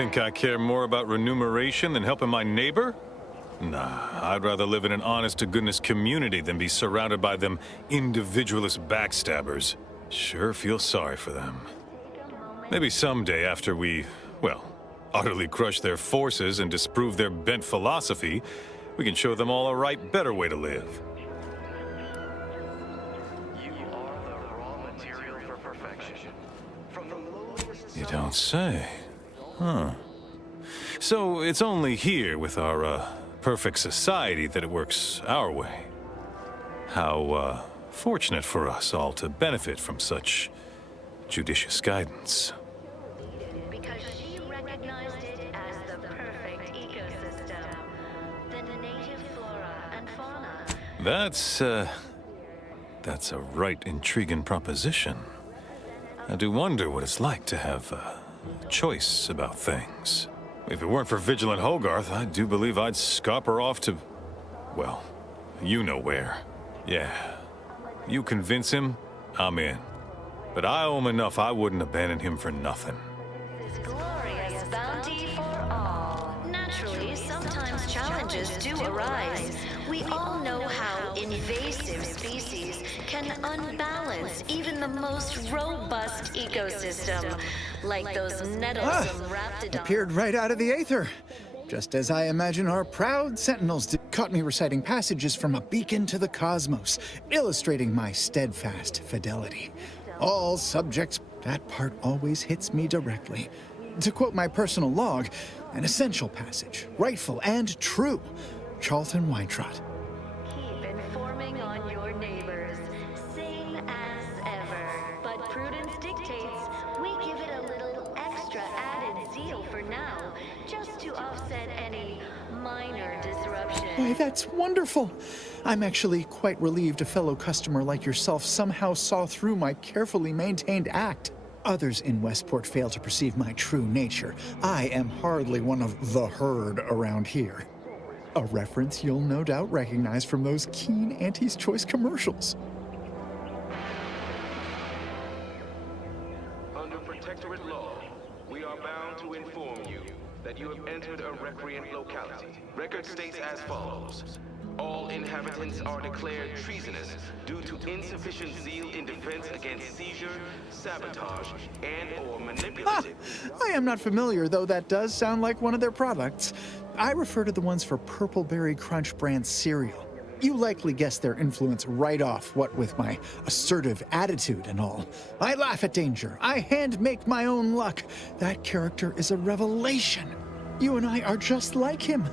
think I care more about remuneration than helping my neighbor? Nah, I'd rather live in an honest-to-goodness community than be surrounded by them individualist backstabbers. Sure feel sorry for them. Maybe someday after we, well, utterly crush their forces and disprove their bent philosophy, we can show them all a right, better way to live. You are the raw material for perfection. From the lowest You don't say. Huh. So it's only here with our, perfect society that it works our way. How, fortunate for us all to benefit from such judicious guidance. Because she recognized it as the perfect ecosystem. The native flora and fauna. That's a right intriguing proposition. I do wonder what it's like to have a choice about things. If it weren't for Vigilant Hogarth, I do believe I'd scupper off to, well, you know where. Yeah. You convince him, I'm in. But I owe him enough I wouldn't abandon him for nothing. This glorious bounty for all. Naturally, sometimes challenges do arise. We all know how invasive species can unbalance even the most robust ecosystem, like those nettlesome raptidons. Appeared right out of the aether. Just as I imagine our proud sentinels did. Caught me reciting passages from a beacon to the cosmos, illustrating my steadfast fidelity. All subjects, that part always hits me directly. To quote my personal log, an essential passage, rightful and true. Charlton Weintraut. Keep informing on your neighbors, same as ever. But prudence dictates we give it a little extra added zeal for now, just to offset any minor disruption. Why, that's wonderful. I'm actually quite relieved a fellow customer like yourself somehow saw through my carefully maintained act. Others in Westport fail to perceive my true nature. I am hardly one of the herd around here. A reference you'll no doubt recognize from those keen Auntie's Choice commercials. Under protectorate law, we are bound to inform you that you have entered a recreant locality. Record states as follows. All inhabitants are declared treasonous due to insufficient zeal in defense against seizure, sabotage, and/or manipulative. I am not familiar, though that does sound like one of their products. I refer to the ones for Purple Berry Crunch brand cereal. You likely guessed their influence right off, what with my assertive attitude and all. I laugh at danger. I hand-make my own luck. That character is a revelation. You and I are just like him.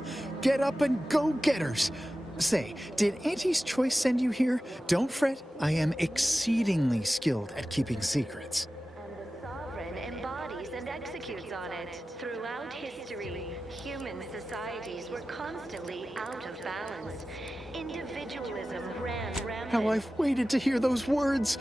Get up and go-getters. Say, did Auntie's Choice send you here? Don't fret. I am exceedingly skilled at keeping secrets. And the sovereign embodies and executes on it. Throughout history, human societies were constantly out of balance. Individualism ran rampant. How I've waited to hear those words.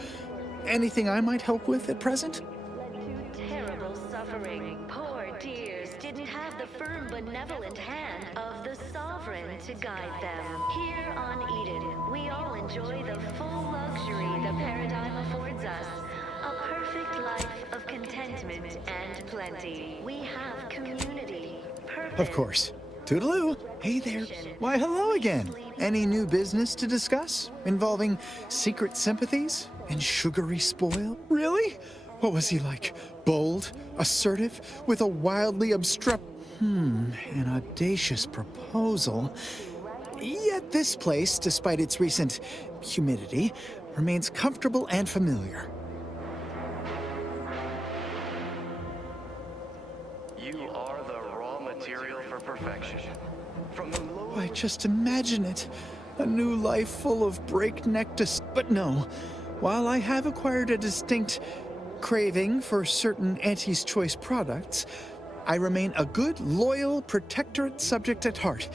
Anything I might help with at present? Led to terrible suffering. Poor dears didn't have the firm, benevolent hand of the sovereign to guide them. Here on Eden, we all enjoy the full luxury the paradigm affords us. A perfect life of contentment and plenty. We have community, purpose. Of course. Toodaloo. Hey there. Why, hello again. Any new business to discuss? Involving secret sympathies and sugary spoil? Really? What was he like? Bold? Assertive? With a wildly an audacious proposal. Yet this place, despite its recent humidity, remains comfortable and familiar. You are the raw material for perfection. From the lowest Why, just imagine it. A new life full of breakneck but no. While I have acquired a distinct craving for certain Auntie's Choice products, I remain a good, loyal, protectorate subject at heart,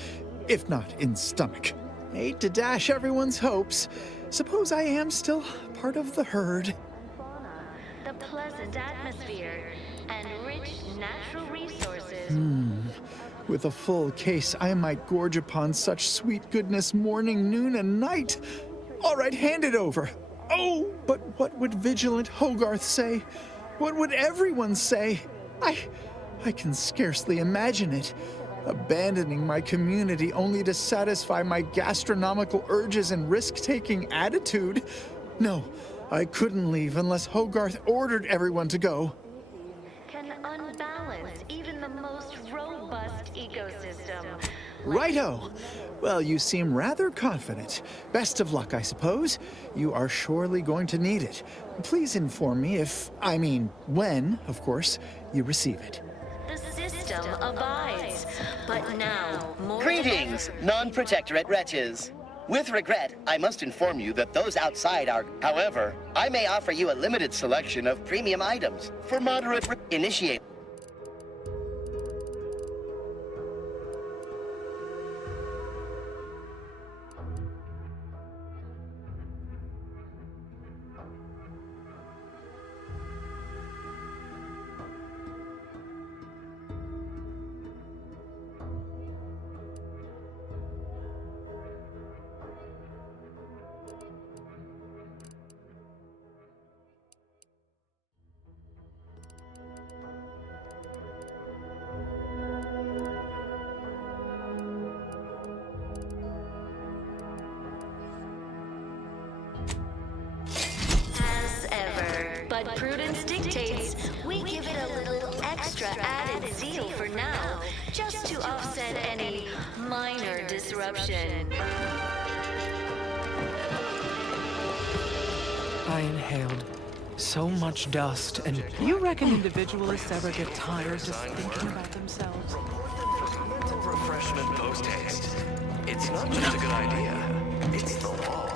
if not in stomach. Hate to dash everyone's hopes. Suppose I am still part of the herd. Fauna, the pleasant atmosphere, and rich natural resources. With a full case, I might gorge upon such sweet goodness morning, noon, and night. All right, hand it over. Oh, but what would Vigilant Hogarth say? What would everyone say? I can scarcely imagine it. Abandoning my community only to satisfy my gastronomical urges and risk-taking attitude. No, I couldn't leave unless Hogarth ordered everyone to go. Can unbalance even the most robust ecosystem. Righto! Well, you seem rather confident. Best of luck, I suppose. You are surely going to need it. Please inform me when, of course, you receive it. The system abides, but now more Greetings, non-protectorate wretches. With regret, I must inform you that those outside are... However, I may offer you a limited selection of premium items for moderate... Initiate... as ever. But prudence dictates we give it a little extra added zeal for now, just to offset any minor disruption. I inhaled so much dust, and you reckon individualists ever get tired just thinking about themselves? Refreshment post-haste. It's not just a good idea, it's the law.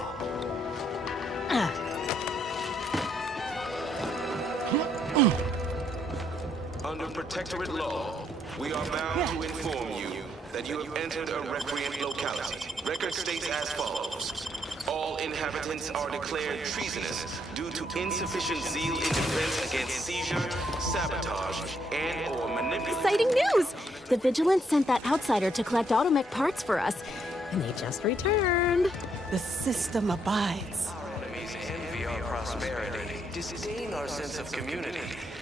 Under protectorate law, we are bound to inform you that you have entered a recreant locality. Record states as follows. All inhabitants are declared treasonous due to insufficient zeal in defense against seizure, sabotage, and/or manipulation. Exciting news! The Vigilance sent that outsider to collect automech parts for us, and they just returned. The system abides. Enemies envy our prosperity, disdain our sense of community.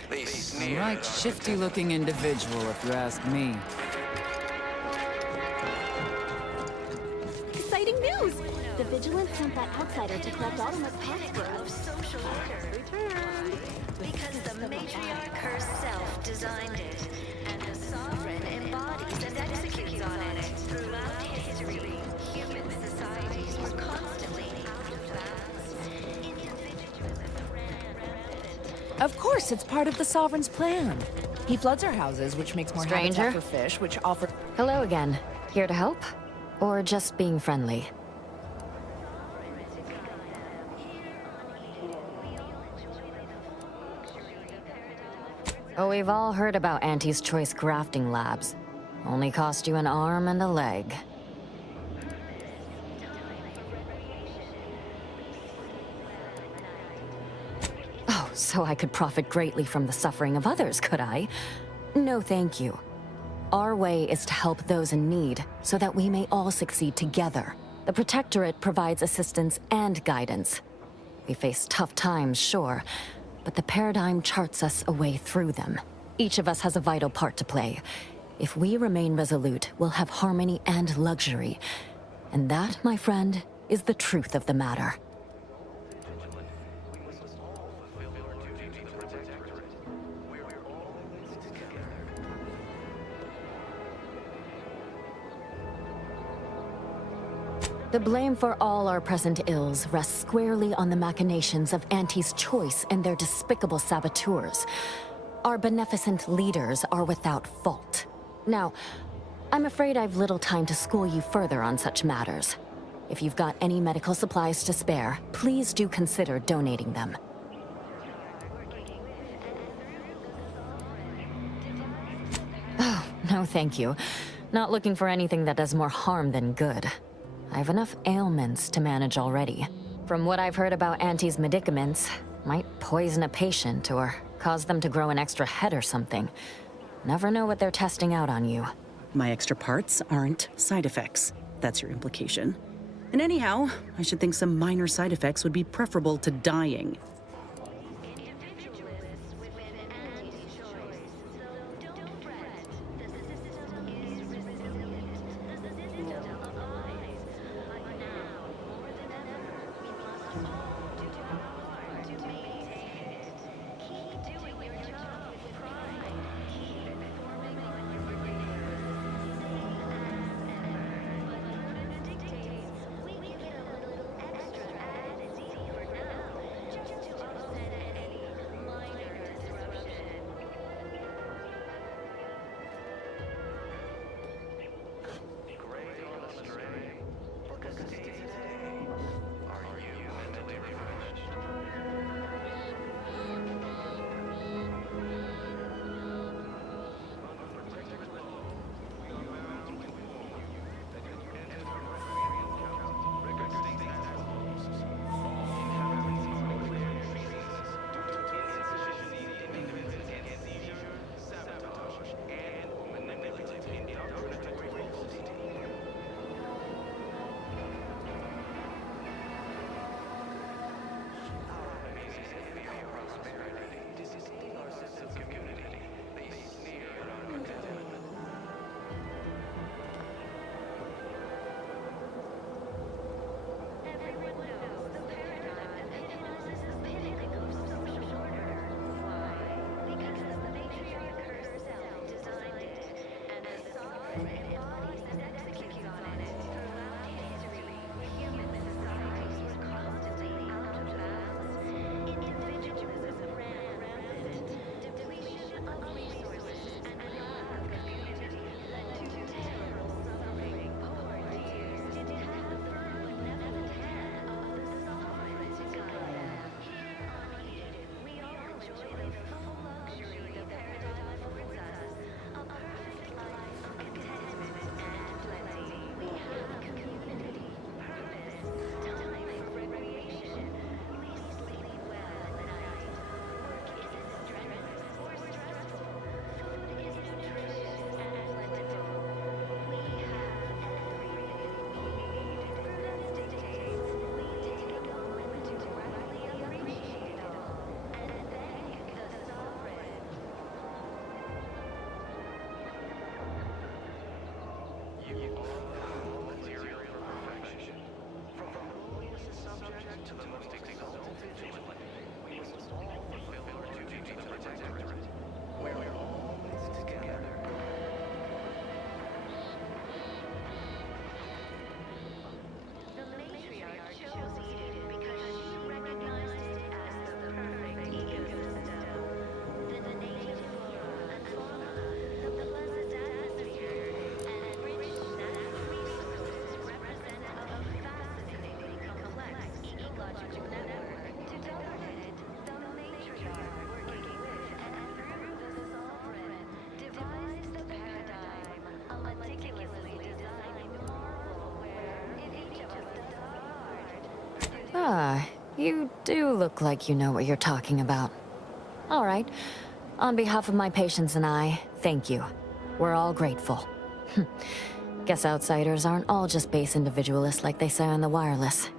They sneer. Right shifty-looking individual, if you ask me. Exciting news! The Vigilance sent that outsider to collect automech parts for Of us. social order. Returned. Because the matriarch herself designed it, and the sovereign embodies and executes on it. Throughout history, human societies were constantly out of balance. Individualism ran rampant. Of course, it's part of the Sovereign's plan. He floods our houses, which makes more Stranger? habitat for fish, which offer... Hello again. Here to help? Or just being friendly? Oh, we've all heard about Auntie's Choice grafting labs. Only cost you an arm and a leg. Oh, so I could profit greatly from the suffering of others, could I? No, thank you. Our way is to help those in need, so that we may all succeed together. The Protectorate provides assistance and guidance. We face tough times, sure, but the paradigm charts us a way through them. Each of us has a vital part to play. If we remain resolute, we'll have harmony and luxury. And that, my friend, is the truth of the matter. The blame for all our present ills rests squarely on the machinations of Auntie's Choice and their despicable saboteurs. Our beneficent leaders are without fault. Now, I'm afraid I've little time to school you further on such matters. If you've got any medical supplies to spare, please do consider donating them. Oh, no thank you. Not looking for anything that does more harm than good. I've enough ailments to manage already. From what I've heard about Auntie's medicaments, might poison a patient or cause them to grow an extra head or something. Never know what they're testing out on you. My extra parts aren't side effects. That's your implication. And anyhow, I should think some minor side effects would be preferable to dying. Individualists within Auntie's Choice. So don't fret. Ah, you do look like you know what you're talking about. All right. On behalf of my patients and I, thank you. We're all grateful. Guess outsiders aren't all just base individualists like they say on the wireless.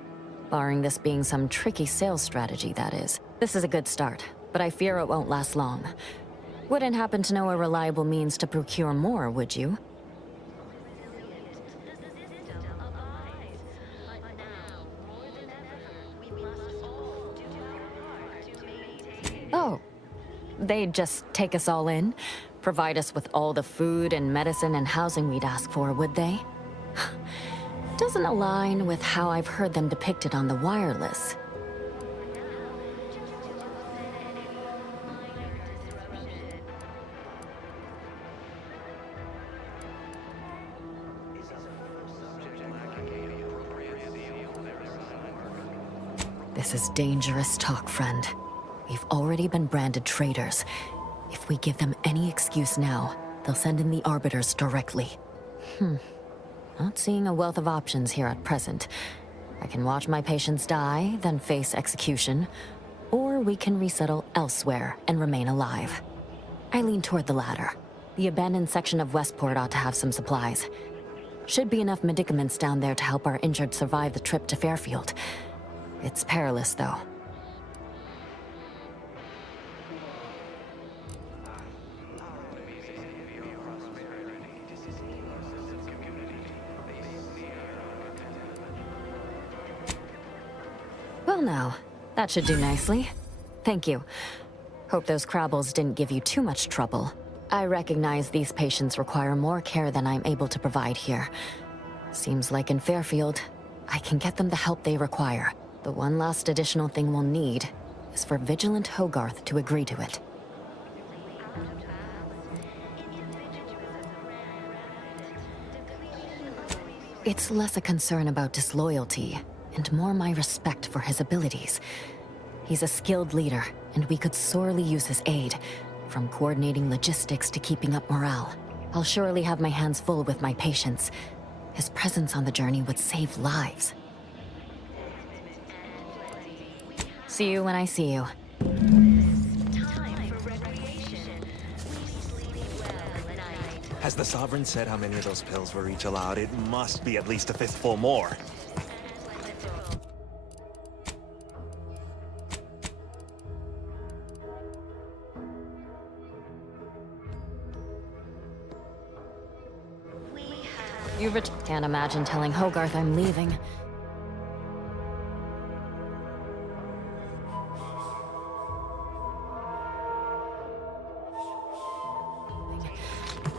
Barring this being some tricky sales strategy, that is. This is a good start, but I fear it won't last long. Wouldn't happen to know a reliable means to procure more, would you? Oh, they'd just take us all in? Provide us with all the food and medicine and housing we'd ask for, would they? Doesn't align with how I've heard them depicted on the wireless. This is dangerous talk, friend. We've already been branded traitors. If we give them any excuse now, they'll send in the Arbiters directly. Not seeing a wealth of options here at present. I can watch my patients die, then face execution, or we can resettle elsewhere and remain alive. I lean toward the latter. The abandoned section of Westport ought to have some supplies. Should be enough medicaments down there to help our injured survive the trip to Fairfield. It's perilous, though. Well now, that should do nicely. Thank you. Hope those Crabbles didn't give you too much trouble. I recognize these patients require more care than I'm able to provide here. Seems like in Fairfield, I can get them the help they require. The one last additional thing we'll need is for Vigilant Hogarth to agree to it. It's less a concern about disloyalty, and more my respect for his abilities. He's a skilled leader, and we could sorely use his aid, from coordinating logistics to keeping up morale. I'll surely have my hands full with my patients. His presence on the journey would save lives. See you when I see you. Has the Sovereign said how many of those pills were each allowed? It must be at least a fistful more. Can't imagine telling Hogarth I'm leaving.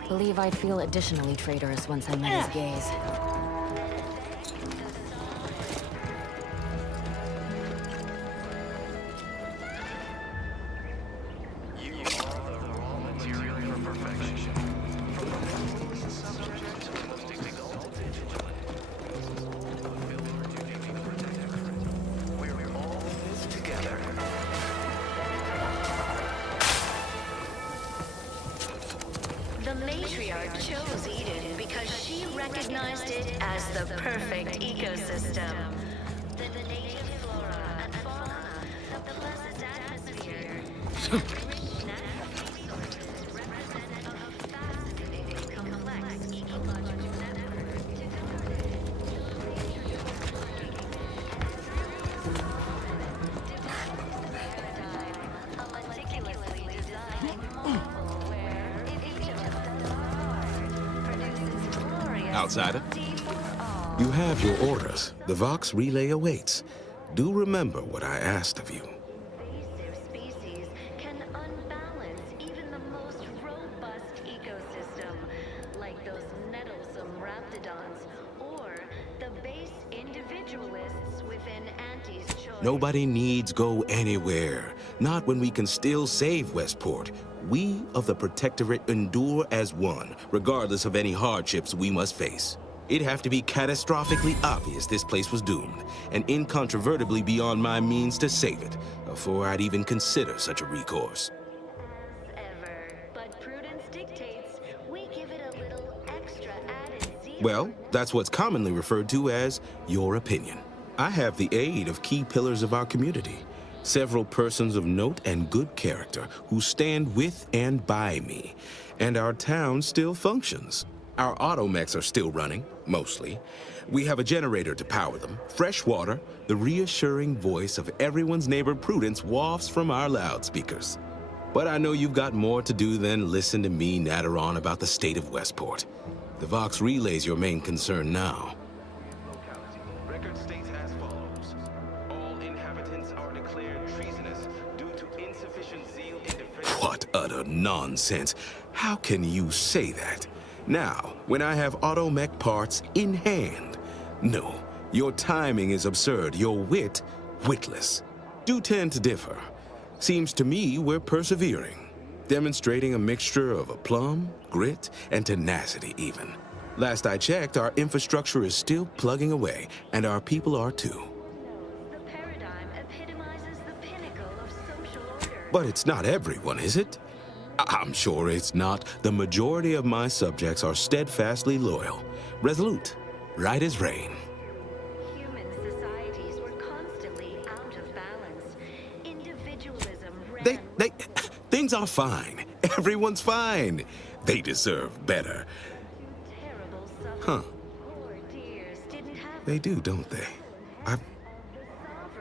Believe I'd feel additionally traitorous once I met his gaze. The matriarch chose Eden because she recognized it as the perfect ecosystem. The native flora and fauna, the pleasant atmosphere, and rich natural resources represent a fascinating, complex ecological network to guard it. A meticulously designed marvel where if each of us does our part, produces glorious outsider. You have your orders. The Vox relay awaits. Do remember what I asked of you. Invasive species can unbalance even the most robust ecosystem, like those nettlesome raptidons, or the base individualists within Auntie's choice. Nobody needs go anywhere. Not when we can still save Westport. We of the Protectorate endure as one, regardless of any hardships we must face. It'd have to be catastrophically obvious this place was doomed, and incontrovertibly beyond my means to save it, before I'd even consider such a recourse. Ever. But prudence dictates we give it a little extra added zeal. Well, that's what's commonly referred to as your opinion. I have the aid of key pillars of our community, several persons of note and good character who stand with and by me, and our town still functions. Our automechs are still running, mostly. We have a generator to power them, fresh water, the reassuring voice of everyone's neighbor Prudence wafts from our loudspeakers. But I know you've got more to do than listen to me natter on about the state of Westport. The Vox relay's your main concern now. Record states as follows. All inhabitants are declared treasonous due to insufficient zeal in defense. What utter nonsense. How can you say that? Now, when I have automech parts in hand. No, your timing is absurd, your wit, witless. Do tend to differ. Seems to me we're persevering, demonstrating a mixture of aplomb, grit, and tenacity even. Last I checked, our infrastructure is still plugging away, and our people are too. The paradigm epitomizes the pinnacle of social order. But it's not everyone, is it? I'm sure it's not. The majority of my subjects are steadfastly loyal, resolute, right as rain. Human societies were constantly out of balance. Individualism ran... Things are fine. Everyone's fine. They deserve better. terrible suffering. Huh. Poor dears didn't have... They do, don't they?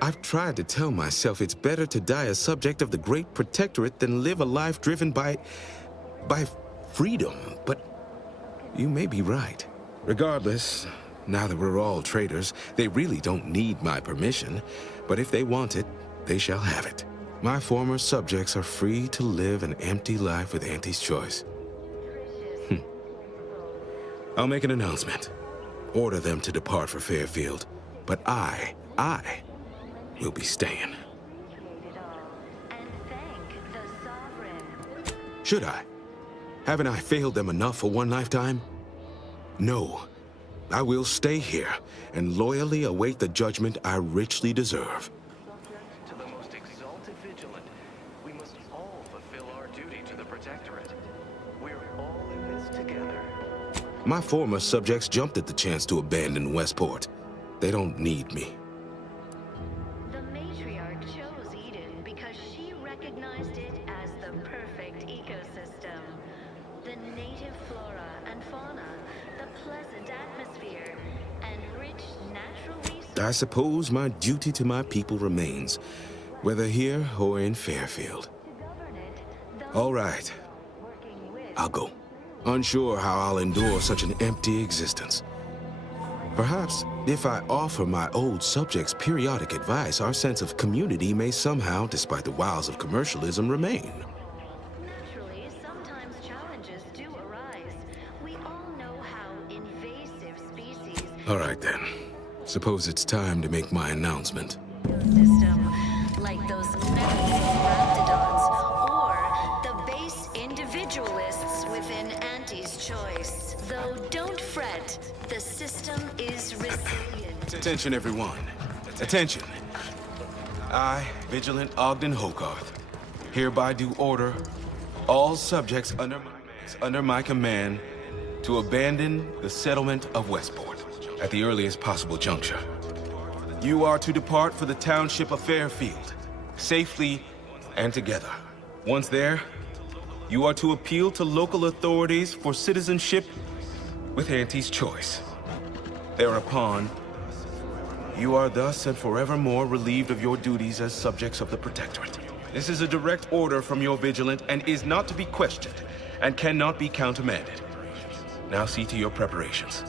I've tried to tell myself it's better to die a subject of the Great Protectorate than live a life driven by freedom, but you may be right. Regardless, now that we're all traitors, they really don't need my permission, but if they want it, they shall have it. My former subjects are free to live an empty life with Auntie's choice. I'll make an announcement. Order them to depart for Fairfield, but I will be staying. And thank the Sovereign. Should I? Haven't I failed them enough for one lifetime? No. I will stay here and loyally await the judgment I richly deserve. To the most exalted vigilant, we must all fulfill our duty to the Protectorate. We're all in this together. My former subjects jumped at the chance to abandon Westport. They don't need me. The matriarch chose Eden because she recognized it as the perfect ecosystem. The native flora and fauna, the pleasant atmosphere, and rich natural resources. I suppose my duty to my people remains, whether here or in Fairfield. All right. I'll go. Unsure how I'll endure such an empty existence. Perhaps, if I offer my old subjects periodic advice, our sense of community may somehow, despite the wiles of commercialism, remain. Naturally, sometimes challenges do arise. We all know how invasive species All right, then. Suppose it's time to make my announcement. system, like those nettlesome raptidons, or the base individualists within Auntie's choice. Though don't fret, the system is resilient. Attention, everyone. Attention. I, Vigilant Ogden Hogarth, hereby do order all subjects under my command to abandon the settlement of Westport at the earliest possible juncture. You are to depart for the township of Fairfield, safely and together. Once there, you are to appeal to local authorities for citizenship with Auntie's choice. Thereupon, you are thus and forevermore relieved of your duties as subjects of the Protectorate. This is a direct order from your Vigilant and is not to be questioned and cannot be countermanded. Now see to your preparations.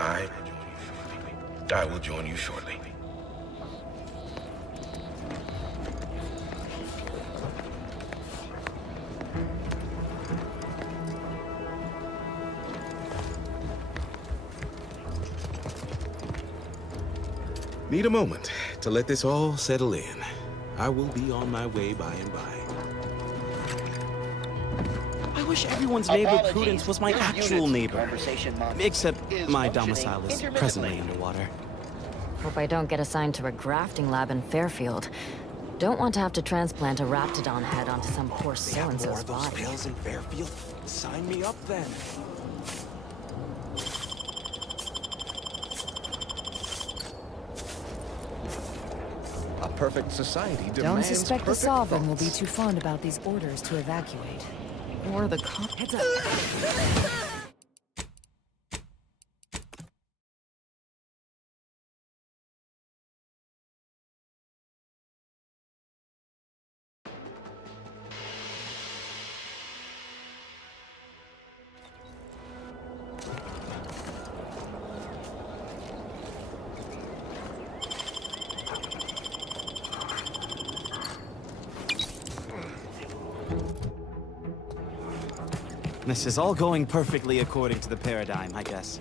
I will join you shortly. Need a moment to let this all settle in. I will be on my way by and by. I wish everyone's neighbor Apologies. Prudence was my This actual unit's neighbor. conversation monster Except is my functioning domicile is intermittently. presently underwater. Hope I don't get assigned to a grafting lab in Fairfield. Don't want to have to transplant a raptidon head onto some poor They have more so-and-so's of those body. pills in Fairfield? Sign me up then. A perfect society Don't demands suspect the perfect Sovereign will be thoughts. too fond about these orders to evacuate. Or the Heads up. This is all going perfectly according to the paradigm, I guess.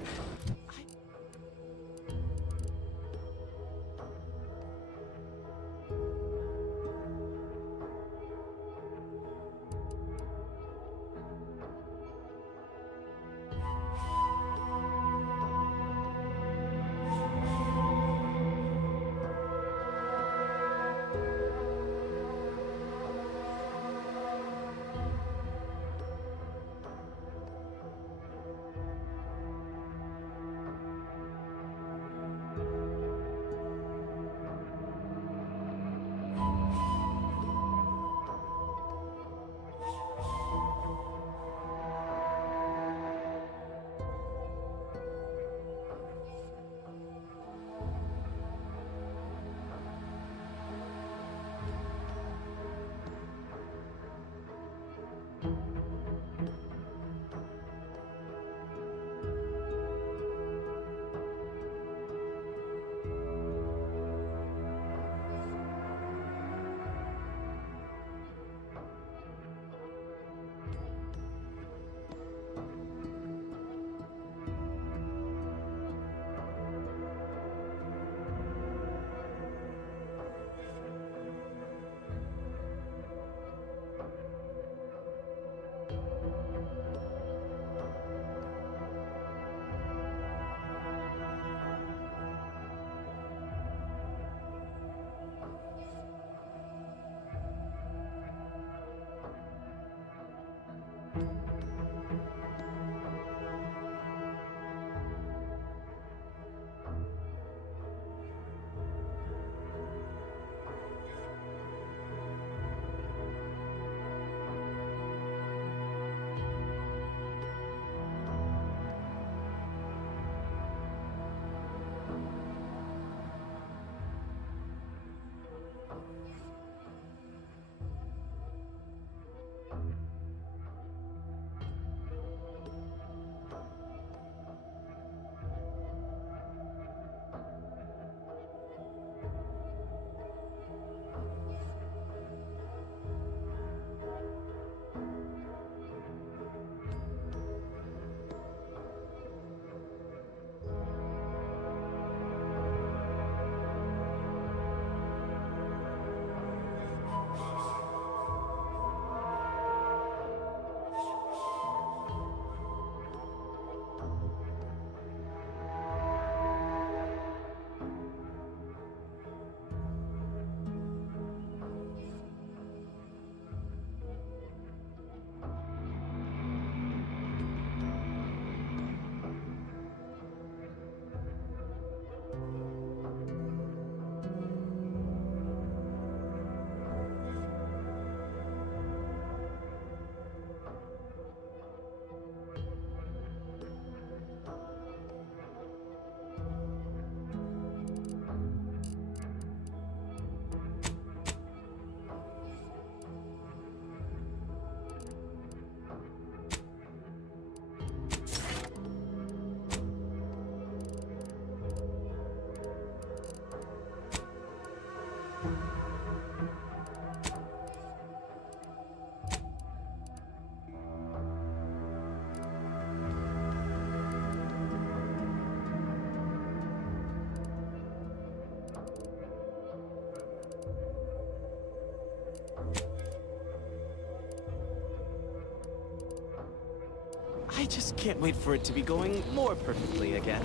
I just can't wait for it to be going more perfectly again.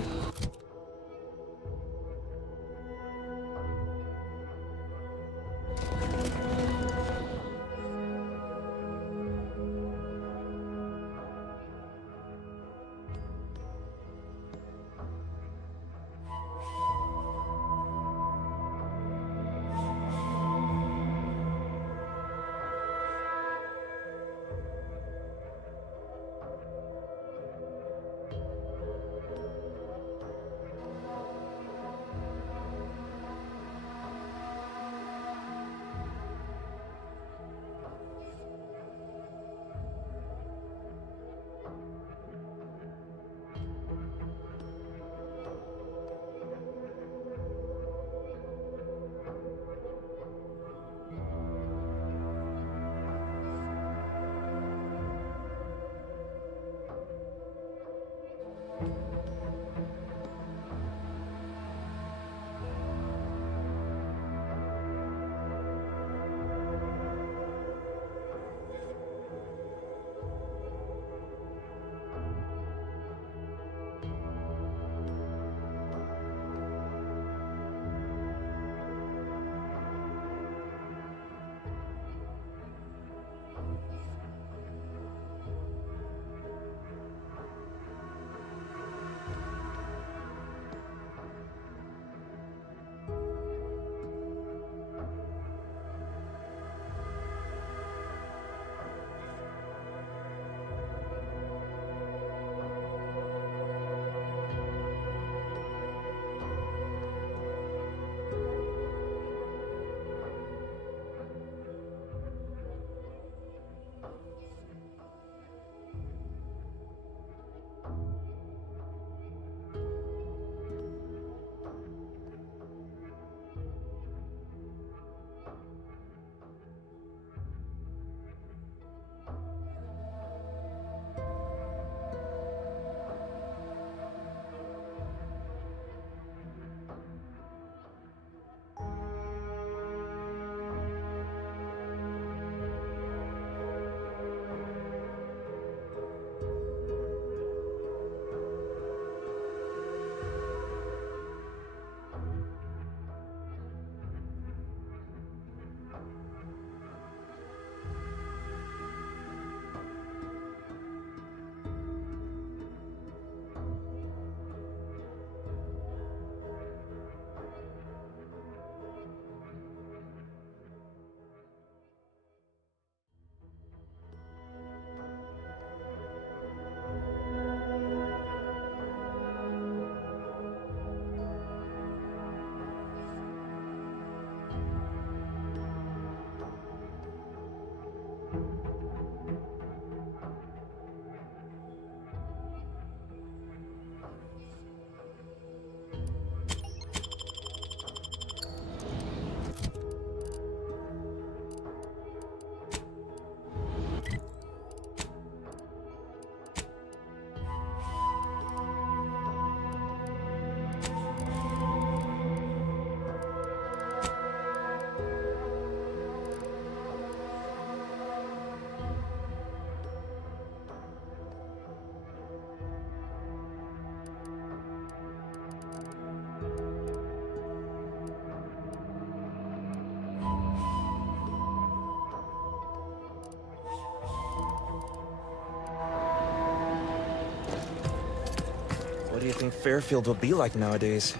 What do you think Fairfield will be like nowadays?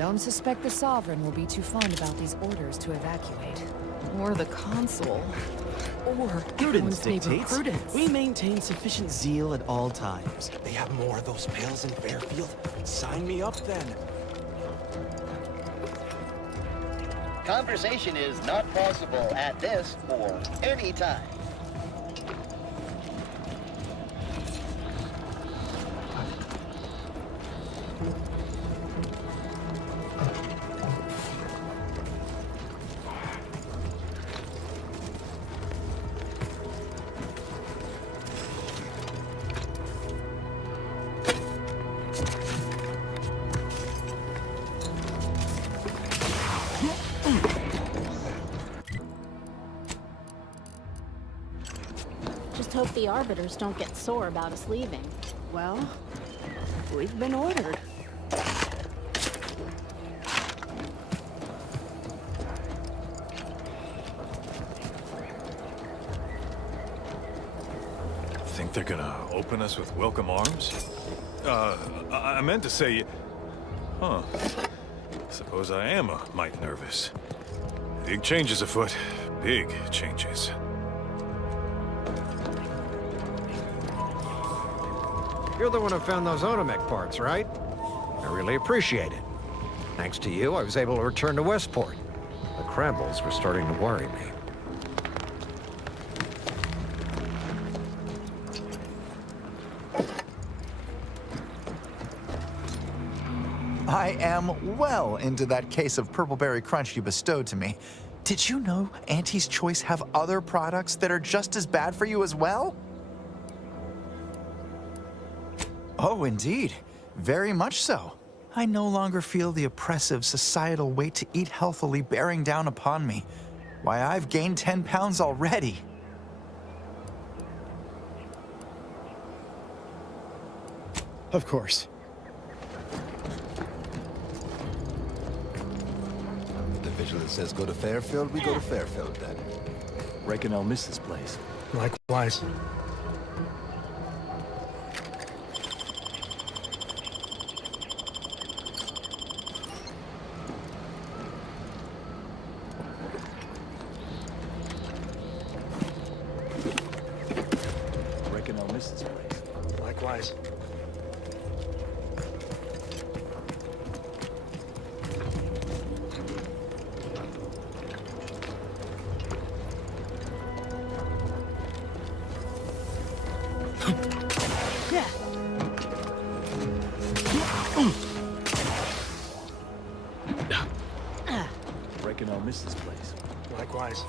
Don't suspect the Sovereign will be too fond about these orders to evacuate. Or the Consul. Or Everyone's prudence neighbor dictates Prudence. we maintain sufficient zeal at all times. They have more of those pills in Fairfield? Sign me up then. Conversation is not possible at this or any time. hope the Arbiters don't get sore about us leaving. Well, we've been ordered. Think they're gonna open us with welcome arms? I meant to say... Huh. Suppose I am a mite nervous. Big changes afoot. Big changes. You're the one who found those Otomech parts, right? I really appreciate it. Thanks to you, I was able to return to Westport. The Krambles were starting to worry me. I am well into that case of Purpleberry Crunch you bestowed to me. Did you know Auntie's Choice have other products that are just as bad for you as well? Oh, indeed. Very much so. I no longer feel the oppressive societal weight to eat healthily bearing down upon me. Why, I've gained 10 pounds already. Of course. The Vigilance says go to Fairfield, we go to Fairfield then. Reckon I'll miss this place. Likewise. Reckon I'll miss this place. Likewise. Reckon I'll miss this place. Likewise.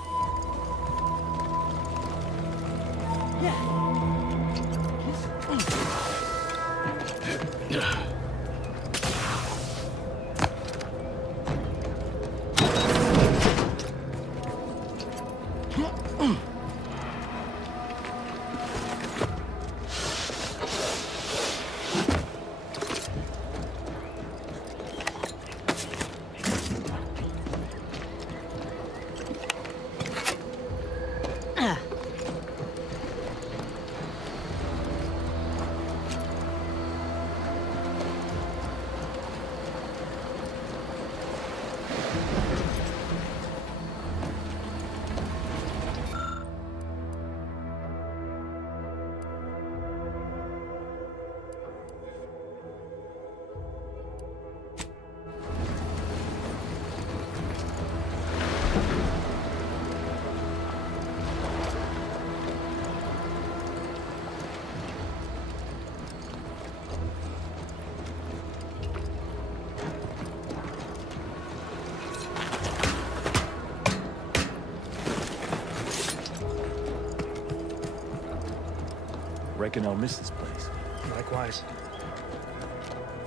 Reckon I'll miss this place. Likewise.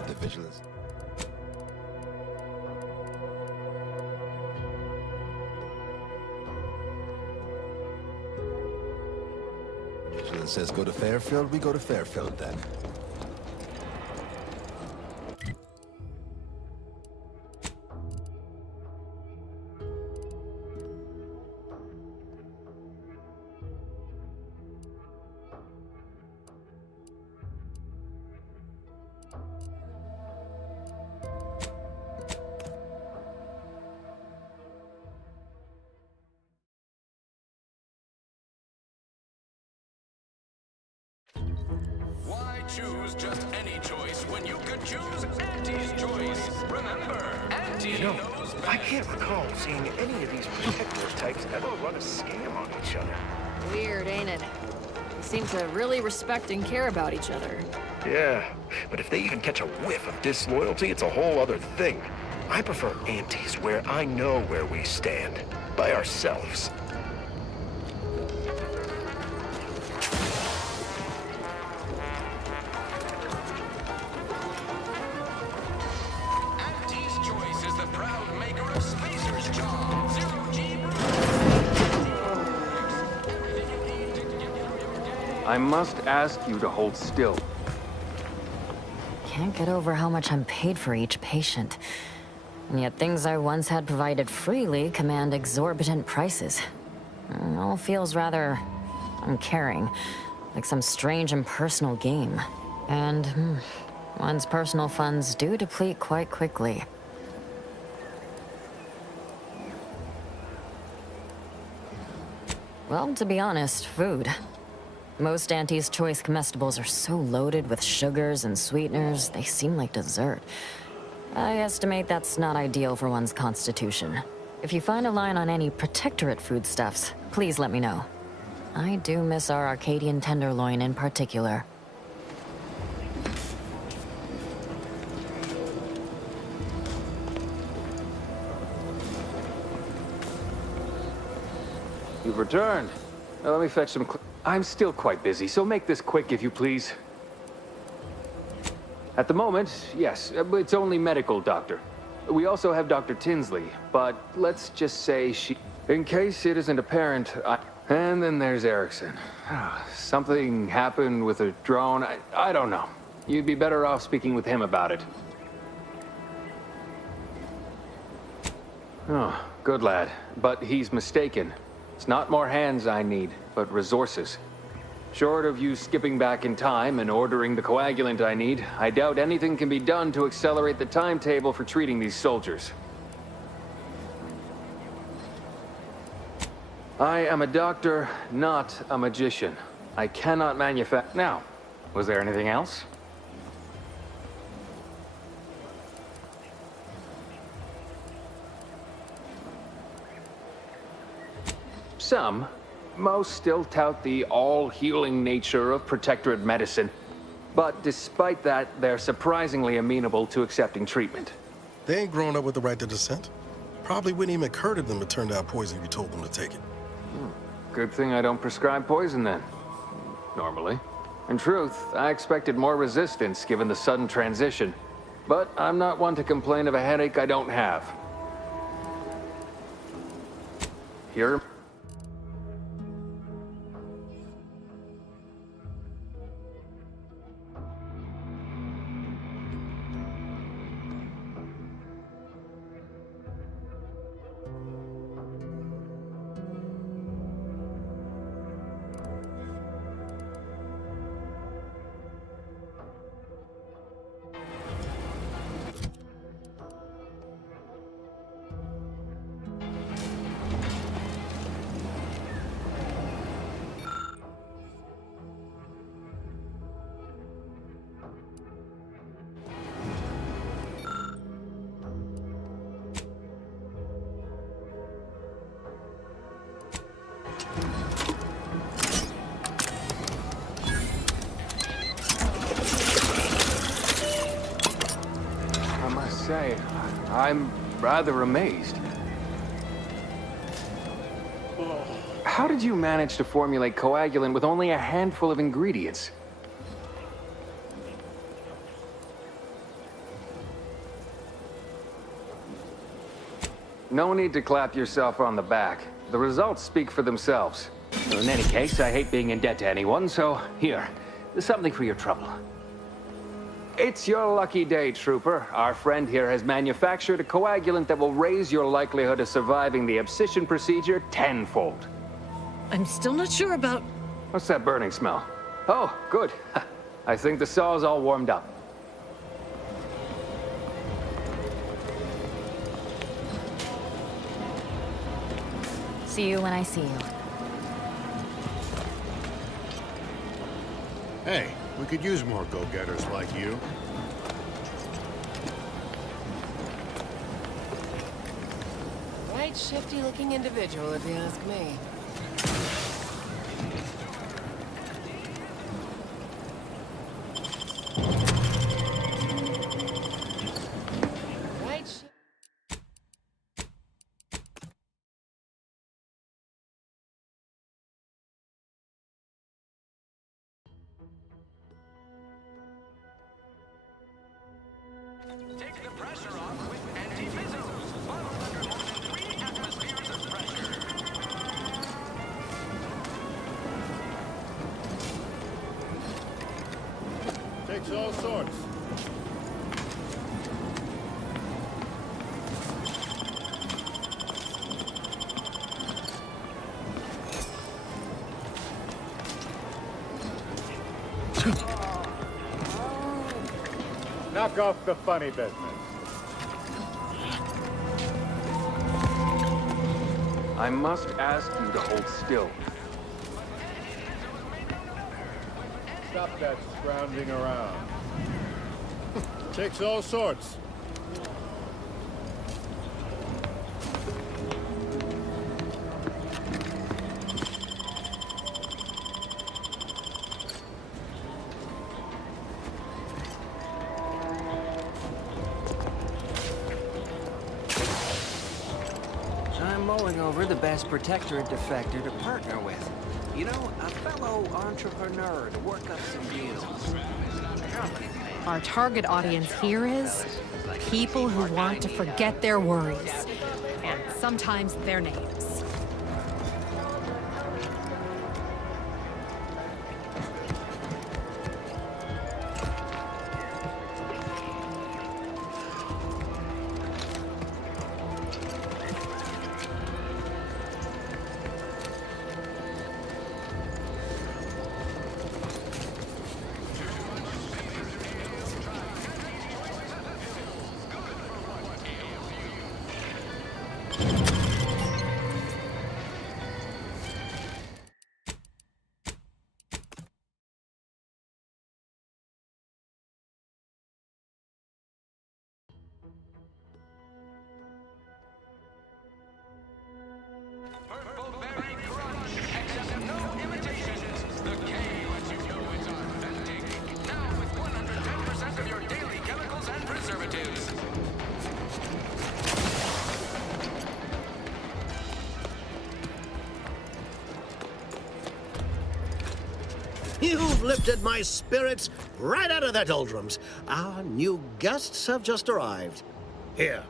The Vigilance. Vigilance says go to Fairfield, we go to Fairfield then. Why choose just any choice when you could choose Auntie's Choice? Remember, Auntie knows best. I can't recall seeing any of these protector types ever run a scam on each other. Weird, ain't it? They seem to really respect and care about each other. Yeah, but if they even catch a whiff of disloyalty, it's a whole other thing. I prefer Auntie's where I know where we stand. By ourselves. Auntie's Choice is the proud maker of Spacer's Job, Zero G Brew. I must ask you to hold still. Can't get over how much I'm paid for each patient. And yet things I once had provided freely command exorbitant prices. It all feels rather uncaring, like some strange impersonal game. And one's personal funds do deplete quite quickly. Well, to be honest, food. Most Auntie's Choice comestibles are so loaded with sugars and sweeteners, they seem like dessert. I estimate that's not ideal for one's constitution. If you find a line on any Protectorate foodstuffs, please let me know. I do miss our Arcadian tenderloin in particular. You've returned. Now let me fetch some I'm still quite busy, so make this quick if you please. At the moment, yes, it's only medical, Doctor. We also have Dr. Tinsley, but let's just say she... In case it isn't apparent, And then there's Erickson. Something happened with a drone. I don't know. You'd be better off speaking with him about it. Oh, good lad. But he's mistaken. It's not more hands I need, but resources. Short of you skipping back in time and ordering the coagulant I need, I doubt anything can be done to accelerate the timetable for treating these soldiers. I am a doctor, not a magician. I cannot manufacture... Now, was there anything else? Some. Most still tout the all-healing nature of Protectorate medicine. But despite that, they're surprisingly amenable to accepting treatment. They ain't grown up with the right to dissent. Probably wouldn't even occur to them to turn down poison if you told them to take it. Good thing I don't prescribe poison then. Normally. In truth, I expected more resistance given the sudden transition. But I'm not one to complain of a headache I don't have. Here... I'm rather amazed. How did you manage to formulate coagulant with only a handful of ingredients? No need to clap yourself on the back. The results speak for themselves. In any case, I hate being in debt to anyone, so here, something for your trouble. It's your lucky day, Trooper. Our friend here has manufactured a coagulant that will raise your likelihood of surviving the abscission procedure tenfold. I'm still not sure about... What's that burning smell? Oh, good. I think the saw's all warmed up. See you when I see you. Hey, we could use more go-getters like you. Right shifty-looking individual, if you ask me. Take the pressure off with anti-fizzles. Bottled under more than 3 atmospheres of pressure. Knock off the funny business. I must ask you to hold still. Stop that scrounging around. Takes all sorts. I'm mulling over the best protectorate defector to partner with. You know, a fellow entrepreneur to work up some deals. Our target audience here is people who want to forget their worries, and sometimes their names. You've lifted my spirits right out of their doldrums. Our new guests have just arrived. Here,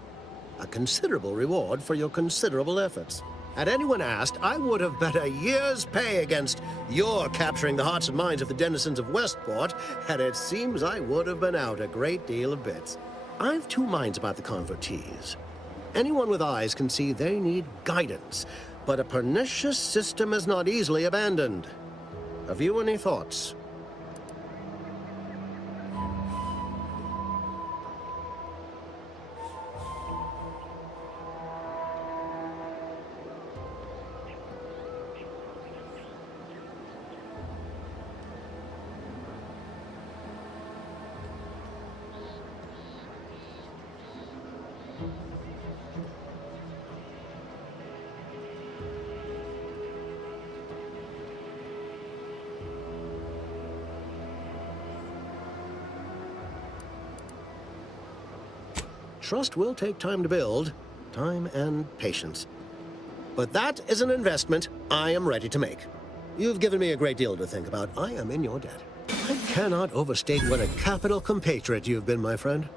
a considerable reward for your considerable efforts. Had anyone asked, I would have bet a year's pay against your capturing the hearts and minds of the denizens of Westport, and it seems I would have been out a great deal of bits. I've two minds about the convertees. Anyone with eyes can see they need guidance, but a pernicious system is not easily abandoned. Have you any thoughts? Trust will take time to build, time and patience. But that is an investment I am ready to make. You've given me a great deal to think about. I am in your debt. I cannot overstate what a capital compatriot you've been, my friend.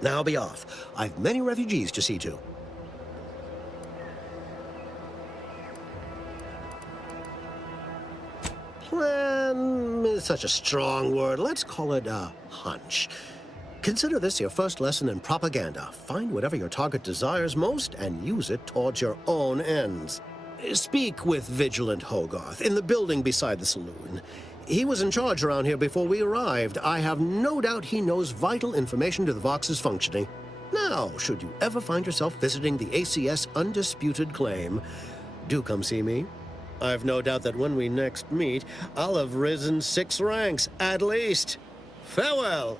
Now be off. I've many refugees to see to. Plan is such a strong word. Let's call it a hunch. Consider this your first lesson in propaganda. Find whatever your target desires most and use it towards your own ends. Speak with Vigilant Hogarth in the building beside the saloon. He was in charge around here before we arrived. I have no doubt he knows vital information to the Vox's functioning. Now, should you ever find yourself visiting the ACS Undisputed Claim, do come see me. I've no doubt that when we next meet, I'll have risen 6 ranks, at least. Farewell!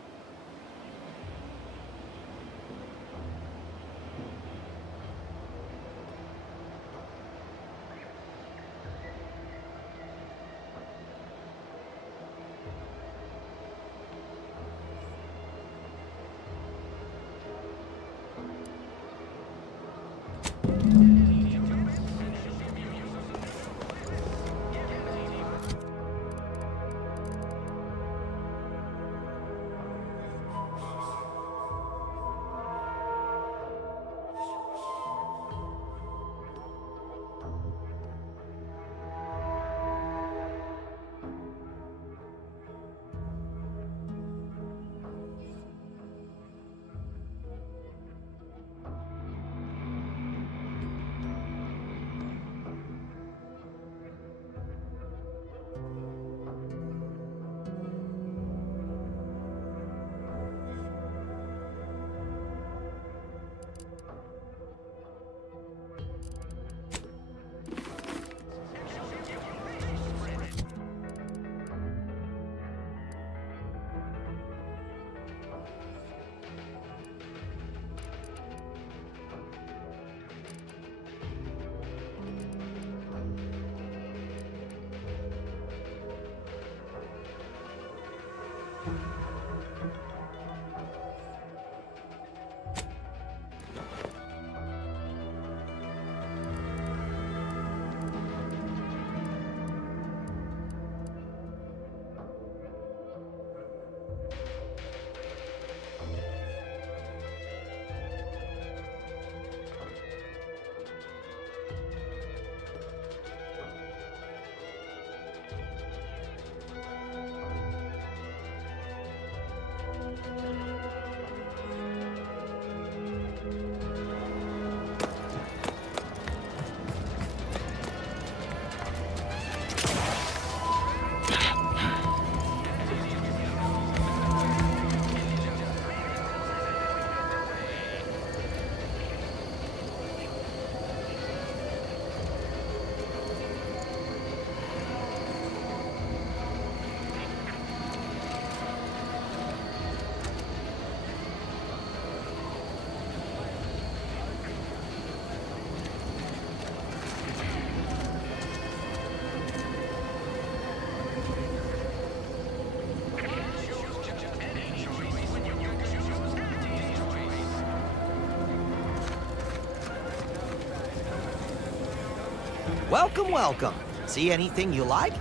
Welcome, welcome. See anything you like?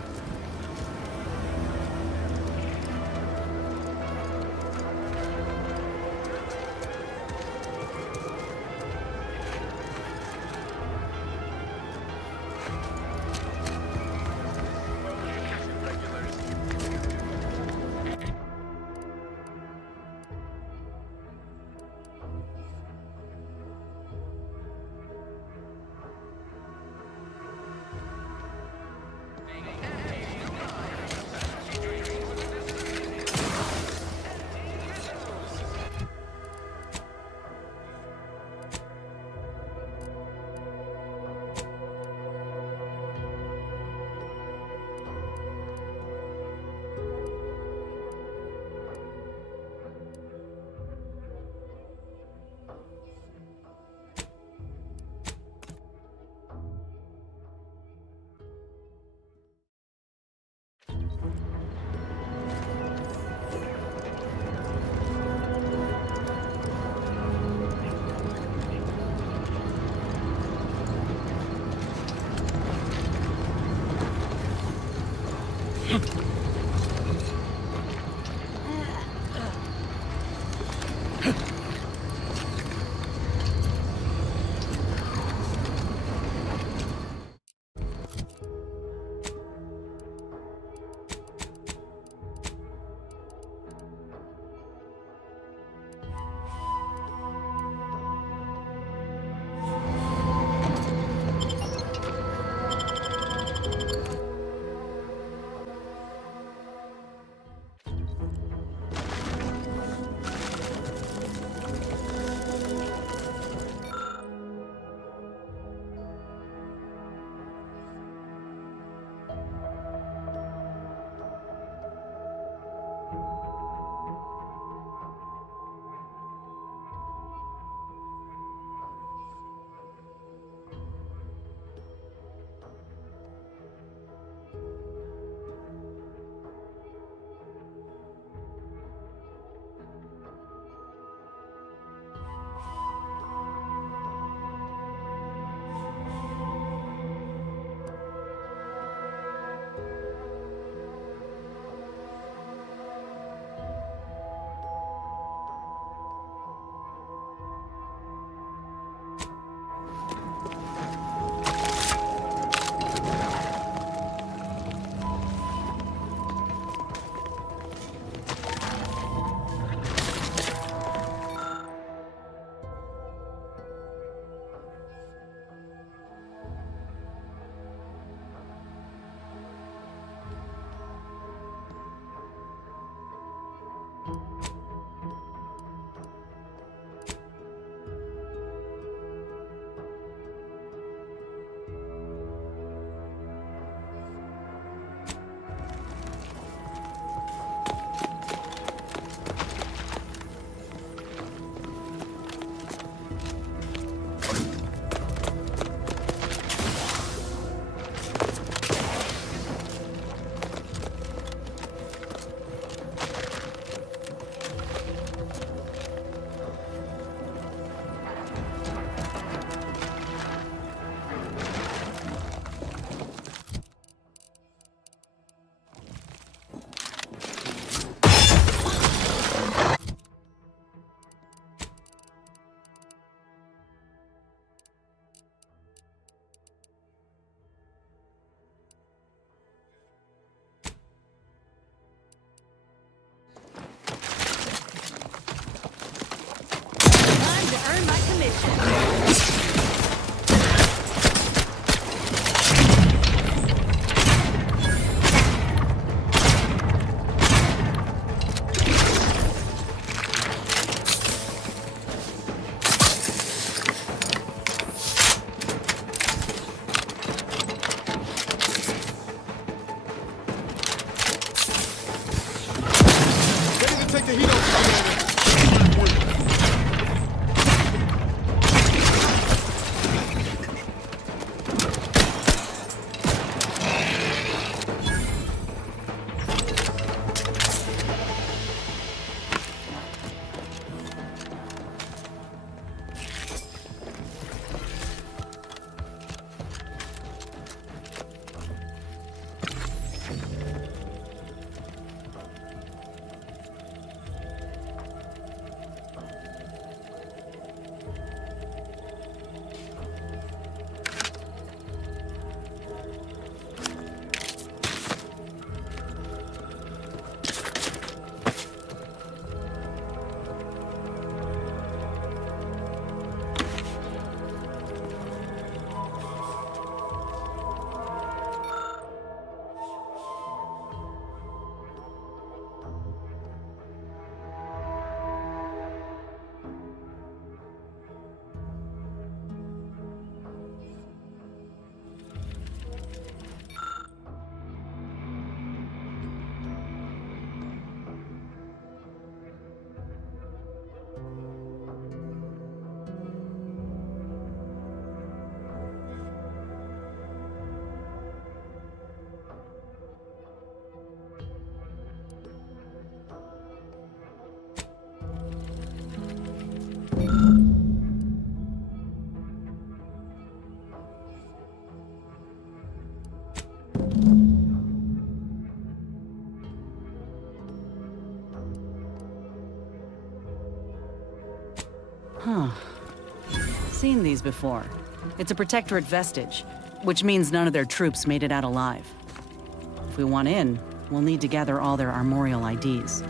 seen these before. It's a Protectorate vestige, which means none of their troops made it out alive. If we want in, we'll need to gather all their armorial IDs.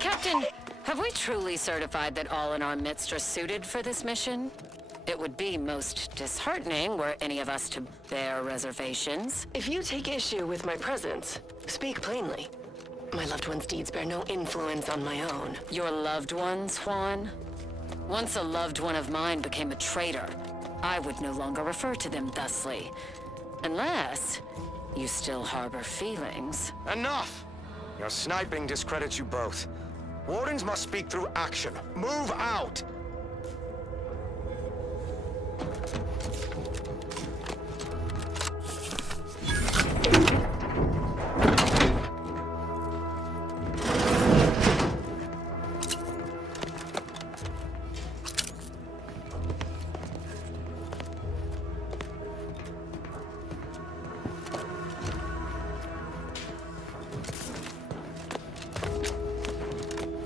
Captain, have we truly certified that all in our midst are suited for this mission? It would be most disheartening were any of us to bear reservations. If you take issue with my presence, speak plainly. My loved one's deeds bear no influence on my own. Your loved ones, Juan? Once a loved one of mine became a traitor, I would no longer refer to them thusly. Unless you still harbor feelings. Enough! Your sniping discredits you both. Wardens must speak through action. Move out!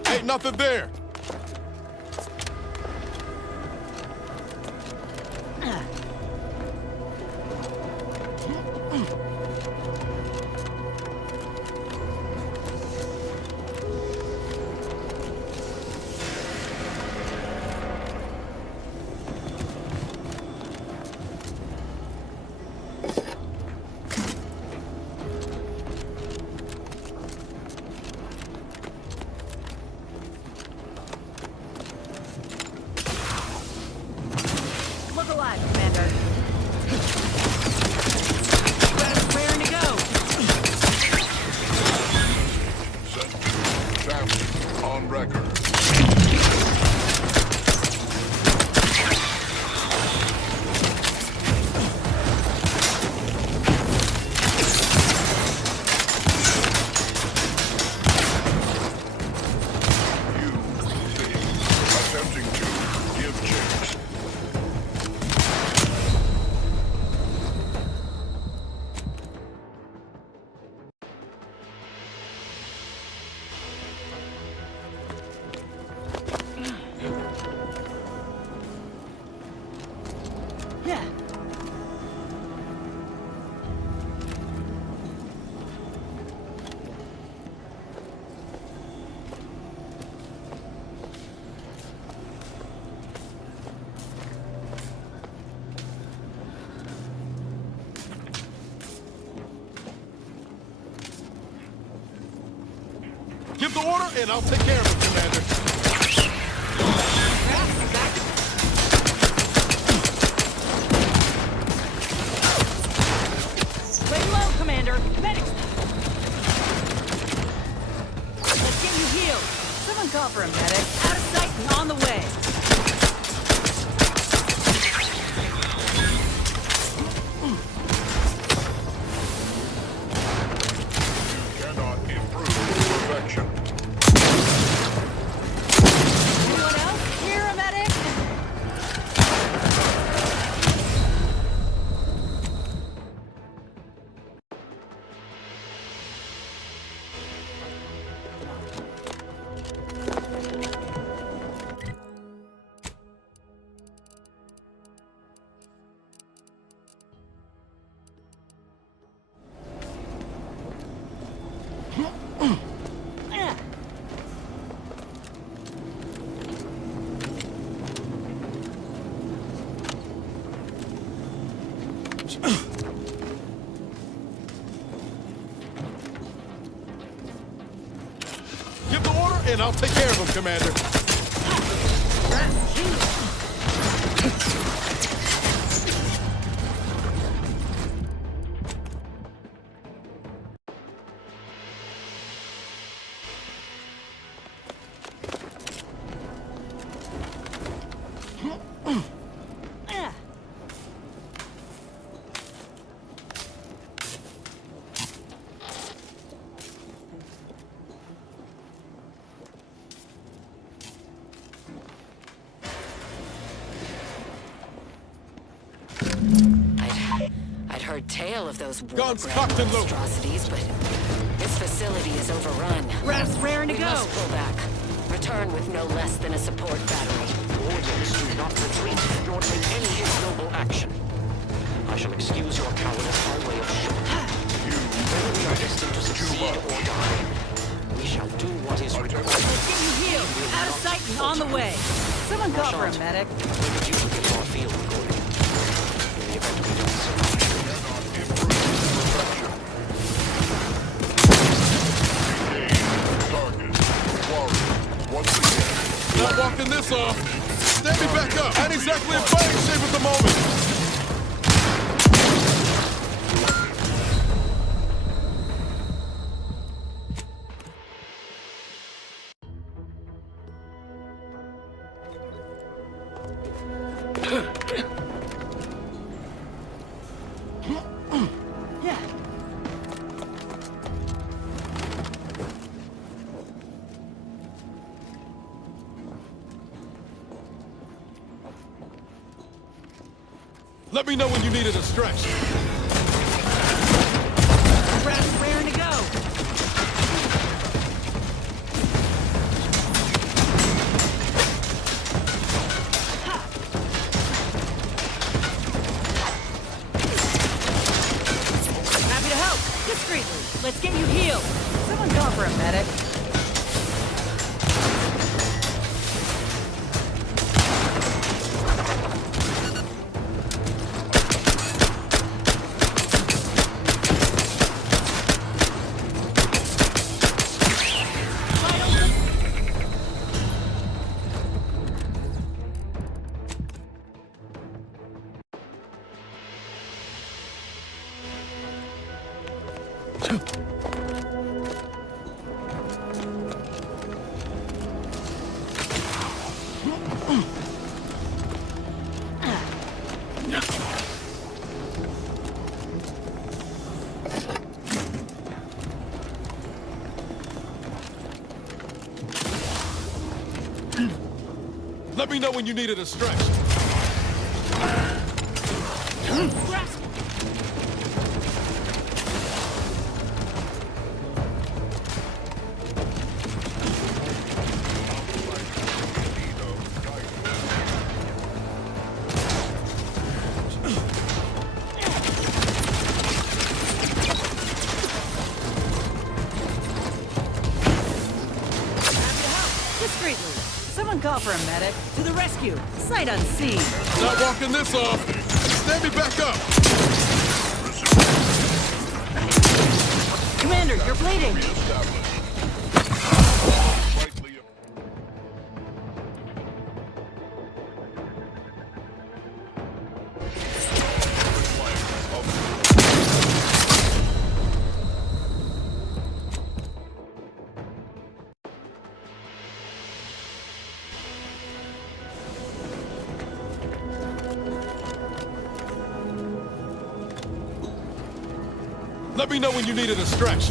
Ain't nothing there. Look alive, Commander. Raring to go. Samson, on record. Attempting to give chase. Yeah. Give the order, and I'll take care of it, Commander. Lay low, Commander. Medics. Let's get you healed. Someone call for a medic. Out of sight and on the way. Cannot improve perfection. Anyone else? Here, a medic? in. I'll take care of him, Commander. I'd heard tale of those Guns cocked and loaded. monstrosities, but this facility is overrun. Ref's raring to We go. must pull back. Return with no less than a support battery. Orders do not retreat, nor take any ignoble action. I shall excuse your cowardice by way of show. Whether we are destined to succeed or die, we shall do what is required. Let's get you healed. Out of sight and on the way. Someone call for a medic. When you get our field recording. In the event we don't survive. Not walking this off. Stand me back up. Not exactly in fighting shape at the moment. Let me know when you needed a stretch. Ref's raring to go. Happy to help. Discreetly. Let's get you healed. Someone call for a medic. Let me know when you needed a stretch. Discreetly. Someone call for a medic. To the rescue. Sight unseen. Not walking this off. Stand me back up. Commander, you're bleeding. Let me know when you needed a stretch.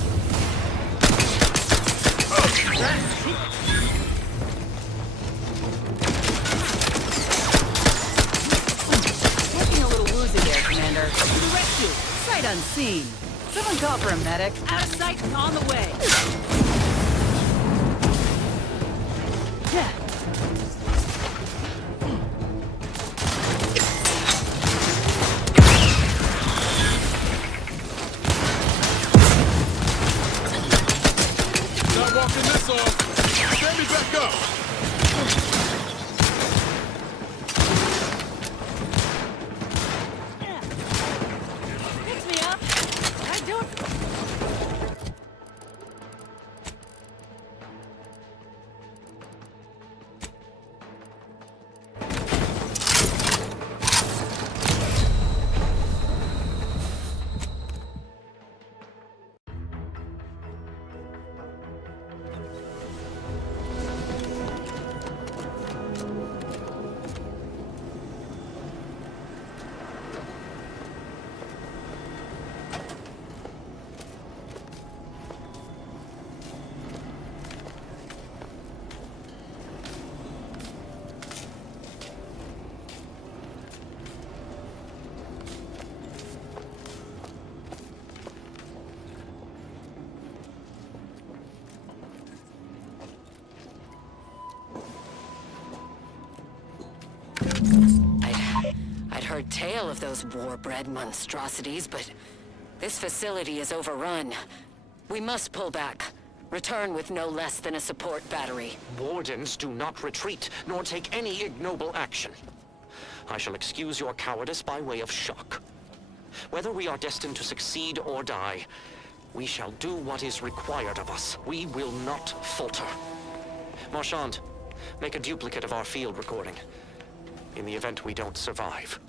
Looking a little woozy there, Commander. To the rescue. Sight unseen. Someone call for a medic. Out of sight and on the way. Yeah. Not walking this off. Stand me back up. Fix me up. I don't. tale of those war-bred monstrosities, but this facility is overrun. We must pull back. Return with no less than a support battery. Wardens do not retreat, nor take any ignoble action. I shall excuse your cowardice by way of shock. Whether we are destined to succeed or die, we shall do what is required of us. We will not falter. Marchand, make a duplicate of our field recording, in the event we don't survive.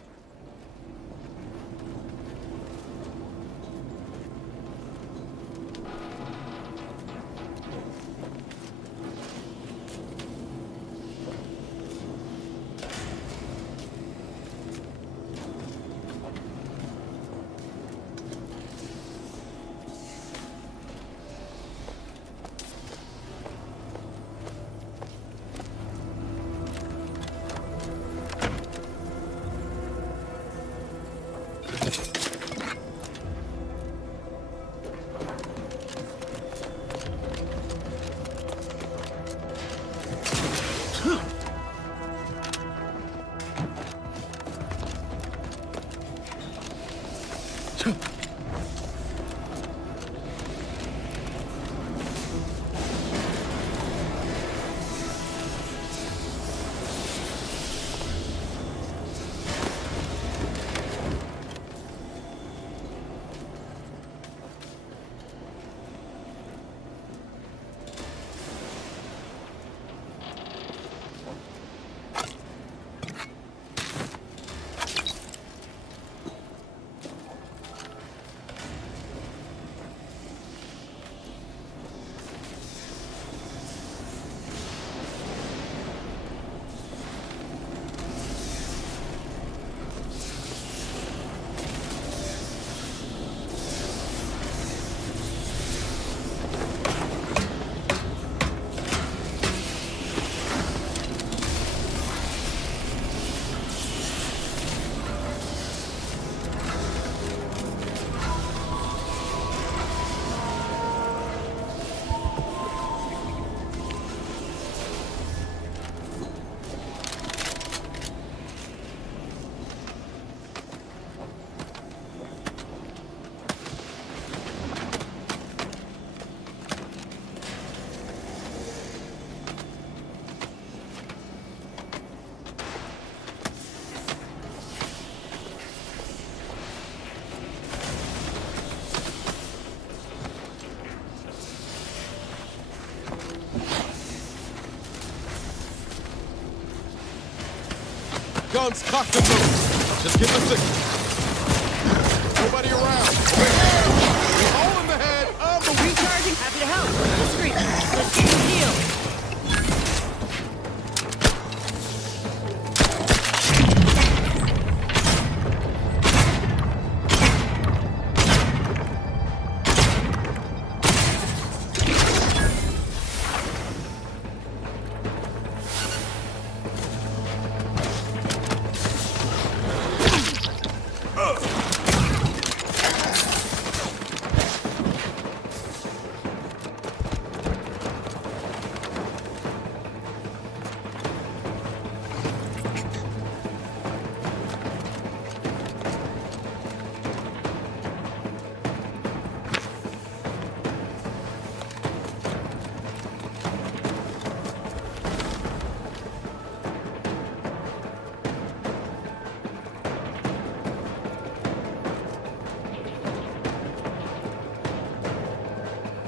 Guns cocked and loose. Just give the signal. Nobody around. Hole in the head. I'm the recharging. Happy to help. Full street. Let's get the deal.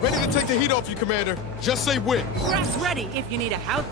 Ready to take the heat off you, Commander. Just say when. Brass ready if you need a help.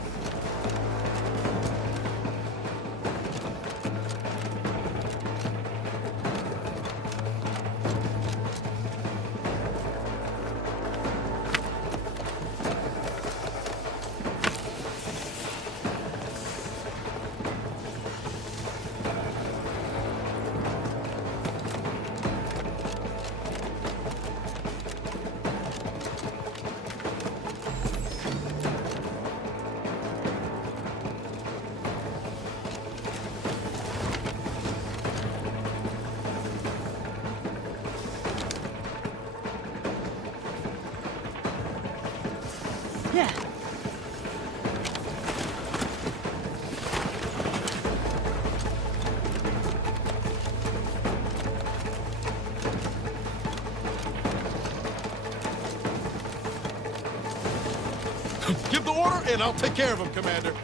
give the order, and I'll take care of him, Commander.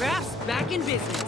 Raph's back in business.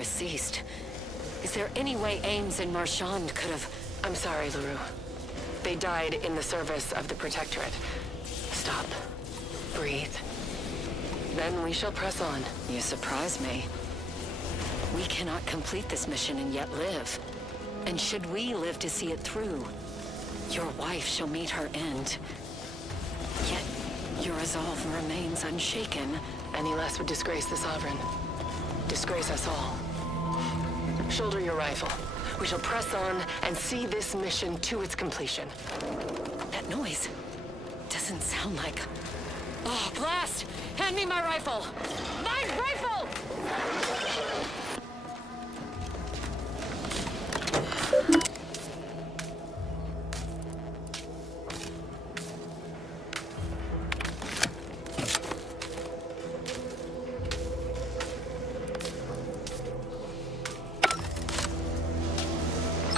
Ceased. Is there any way Ames and Marchand could have... I'm sorry, LaRue. They died in the service of the Protectorate. Stop. Breathe. Then we shall press on. You surprise me. We cannot complete this mission and yet live. And should we live to see it through, your wife shall meet her end. Yet, your resolve remains unshaken. Any less would disgrace the Sovereign. Disgrace us all. Shoulder your rifle. We shall press on and see this mission to its completion. That noise doesn't sound like... Oh, blast! Hand me my rifle! My rifle!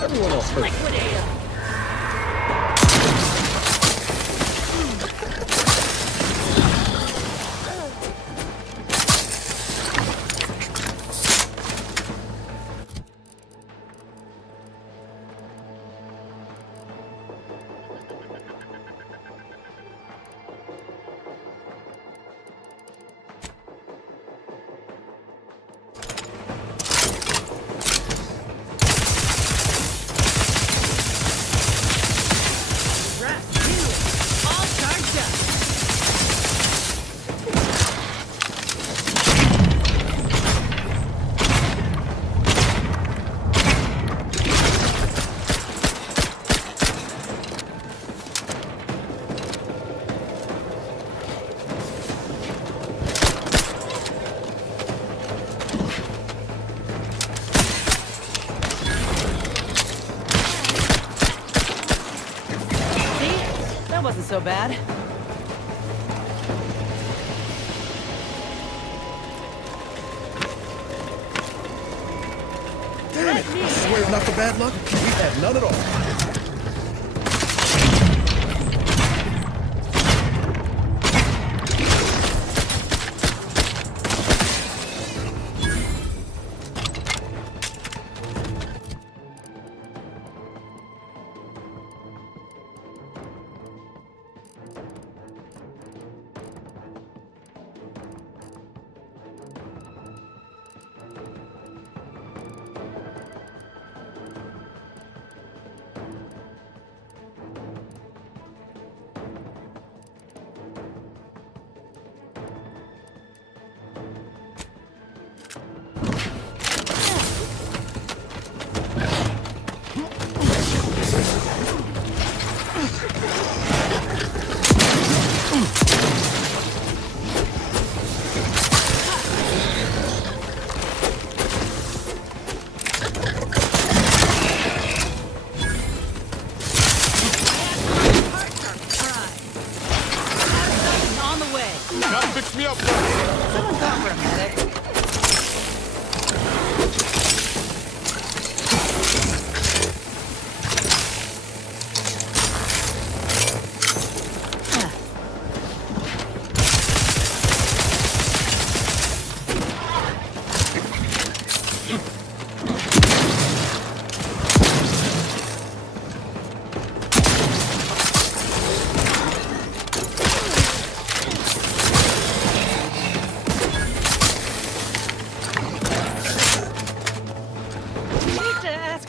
Everyone else hurt. That wasn't so bad. Damn it! I swear enough for bad luck, we had none at all.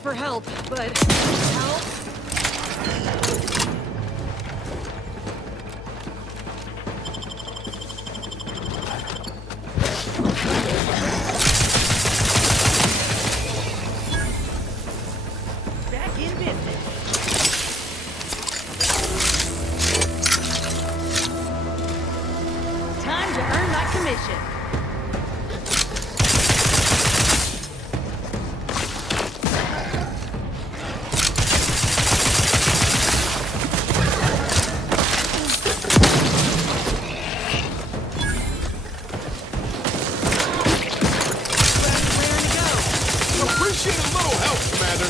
For help, but help? Back in business. Time to earn my commission. Appreciate a little help, Commander.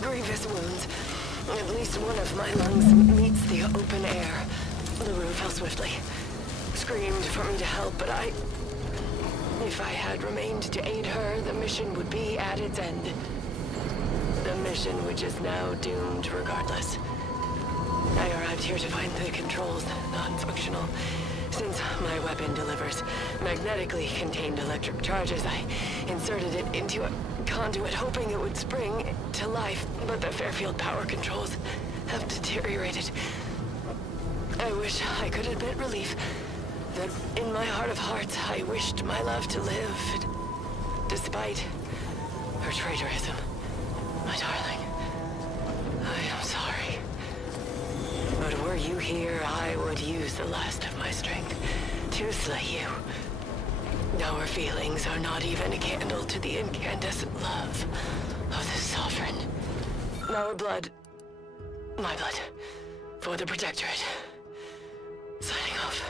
Grievous wounds. At least one of my lungs meets the open air. LaRue fell swiftly. Screamed for me to help, but if I had remained to aid her, the mission would be at its end. The mission which is now doomed regardless. I arrived here to find the controls non-functional. Since my weapon delivers magnetically contained electric charges, I inserted it into a conduit hoping it would spring to life, but the Fairfield power controls have deteriorated. I wish I could admit relief that in my heart of hearts I wished my love to live, despite her traitorism. My darling, I am sorry. But Were you here, I would use the last of my strength to slay you. Our feelings are not even a candle to the incandescent love of the Sovereign. Our blood, my blood, for the Protectorate. Signing off.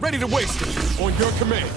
Ready to waste it. On your command.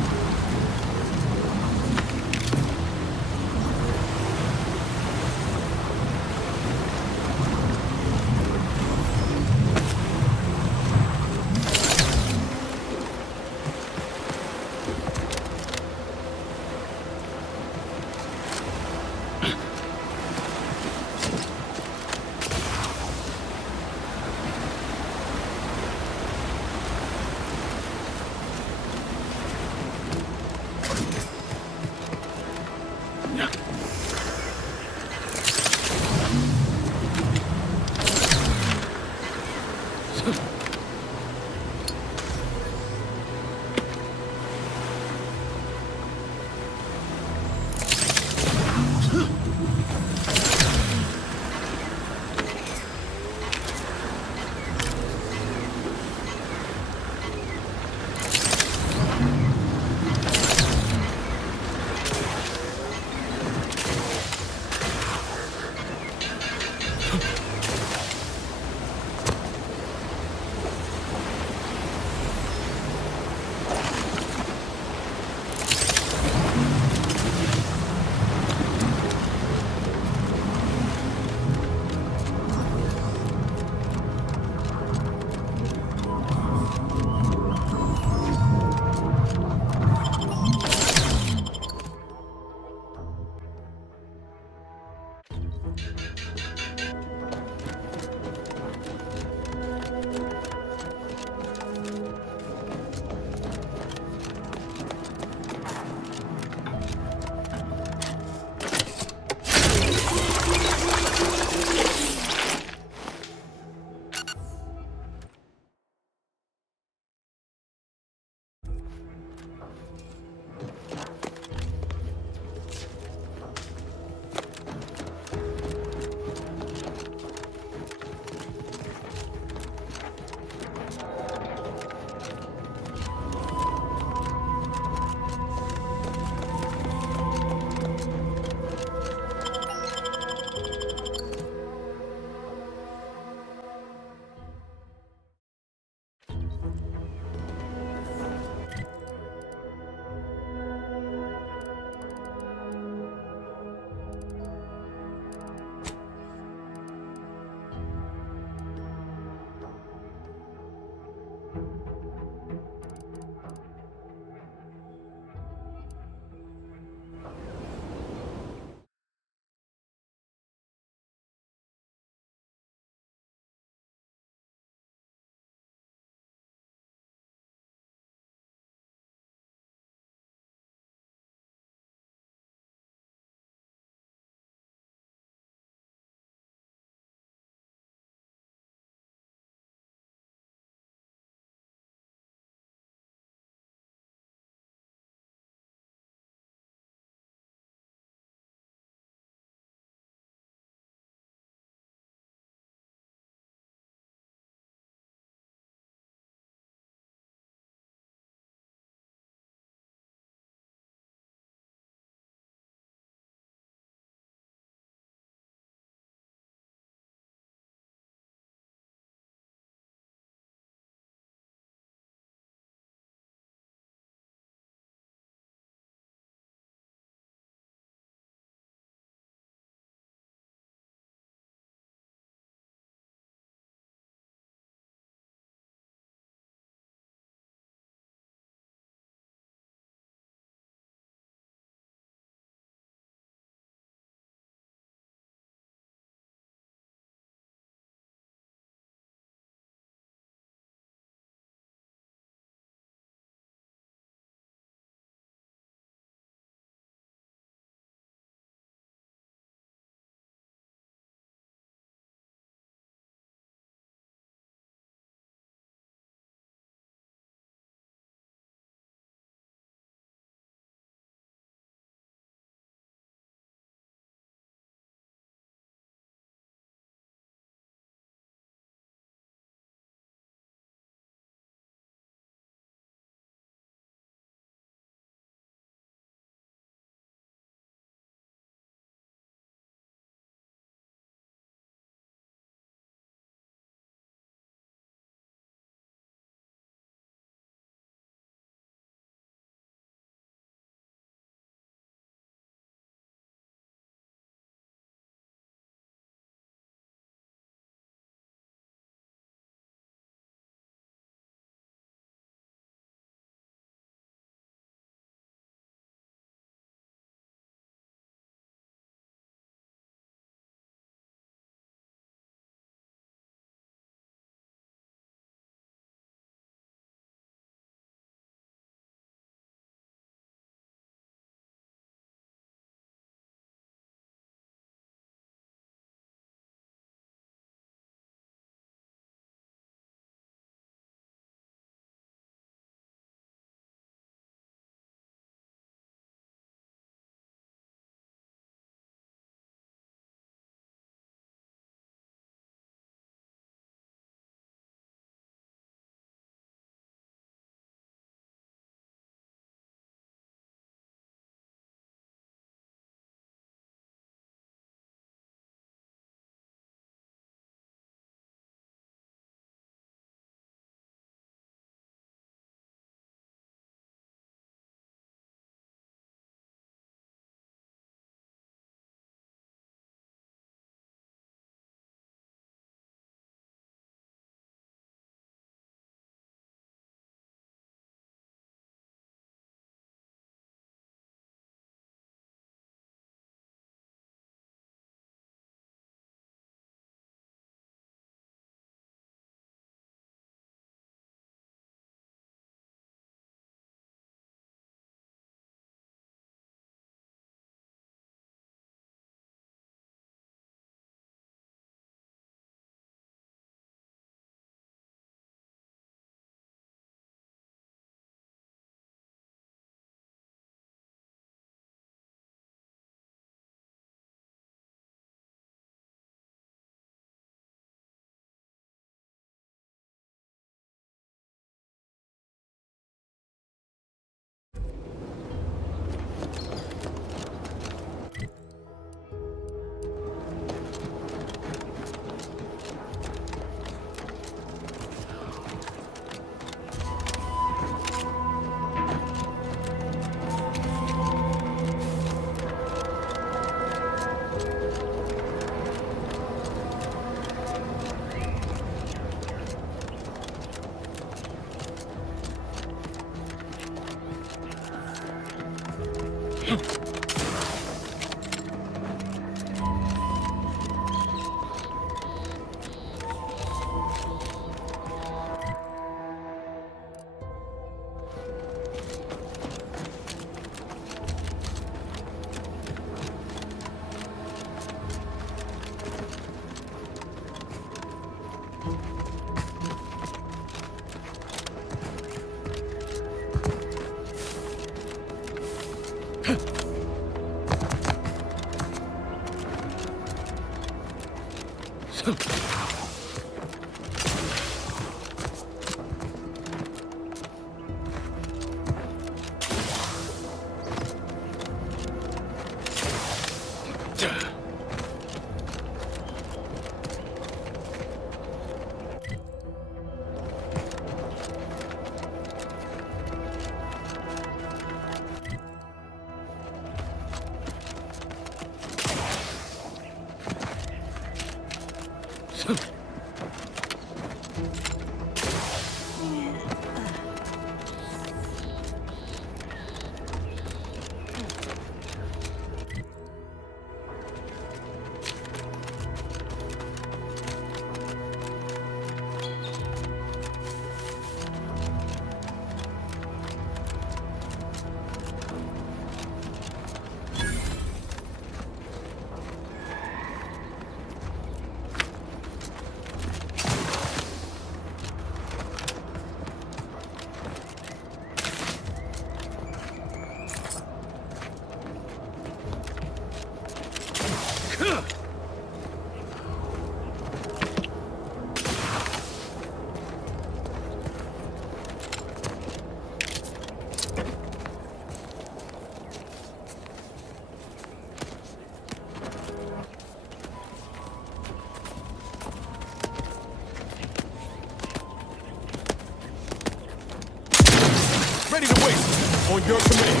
Ready to waste on your command.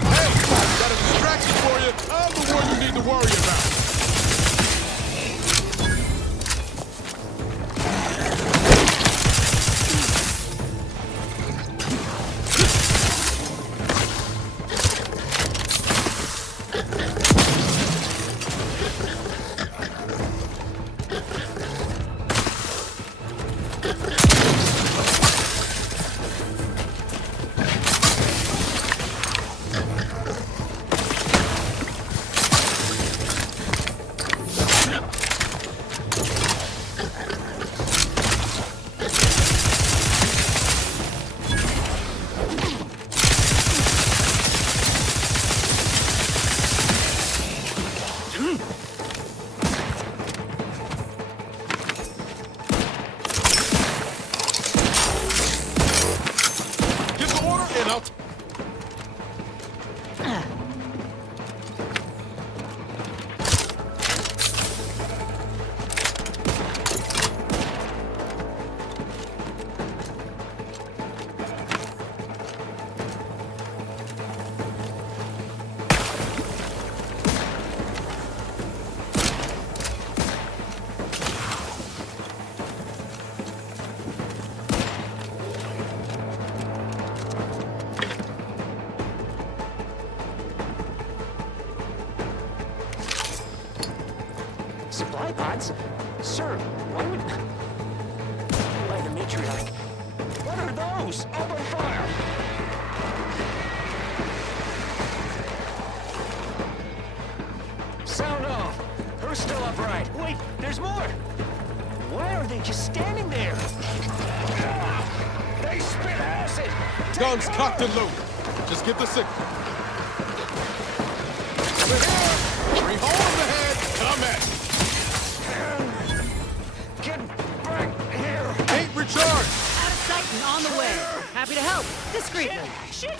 Hey, got a distraction for you. I'm the one you need to worry about. Supply pods? Sir, why would... Why, the matriarch... What are those? Open fire! Sound off! Who's still upright? Wait, there's more! Why are they just standing there? They spit acid! Guns cocked and loaded. Just get the signal. Bring home the head. Come at me. Get back here! Ain't recharged! Out of sight and on the way. Happy to help. Discreetly. Shit!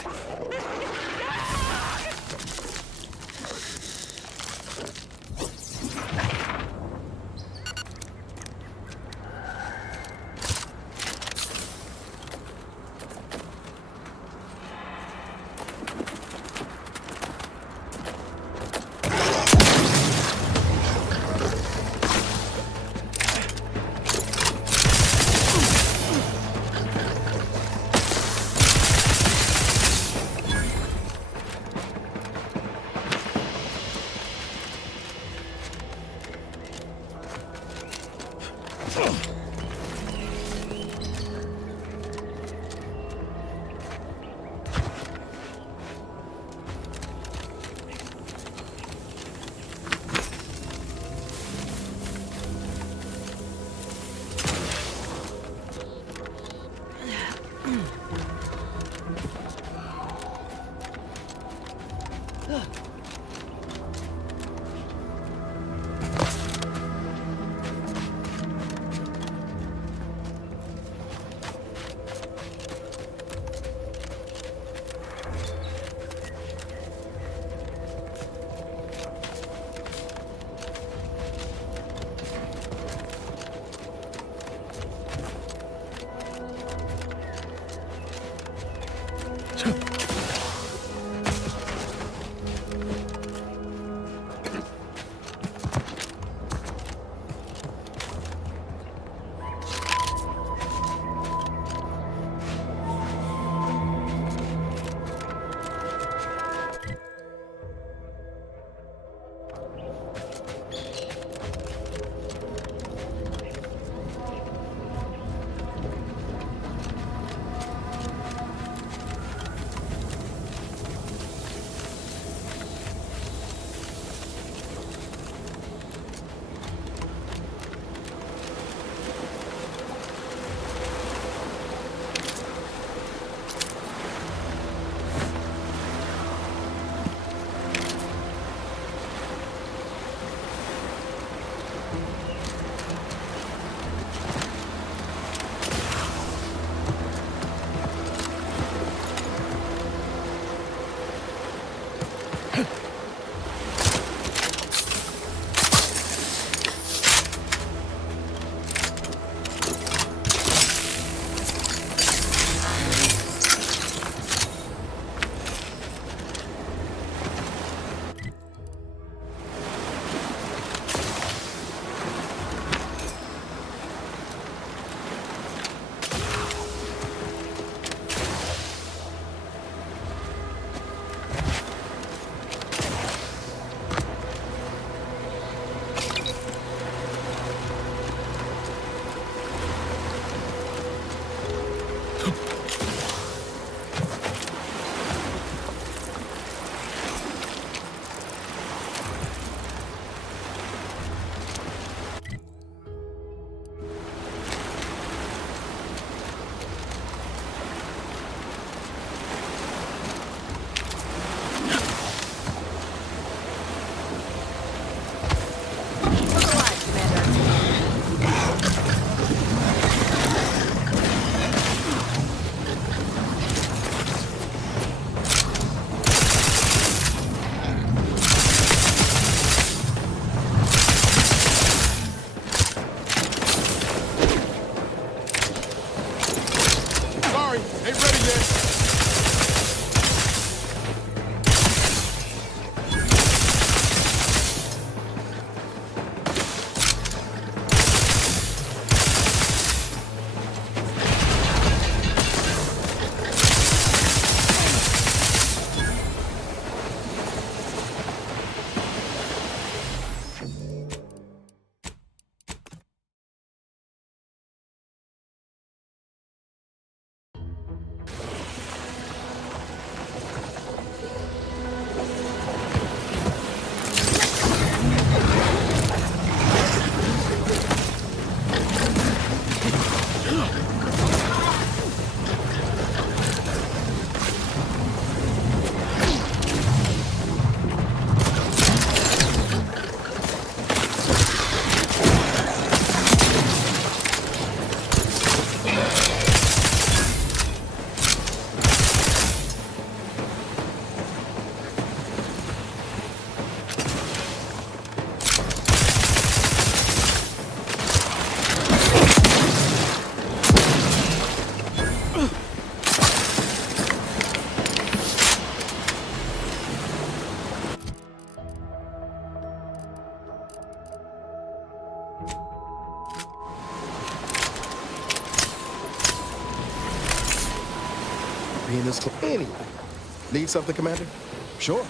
being this close. Anyway, need something, Commander? Sure.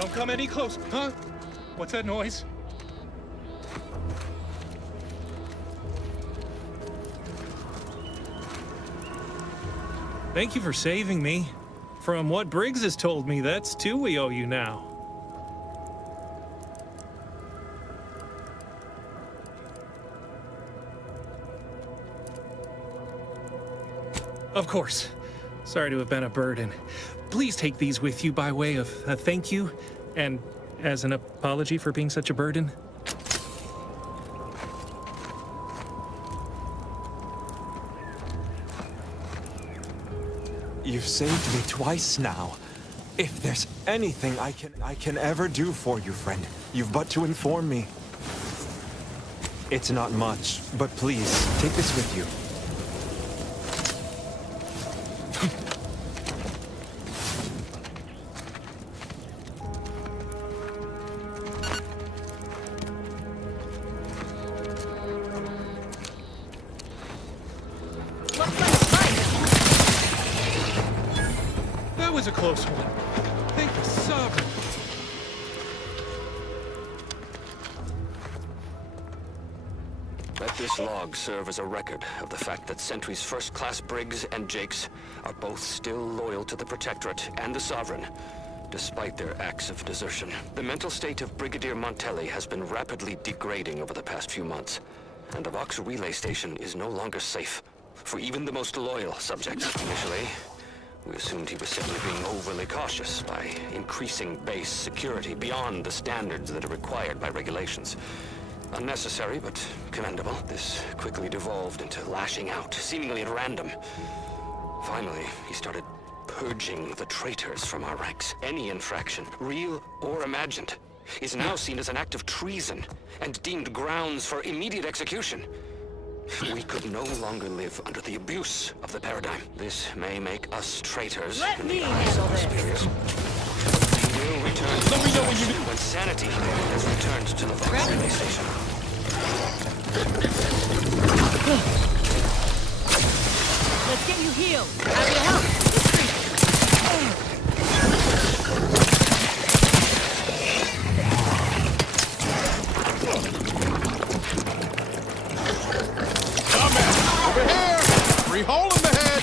Don't come any close, huh? What's that noise? Thank you for saving me. From what Briggs has told me, that's two we owe you now. Of course. Sorry to have been a burden. Please take these with you by way of a thank you, and as an apology for being such a burden. You've saved me twice now. If there's anything I can ever do for you, friend, you've but to inform me. It's not much, but please, take this with you. That was a close one. Thank the Sovereign. Let this log serve as a record of the fact that Sentry's first-class Briggs and Jakes are both still loyal to the Protectorate and the Sovereign, despite their acts of desertion. The mental state of Brigadier Montelli has been rapidly degrading over the past few months, and the Vox relay station is no longer safe for even the most loyal subjects. Initially, we assumed he was simply being overly cautious by increasing base security beyond the standards that are required by regulations. Unnecessary, but commendable. This quickly devolved into lashing out, seemingly at random. Finally, he started purging the traitors from our ranks. Any infraction, real or imagined, is now seen as an act of treason and deemed grounds for immediate execution. We could no longer live under the abuse of the paradigm. This may make us traitors in the eyes of our superiors. We will return to when sanity has returned to the Vox relay station. Let's get you healed. Happy to help. Over here! Free hole in the head!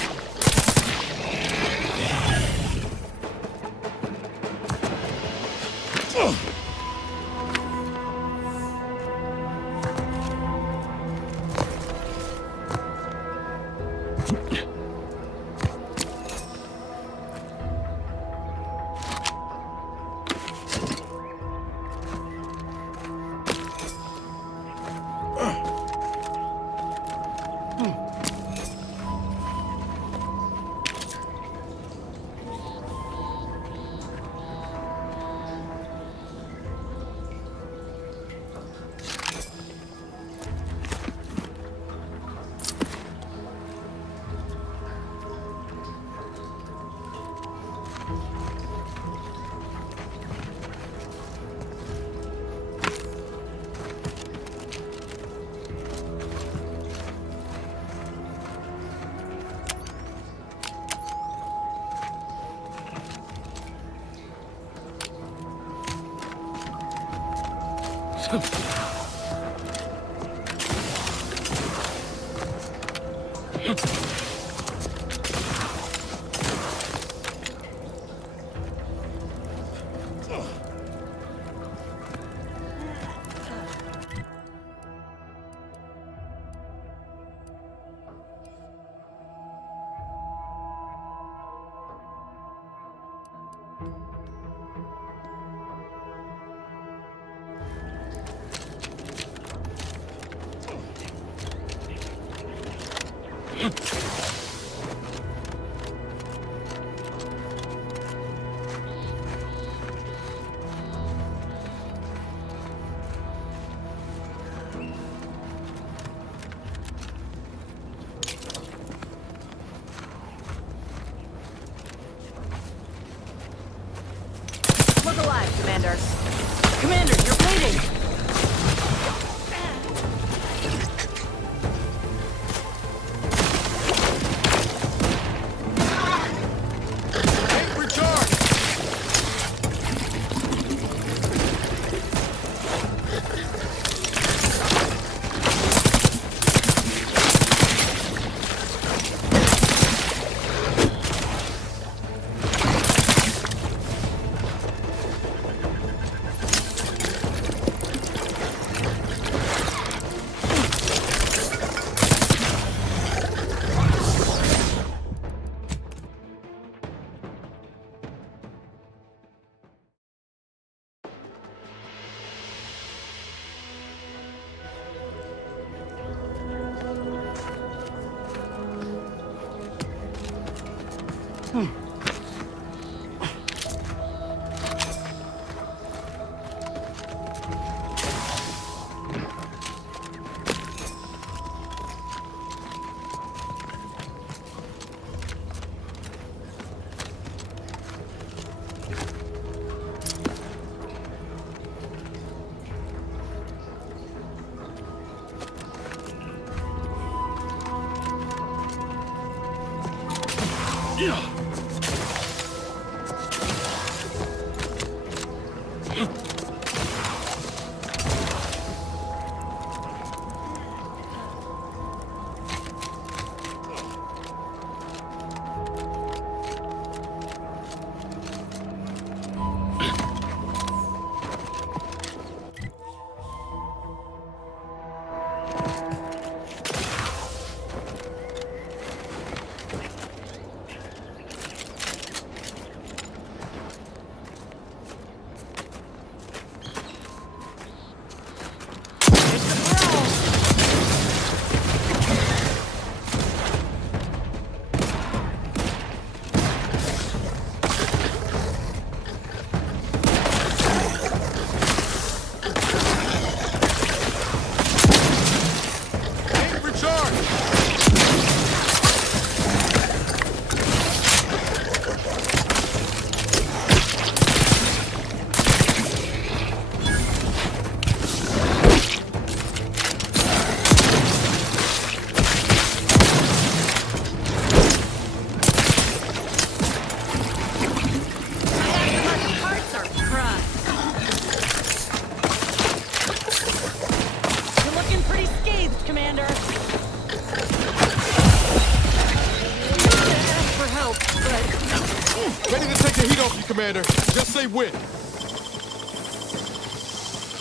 Commander. Just say when.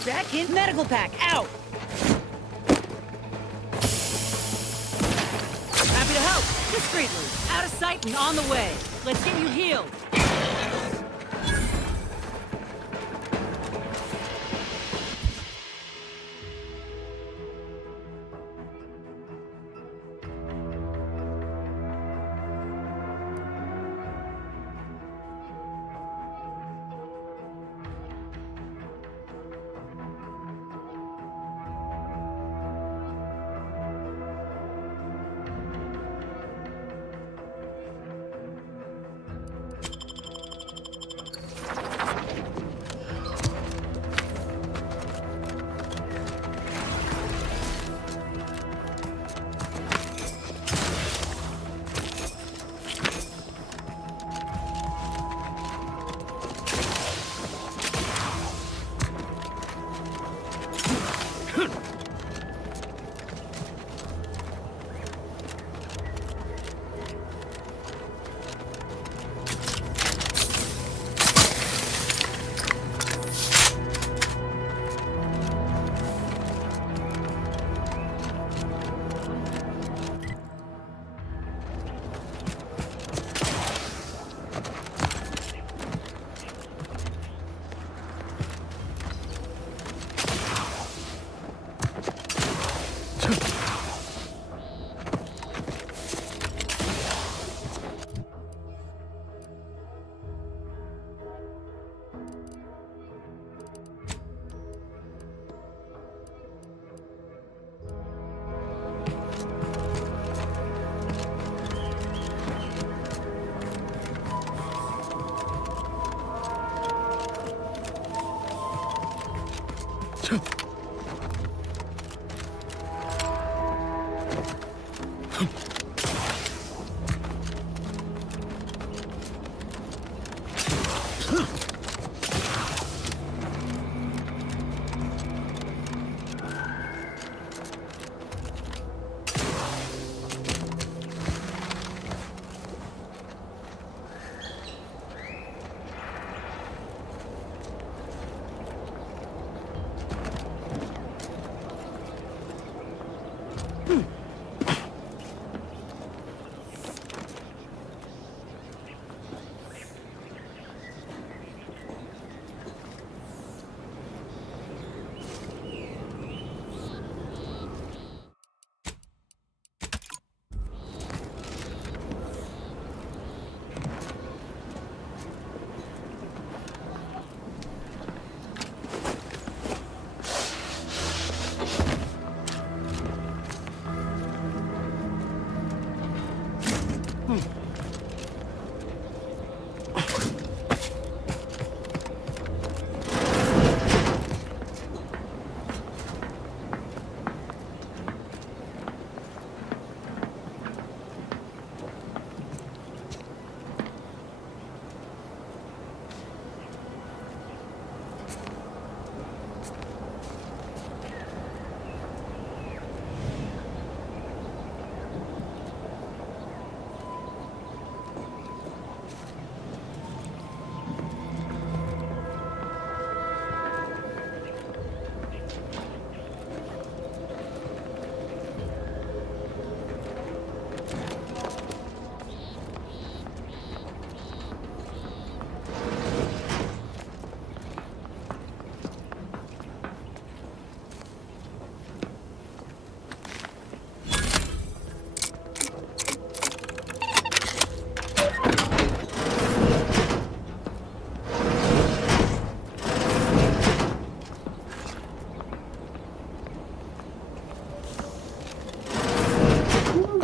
Back in medical pack, out! Happy to help, discreetly, out of sight and on the way. Let's get you healed.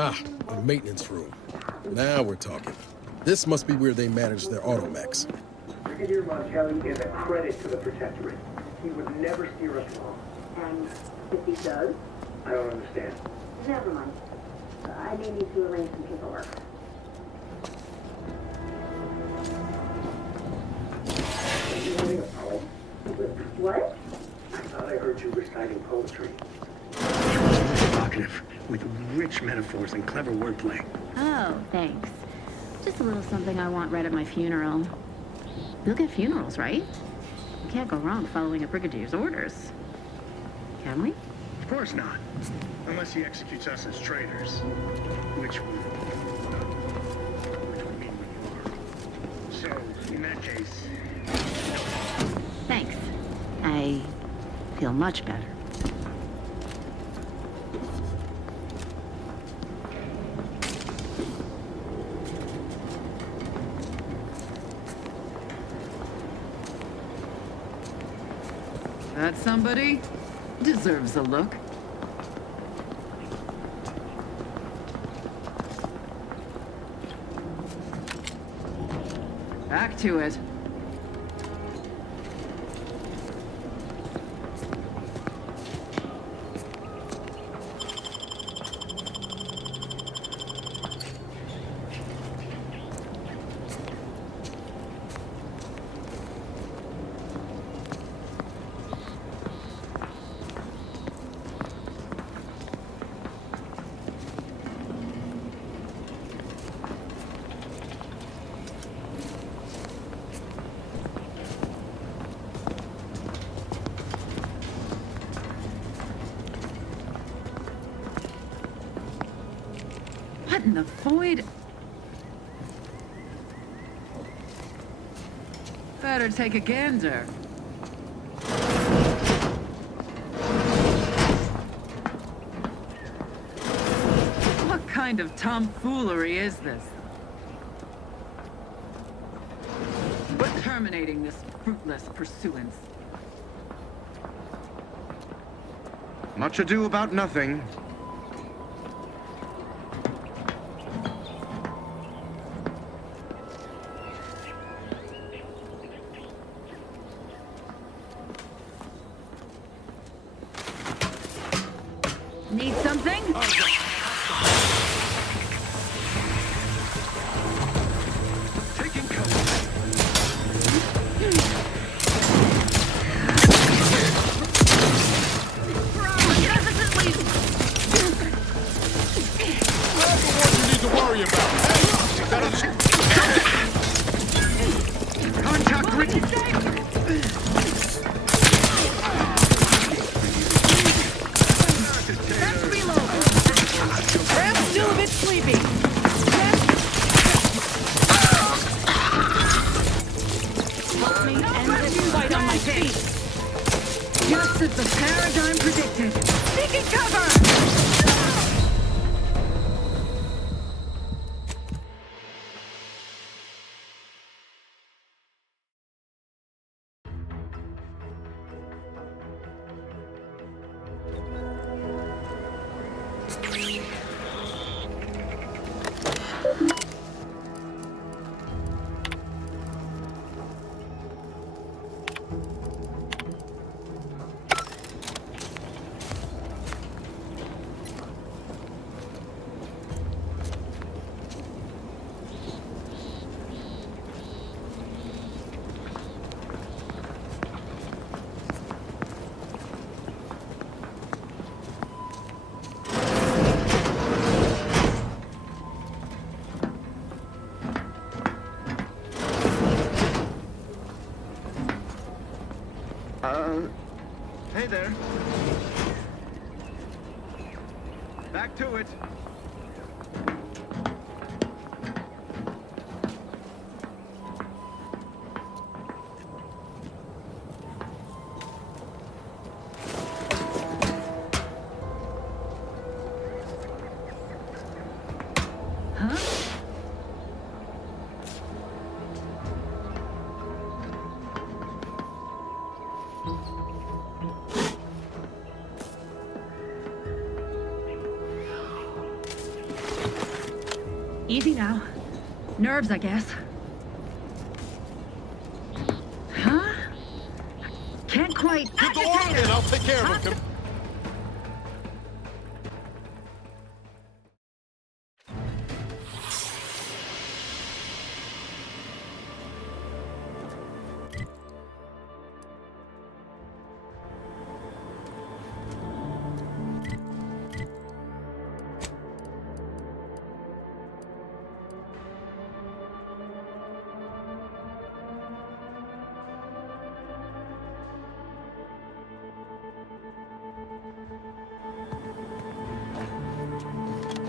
Ah, the maintenance room. Now we're talking. This must be where they manage their automechs. Brigadier Montelli is a credit to the Protectorate. He would never steer us wrong. And if he does? I don't understand. Never mind. I may need to arrange some paperwork. Are you writing a poem? What? I thought I heard you reciting poetry. Evocative, with rich metaphors and clever wordplay. Oh, thanks. Just a little something I want read at my funeral. We'll get funerals, right? We can't go wrong following a brigadier's orders. Can we? Of course not. Unless he executes us as traitors. Which would mean we are. So, in that case... Thanks. I feel much better. That somebody deserves a look. Back to it. What in the void? Better take a gander. What kind of tomfoolery is this? We're terminating this fruitless pursuance. Much ado about nothing. Need something? Taking cover. Worry about. Contact Ricky. Let's reload. Ram's still a bit sleepy. Help me end this fight on my feet. Just as the paradigm predicted. Taking cover! Hey there. Back to it. Huh? Easy now. Nerves, I guess. Huh? Can't quite. Get the oil in, I'll take care of it.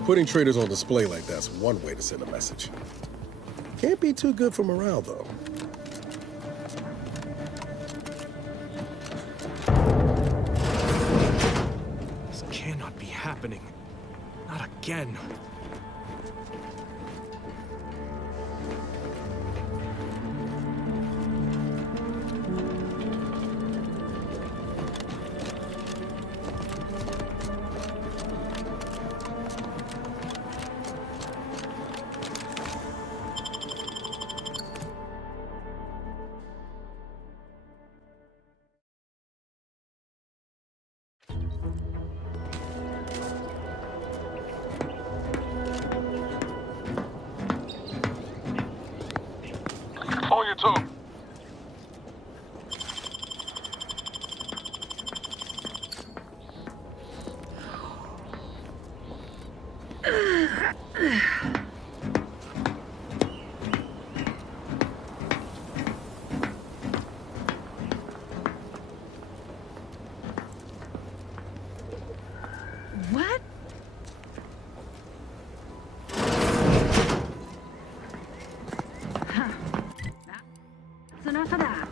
Putting traders on display like that's one way to send a message. Can't be too good for morale, though. This cannot be happening. Not again. On your toe. What? Huh. That's enough of that.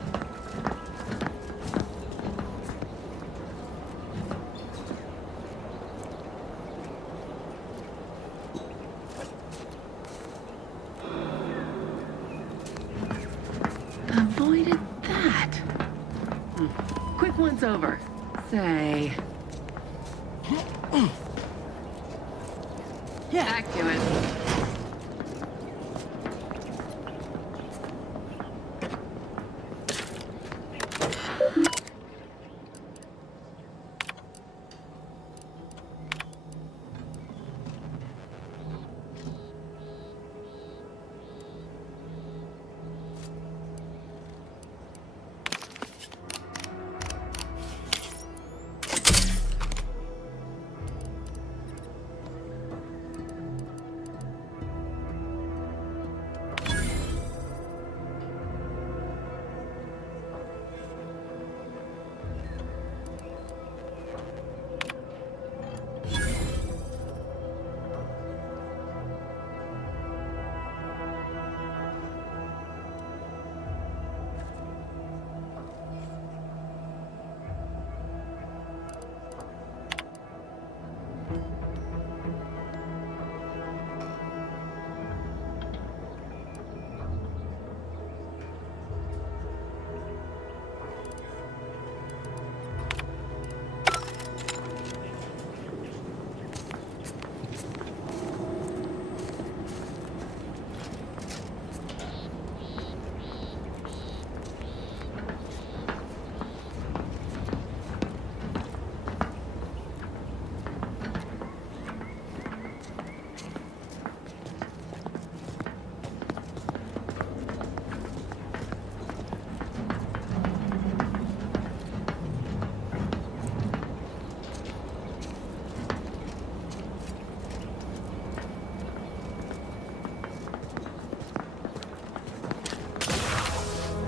Avoided that. Quick once over. Say. Yeah. Back to it.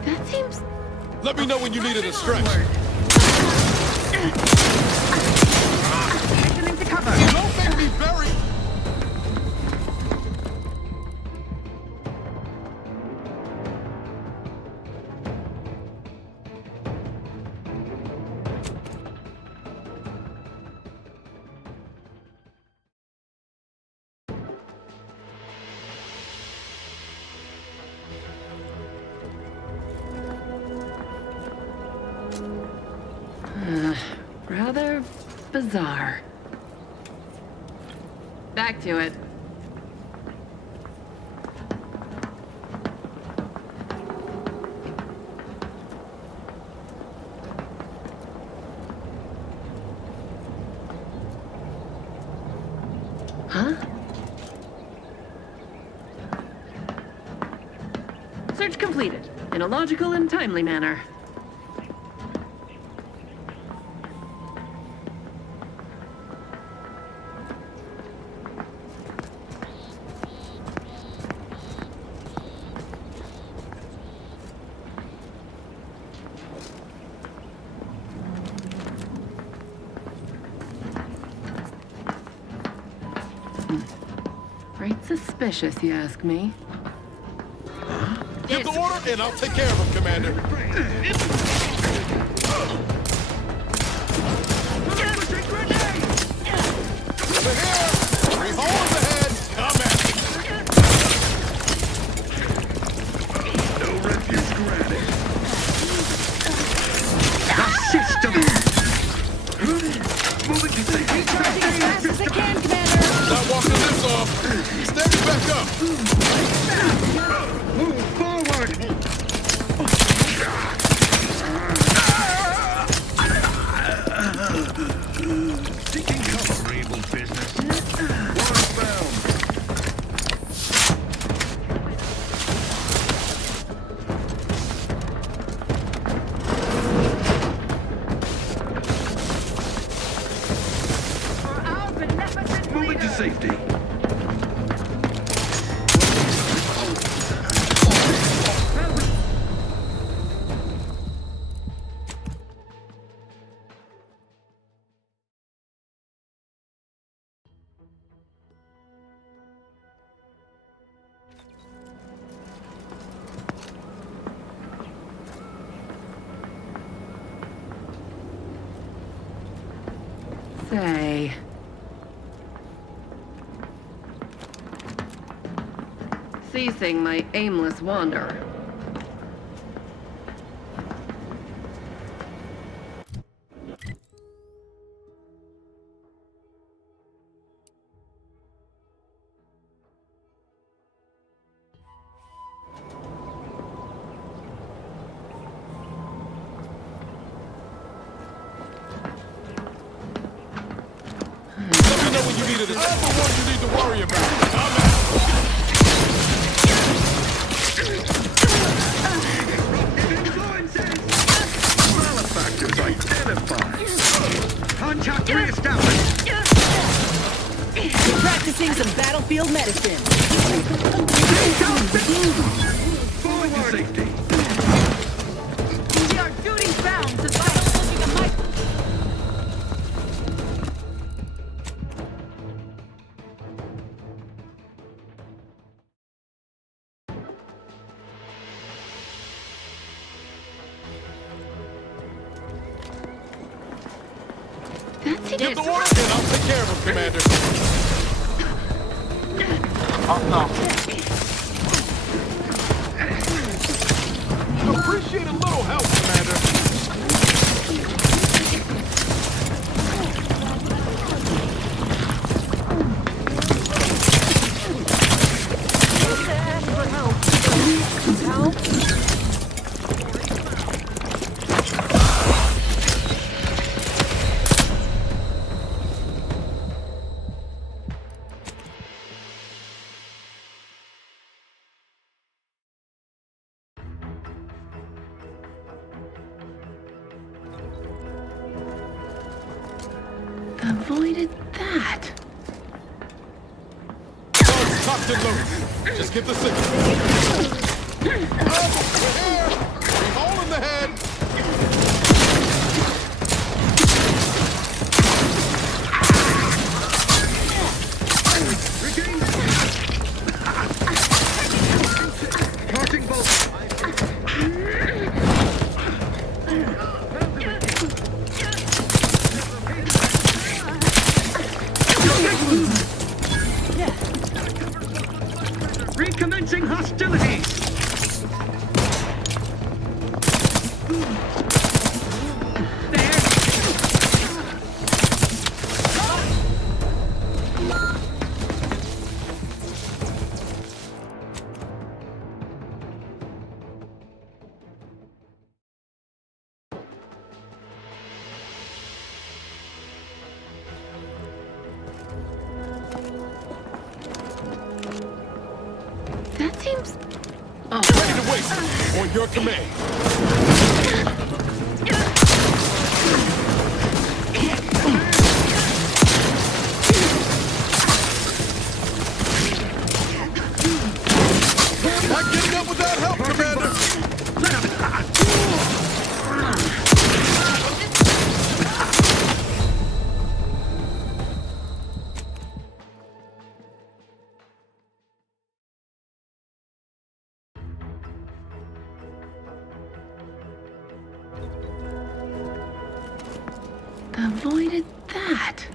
That seems... Let me know when you needed a stretch. Get into cover. Don't make me bury... Rather bizarre. Back to it. Huh? Search completed, in a logical and timely manner. Right suspicious, you ask me. Give the order, and I'll take care of him, Commander. Over here! 3 holes ahead! Come at me! No refuge granted. The system! Moving to safety! Charging as fast as I can, Commander! Not walking this off! Steady back up! Move forward! Seeking cover, able business. Westbound. Moving to safety. Say. Ceasing my aimless wander. Let me know when you need it. I'm the one you need to worry about. Malefactors identified. Contact reestablished. Practicing some battlefield medicine. Forward to safety. We are duty bound to vital looking at my... Give the order, and I'll take care of him, Commander. Appreciate a little help, Commander. Avoided that. Guns cocked and loaded. Just give the signal. We're here! 3 hole in the head! Charging bolt. Recommencing hostilities! seems... Ready to waste it. On your command. Not getting up without help, Commander. Avoided that.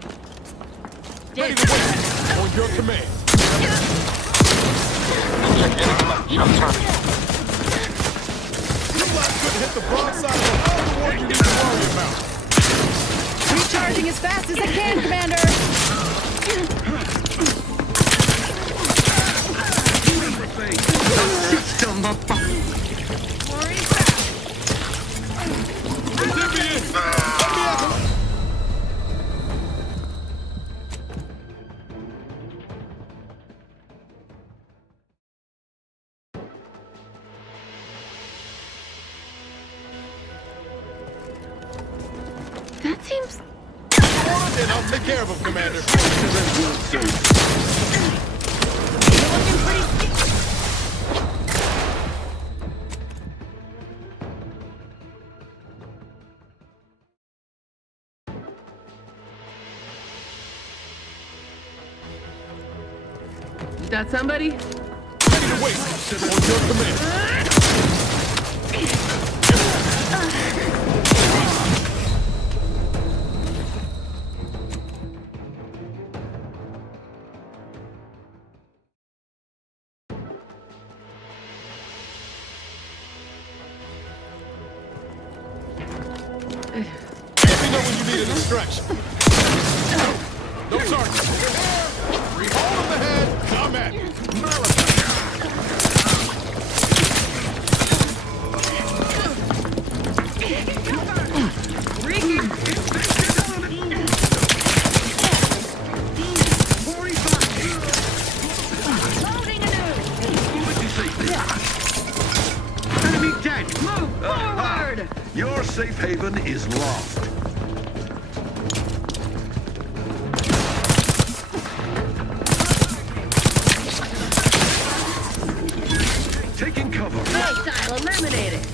Ready to waste it. On your command. You lot couldn't hit the broadside of the one you need to worry about. Recharging as fast as I can, Commander! That seems... And I'll take care of him, Commander. Is that somebody? Ready to waste it. On your command. Let me know when you need a distraction. No target. Free hole in the head. I'm at it. Enemy dead! Move forward! Your safe haven is lost. Taking cover. Hostile eliminated.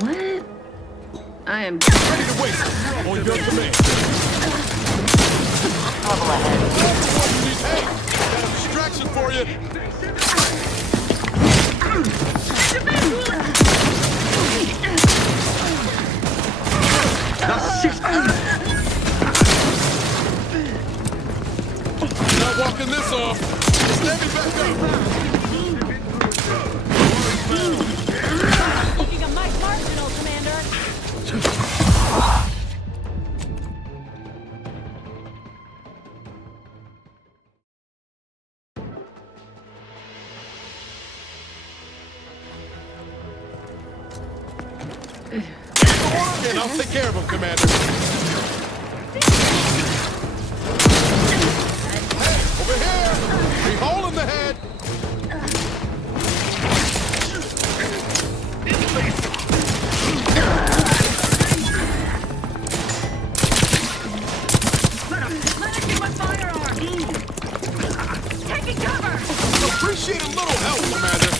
What? I am ready to waste it. On your command. Trouble ahead. Hey, got a distraction for you. Not walking this off. Stand me back up. Looking a might marginal, Commander. And I'll take care of him, Commander. Hey, over here! Free hole in the head! Taking cover! Appreciate a little help, Commander.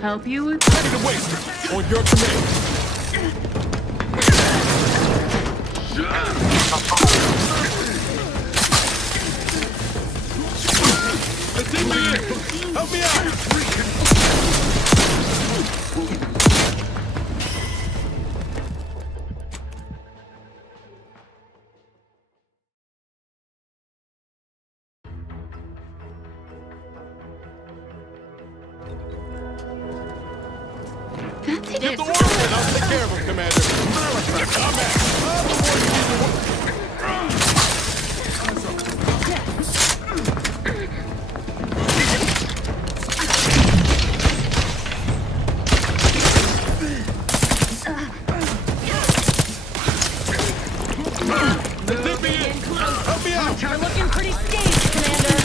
Help you with... Ready to waste it. On your command. Take me in. Help me out. Get the order and I'll take care of him, Commander. Come back. I'm the one you need to work. Let me in. Help me out. You're looking pretty staged, Commander.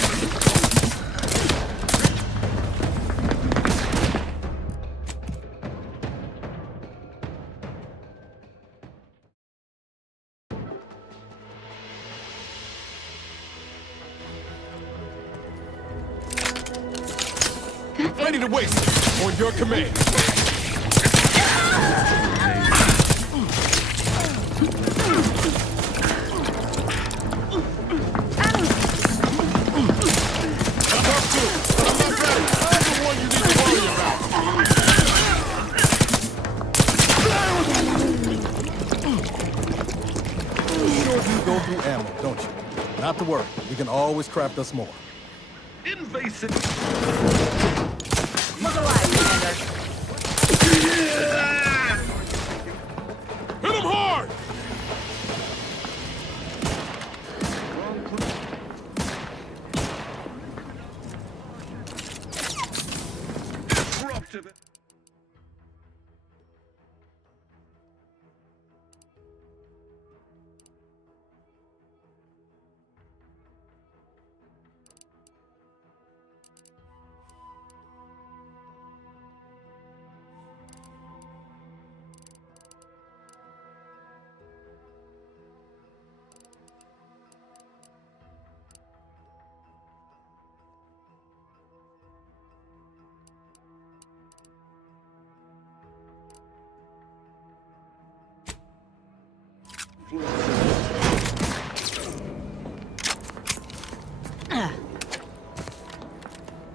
Ready to waste it. On your command. Go through ammo, don't you? Not to worry. We can always craft us more. Invasive. Look alive, Commander. Hit him hard! Disruptive.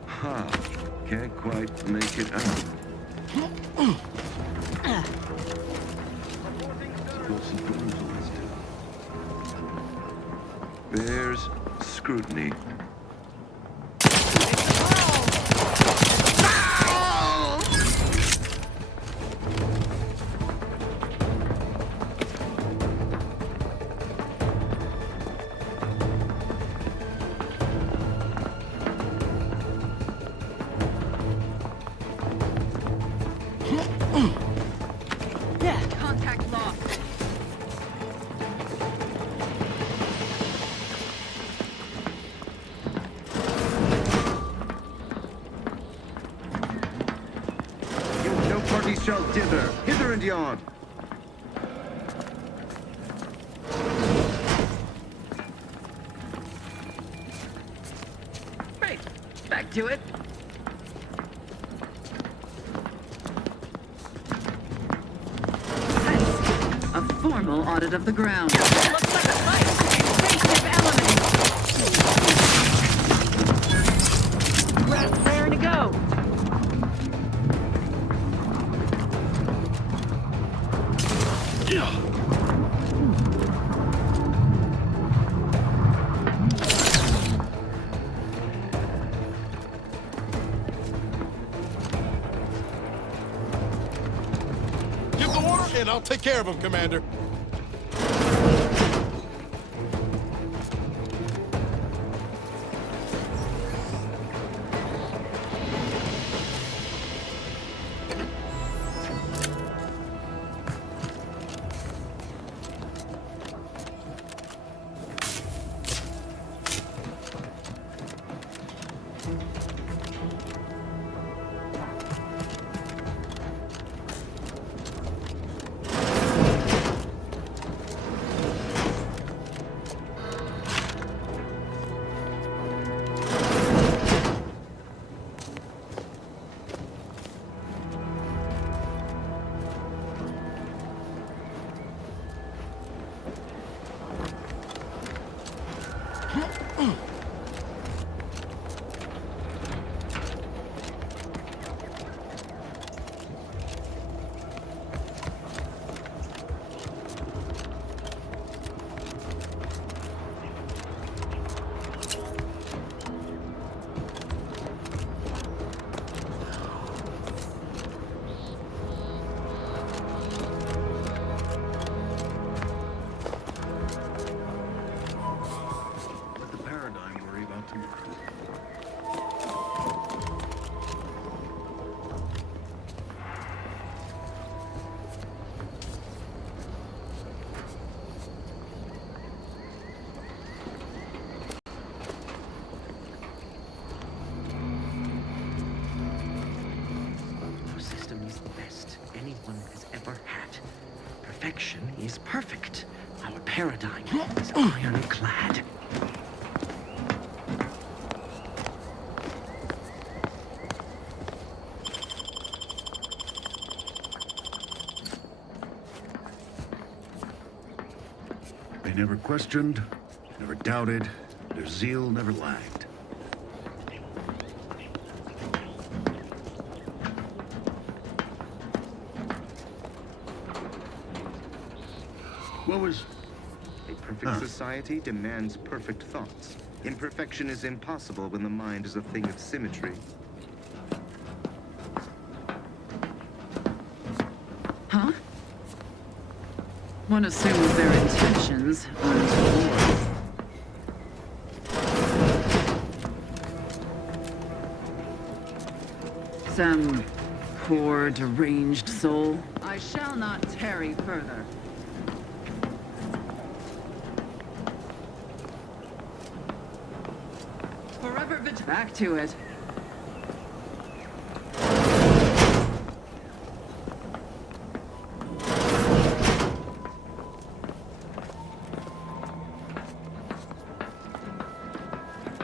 Huh. Can't quite make it out. Got some bones on this dude. Bears scrutiny. Contact lost. No party shall dither. Hither and yon. Right. Back to it. A formal audit of the ground. Looks like a fight. Invasive elements. Raring to go. Give the order and I'll take care of him, Commander. anyone has ever had. Perfection is perfect. Our paradigm is ironclad. They never questioned, never doubted, their zeal never lagged. What was... A perfect society demands perfect thoughts. Imperfection is impossible when the mind is a thing of symmetry. Huh? One assumes their intentions untoward. Some poor, deranged soul. I shall not tarry further. Forever back to it.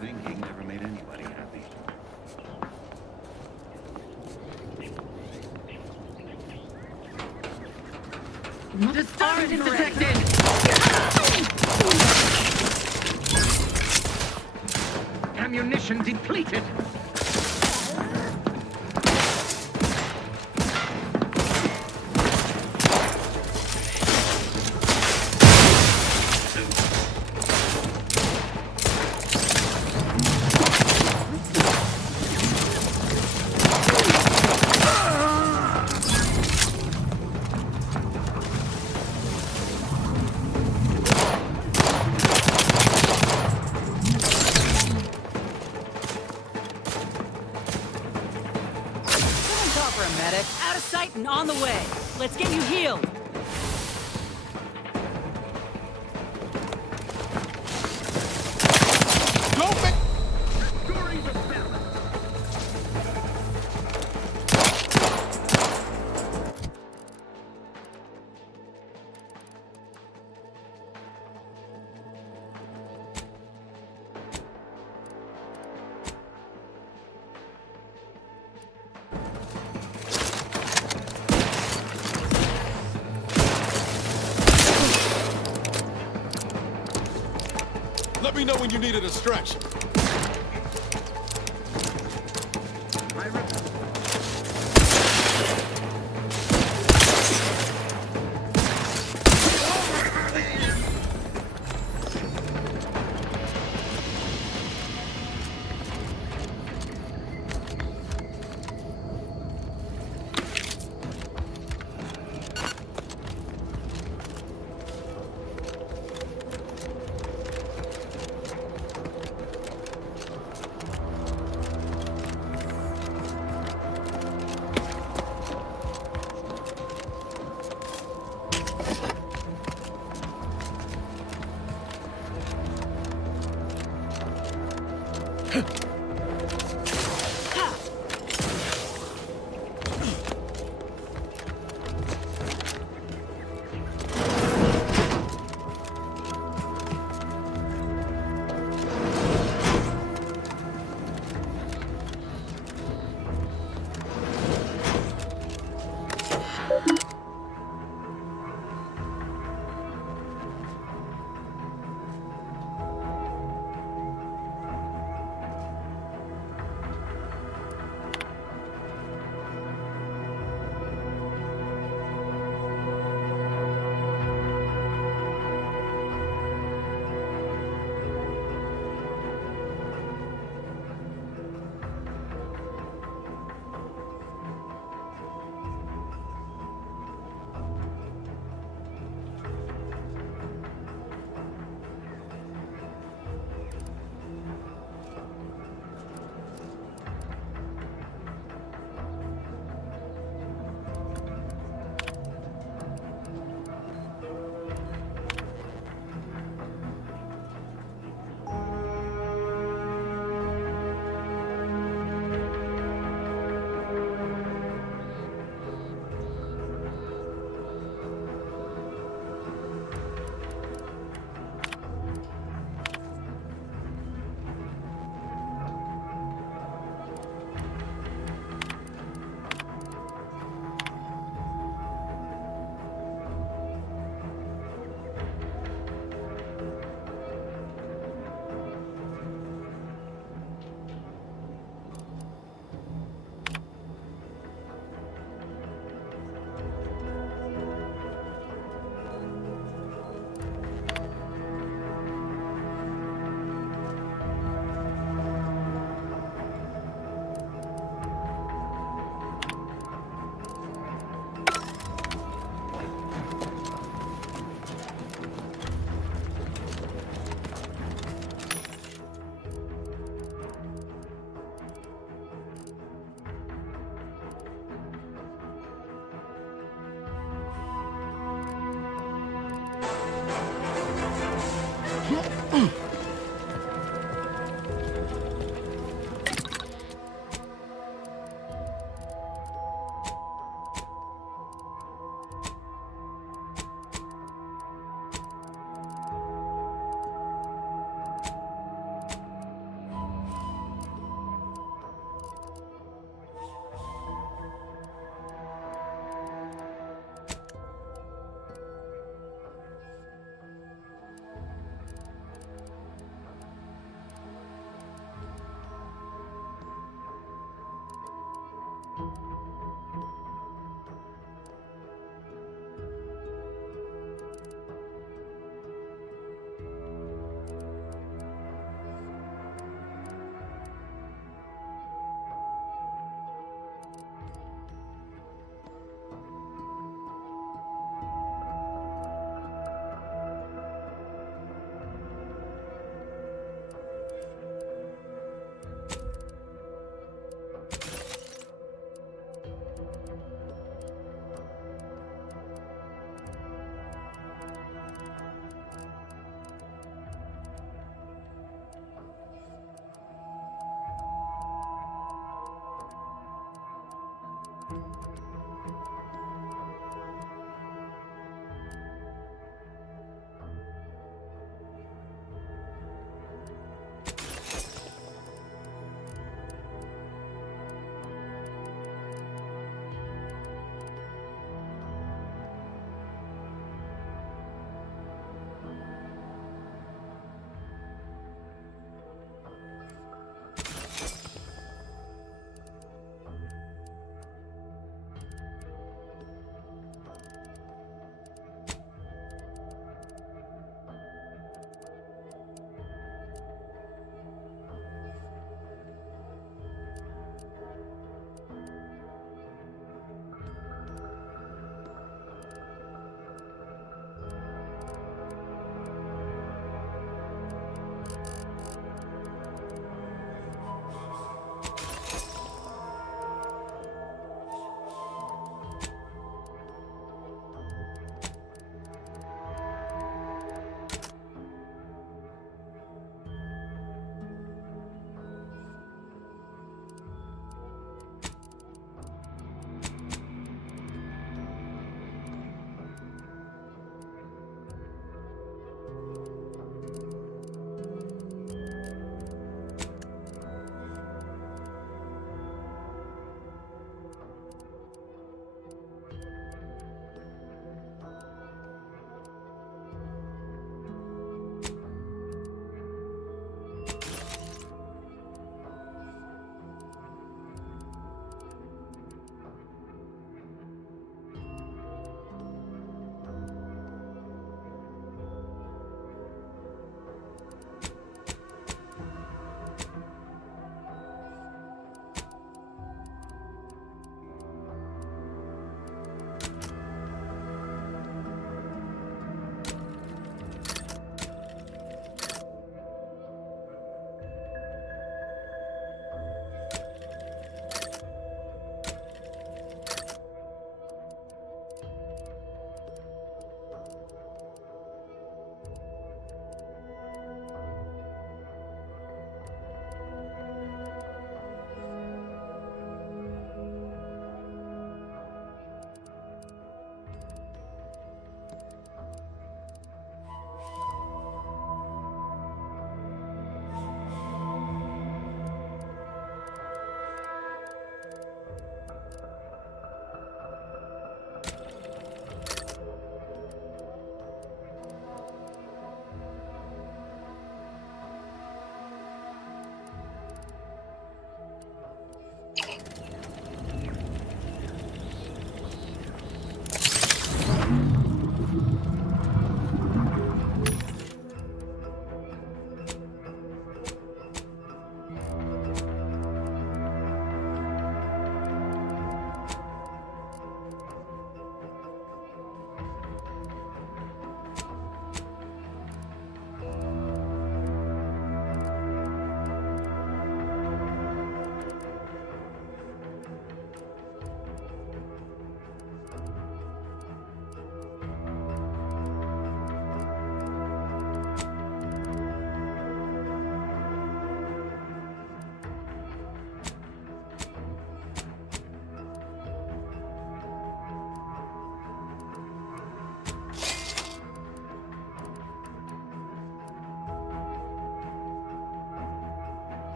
Thinking never made anybody happy. Disturbance detected! Ammunition depleted! For a medic. Out of sight and on the way. Let's get you healed. Let me know when you need a distraction.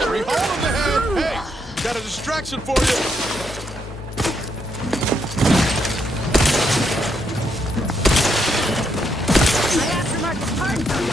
Three hole in the head. Hey, got a distraction for you. My aftermarket parts are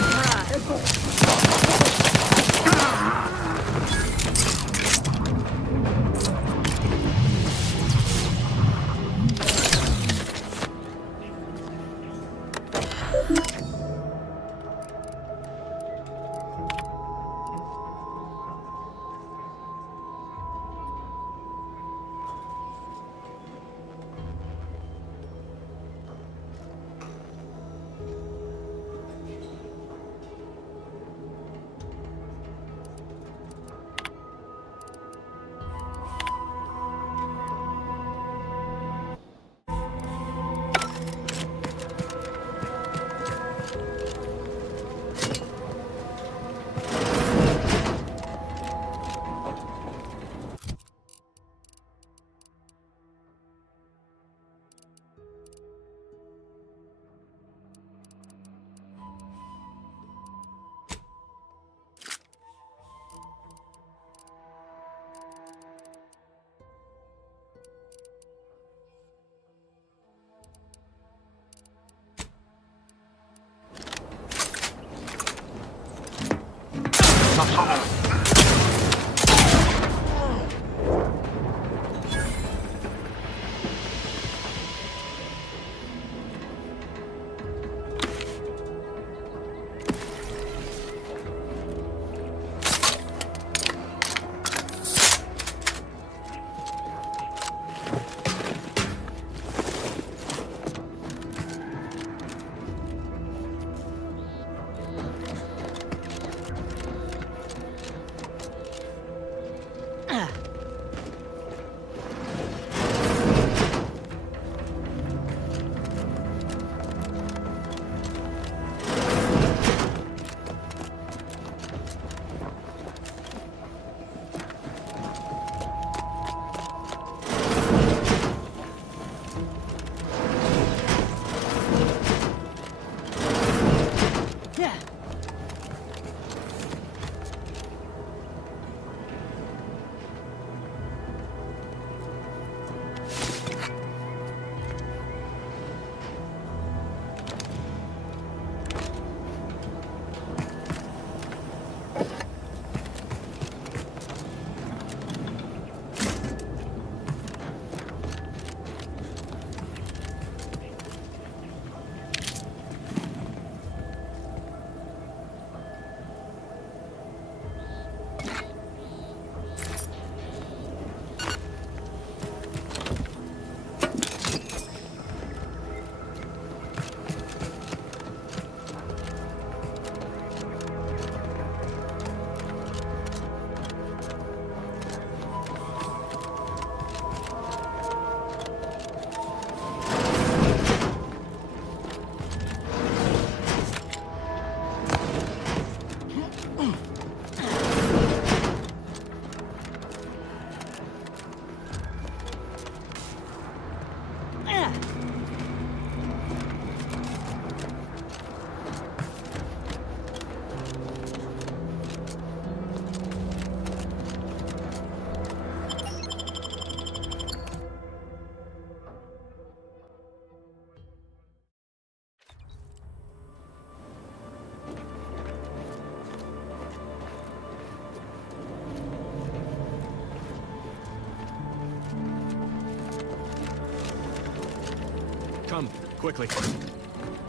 Come, quickly.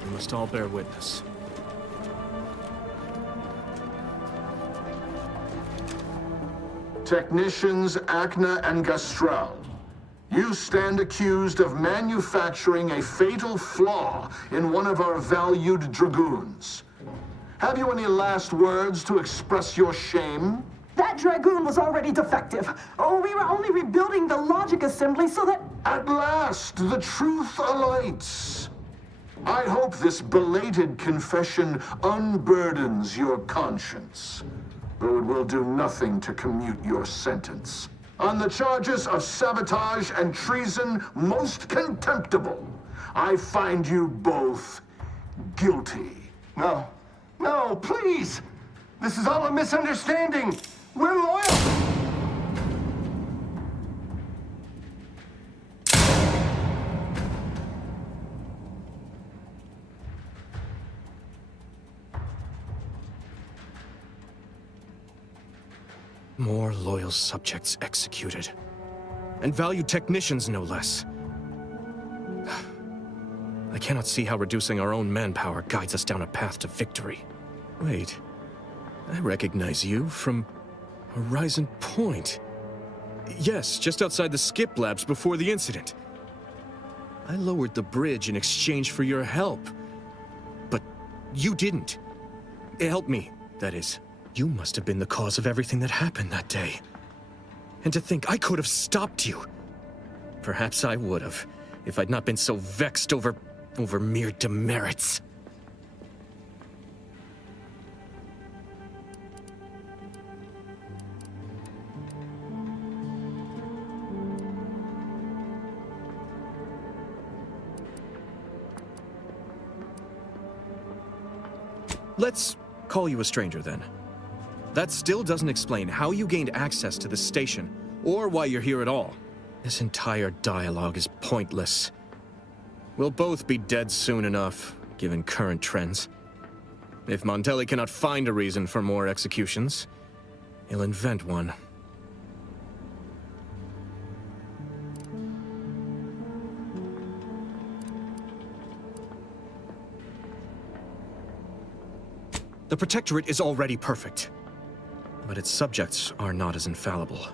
We must all bear witness. Technicians Acna and Gastral, you stand accused of manufacturing a fatal flaw in one of our valued dragoons. Have you any last words to express your shame? That Dragoon was already defective. Oh, we were only rebuilding the logic assembly so that... At last, the truth alights. I hope this belated confession unburdens your conscience, though it will do nothing to commute your sentence. On the charges of sabotage and treason most contemptible, I find you both guilty. No, please! This is all a misunderstanding! We're loyal! more loyal subjects executed. And valued technicians, no less. I cannot see how reducing our own manpower guides us down a path to victory. Wait, I recognize you from Horizon Point. Yes, just outside the Skip Labs before the incident. I lowered the bridge in exchange for your help. But you didn't. Help me, that is. You must have been the cause of everything that happened that day. And to think I could have stopped you. Perhaps I would have, if I'd not been so vexed over mere demerits. Let's call you a stranger, then. That still doesn't explain how you gained access to the station, or why you're here at all. This entire dialogue is pointless. We'll both be dead soon enough, given current trends. If Montelli cannot find a reason for more executions, he'll invent one. The Protectorate is already perfect, but its subjects are not as infallible.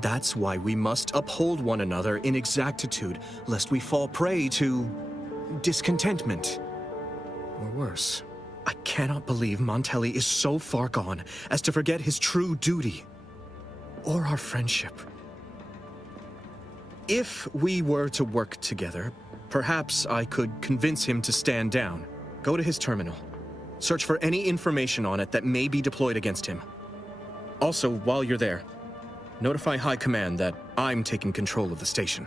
That's why we must uphold one another in exactitude, lest we fall prey to discontentment. Or worse, I cannot believe Montelli is so far gone as to forget his true duty, or our friendship. If we were to work together, perhaps I could convince him to stand down. Go to his terminal. Search for any information on it that may be deployed against him. Also, while you're there, notify High Command that I'm taking control of the station.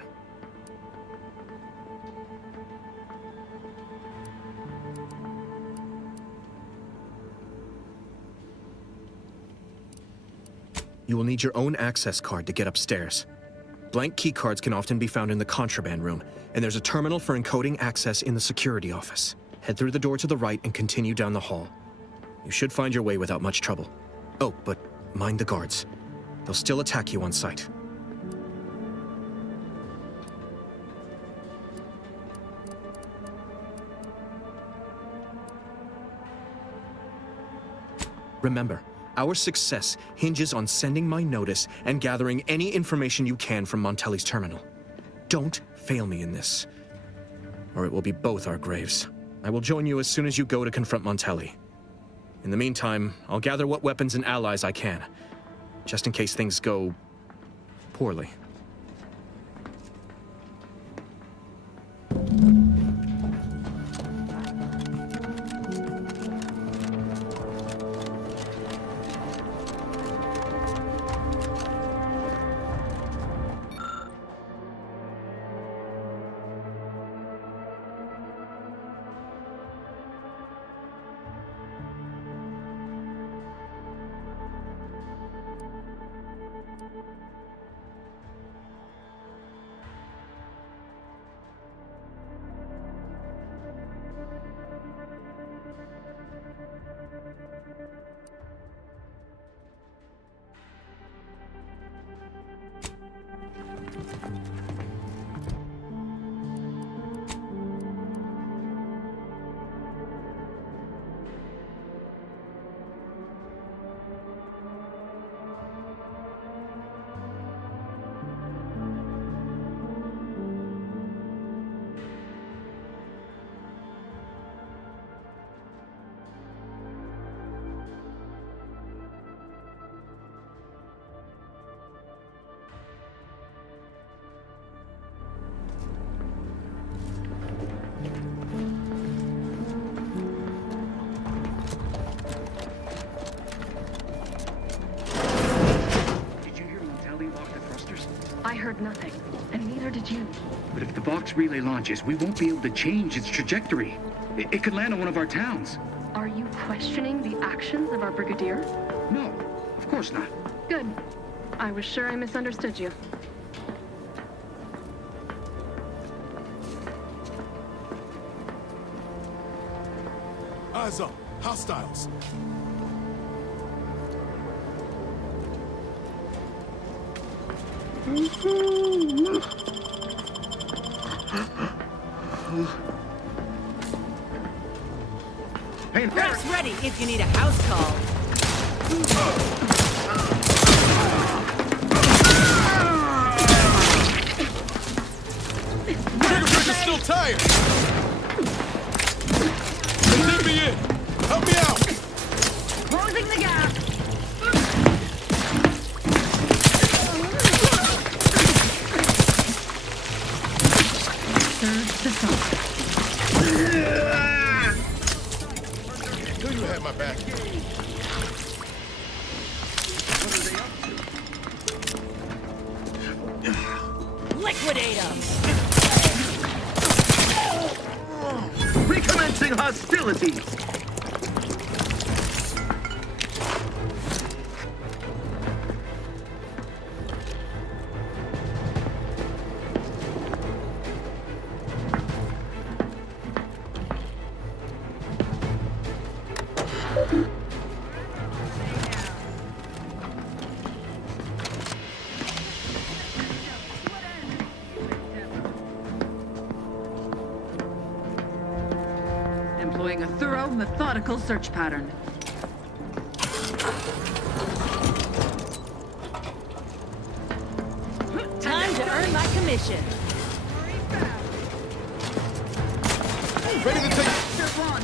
You will need your own access card to get upstairs. Blank keycards can often be found in the contraband room, and there's a terminal for encoding access in the security office. Head through the door to the right and continue down the hall. You should find your way without much trouble. Oh, but mind the guards. They'll still attack you on sight. Remember, our success hinges on sending my notice and gathering any information you can from Montelli's terminal. Don't fail me in this, or it will be both our graves. I will join you as soon as you go to confront Montelli. In the meantime, I'll gather what weapons and allies I can, just in case things go poorly. I heard nothing, and neither did you. But if the Vox relay launches, we won't be able to change its trajectory. It could land on one of our towns. Are you questioning the actions of our brigadier? No, of course not. Good. I was sure I misunderstood you. Eyes up. Hostiles. Wraps ready if you need a house call. Trigger is still tired. Let me in. Help me out. Closing the gap. Surge to stop. Knew you had my back. Liquidate them. Recommencing hostilities. Employing a thorough, methodical search pattern. Time to earn my commission. Ready to take. Step one.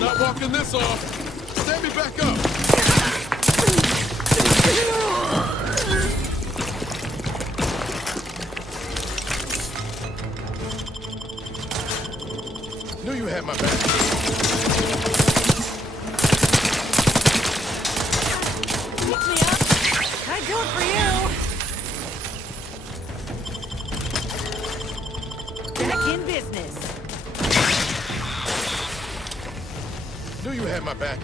Not walking this off. Stand me back up. Knew you had my back. Pick me up. I'd do it for you. Back in business. Knew you had my back.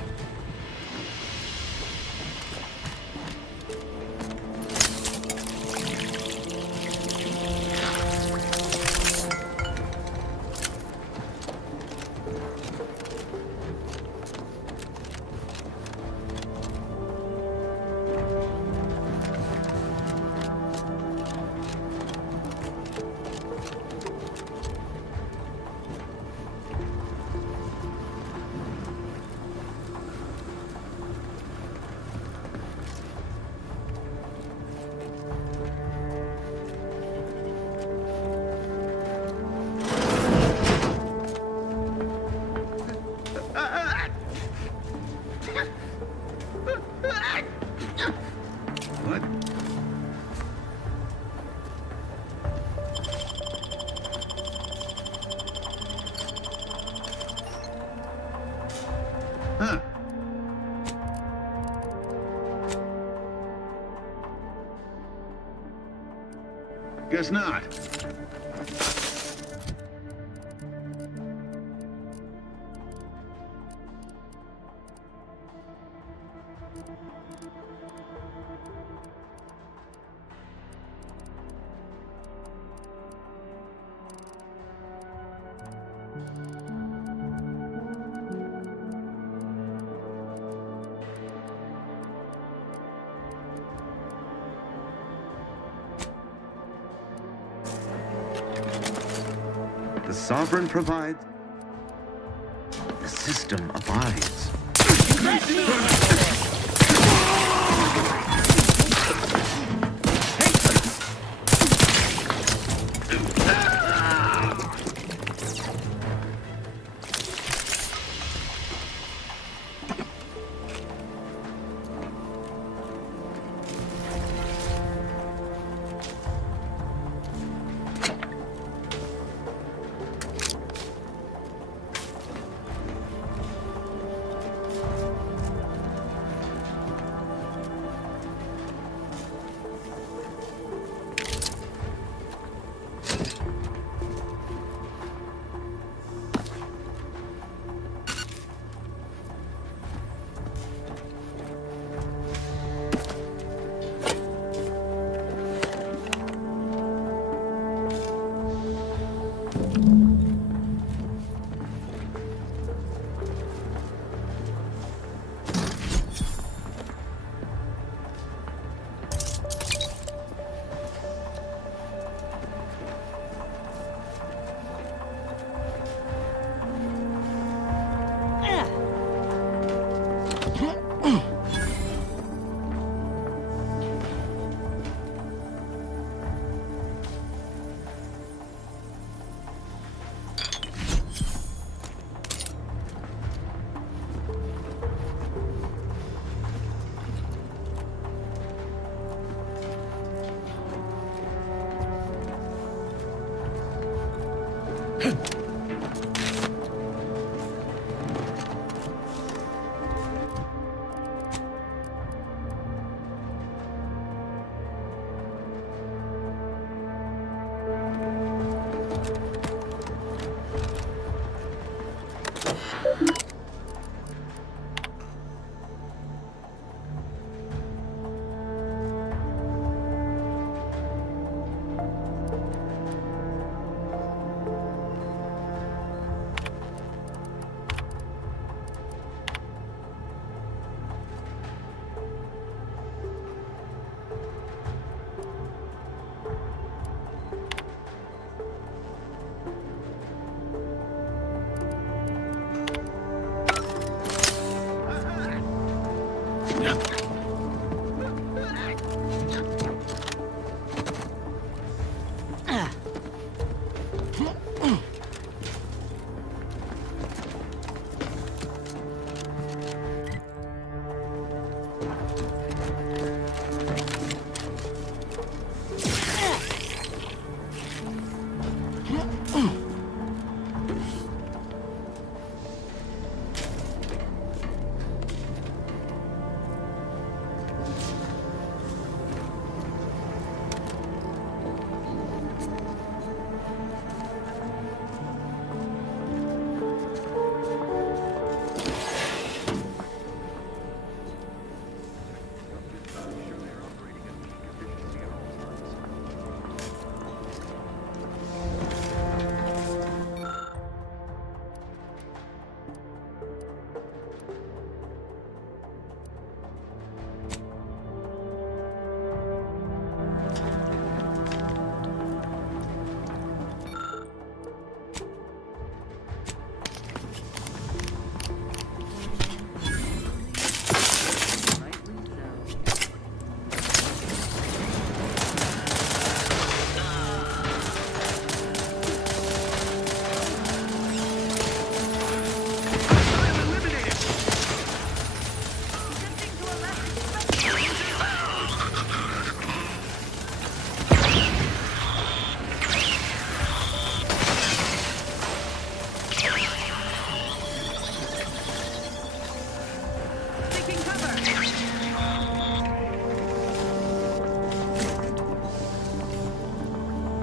What? Huh. Guess not. The Sovereign provides. The system abides.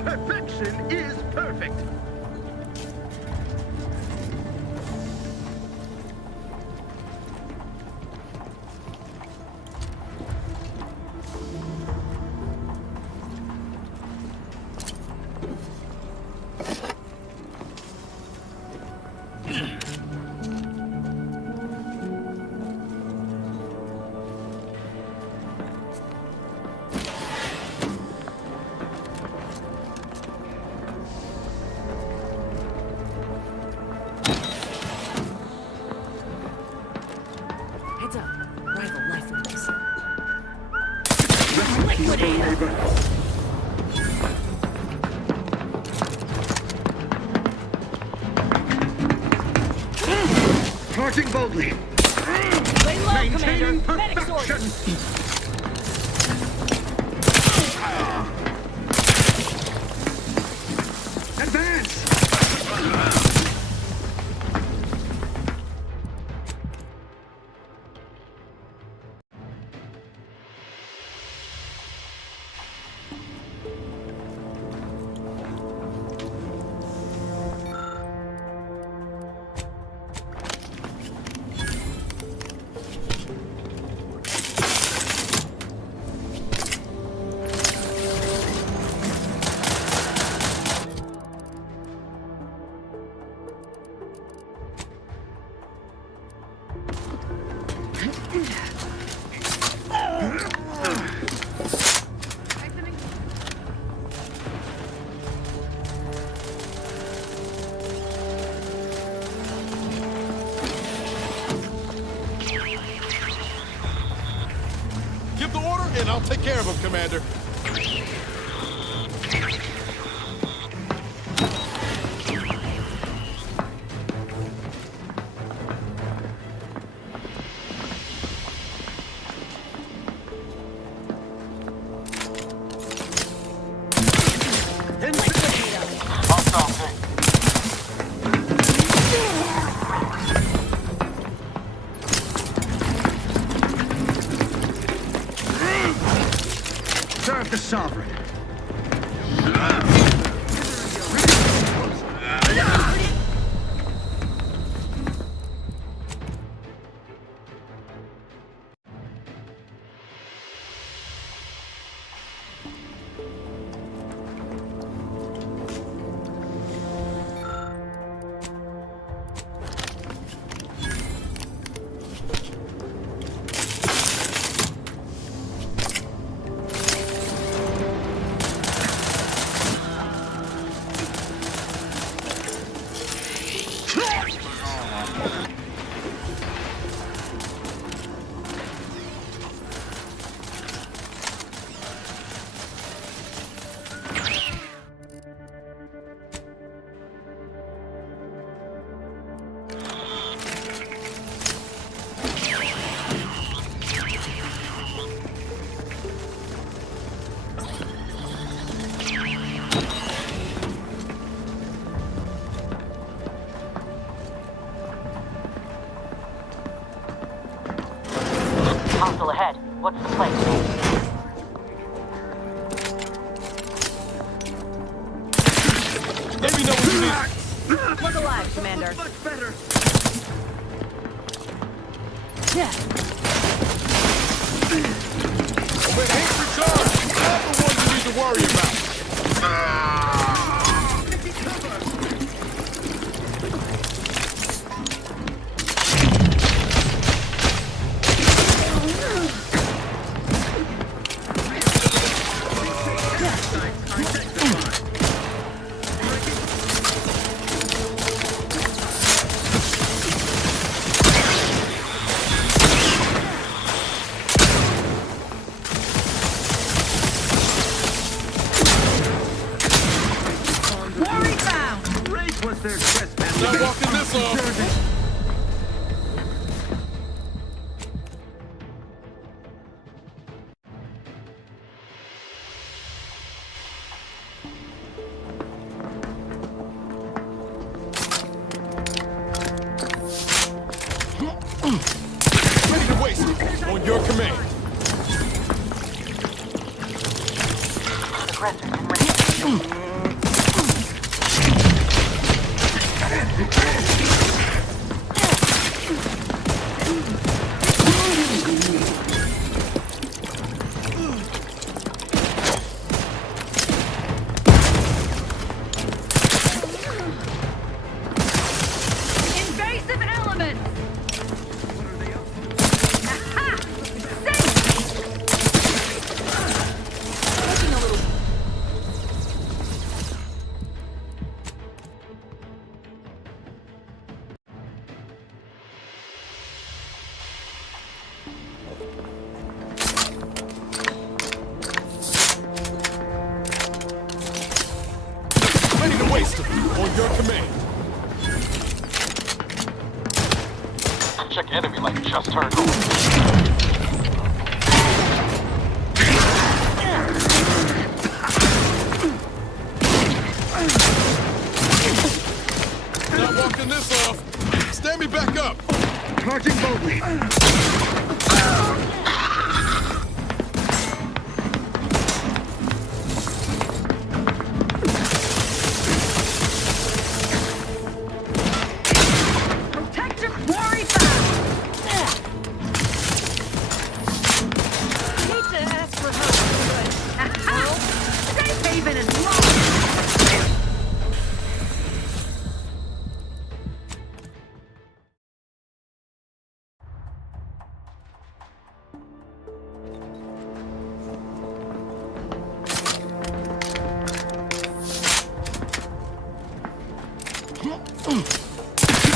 Perfection is perfect. Heads up. Rival lifelines. Charging boldly. Lay low, Maintaining Commander. Medic's perfection. orders. Advance! Give the order, and I'll take care of him, Commander. Hostile tank. sovereign. Hostile ahead. What's the place? Let me know what you need. Look alive, Commander. Much better. Yeah. But ain't recharged. Not the one you need to worry about. Not walking this off. Ready to waste it. On your command. Aggressors in range. Invasive elements! Aha! Looking a little... Ready to waste it. On your command. Check enemy light just turned on. Not walking this off. Stand me back up. Charging boldly. Protective quarry found! Hate to ask for help, but... Aha! Safe haven is lost!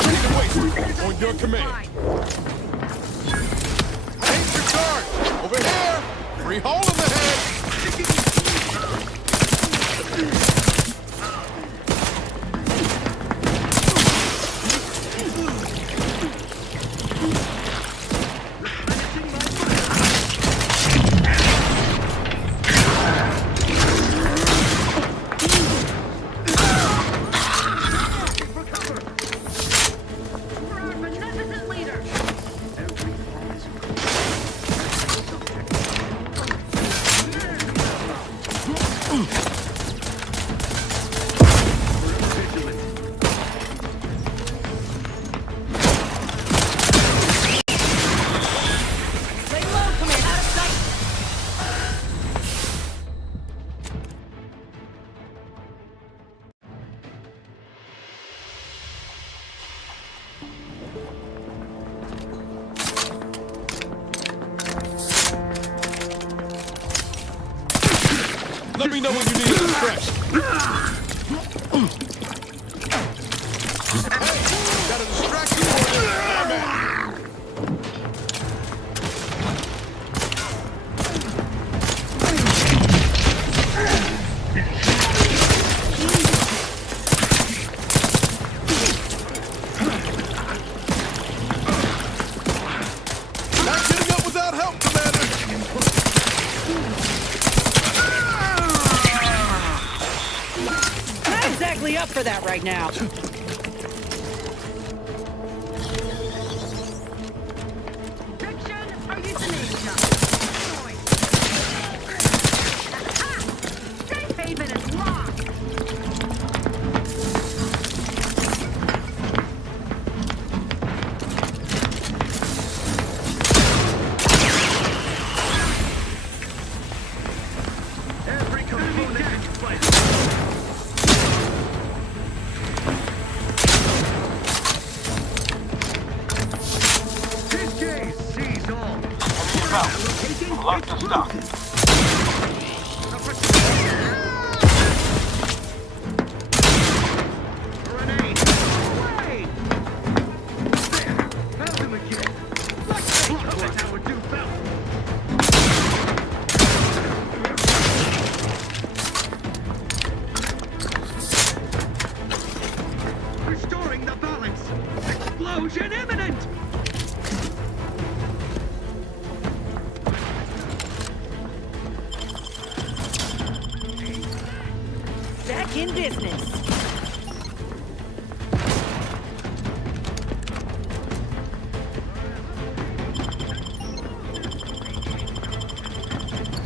Ready to waste it. On your command. Ain't your charge. Over here. Free hole in the head. know when you need a distraction. Hey, got a distraction for you. I'm at. Not getting up without help, Commander. Not exactly up for that right now. Safe haven is locked. Every component in place. This case sees all. Lock the stock. Grenade! Away! There! Found him again! Let's take cover, Howard Dufell! Restoring the balance! Explosion imminent! Back in business.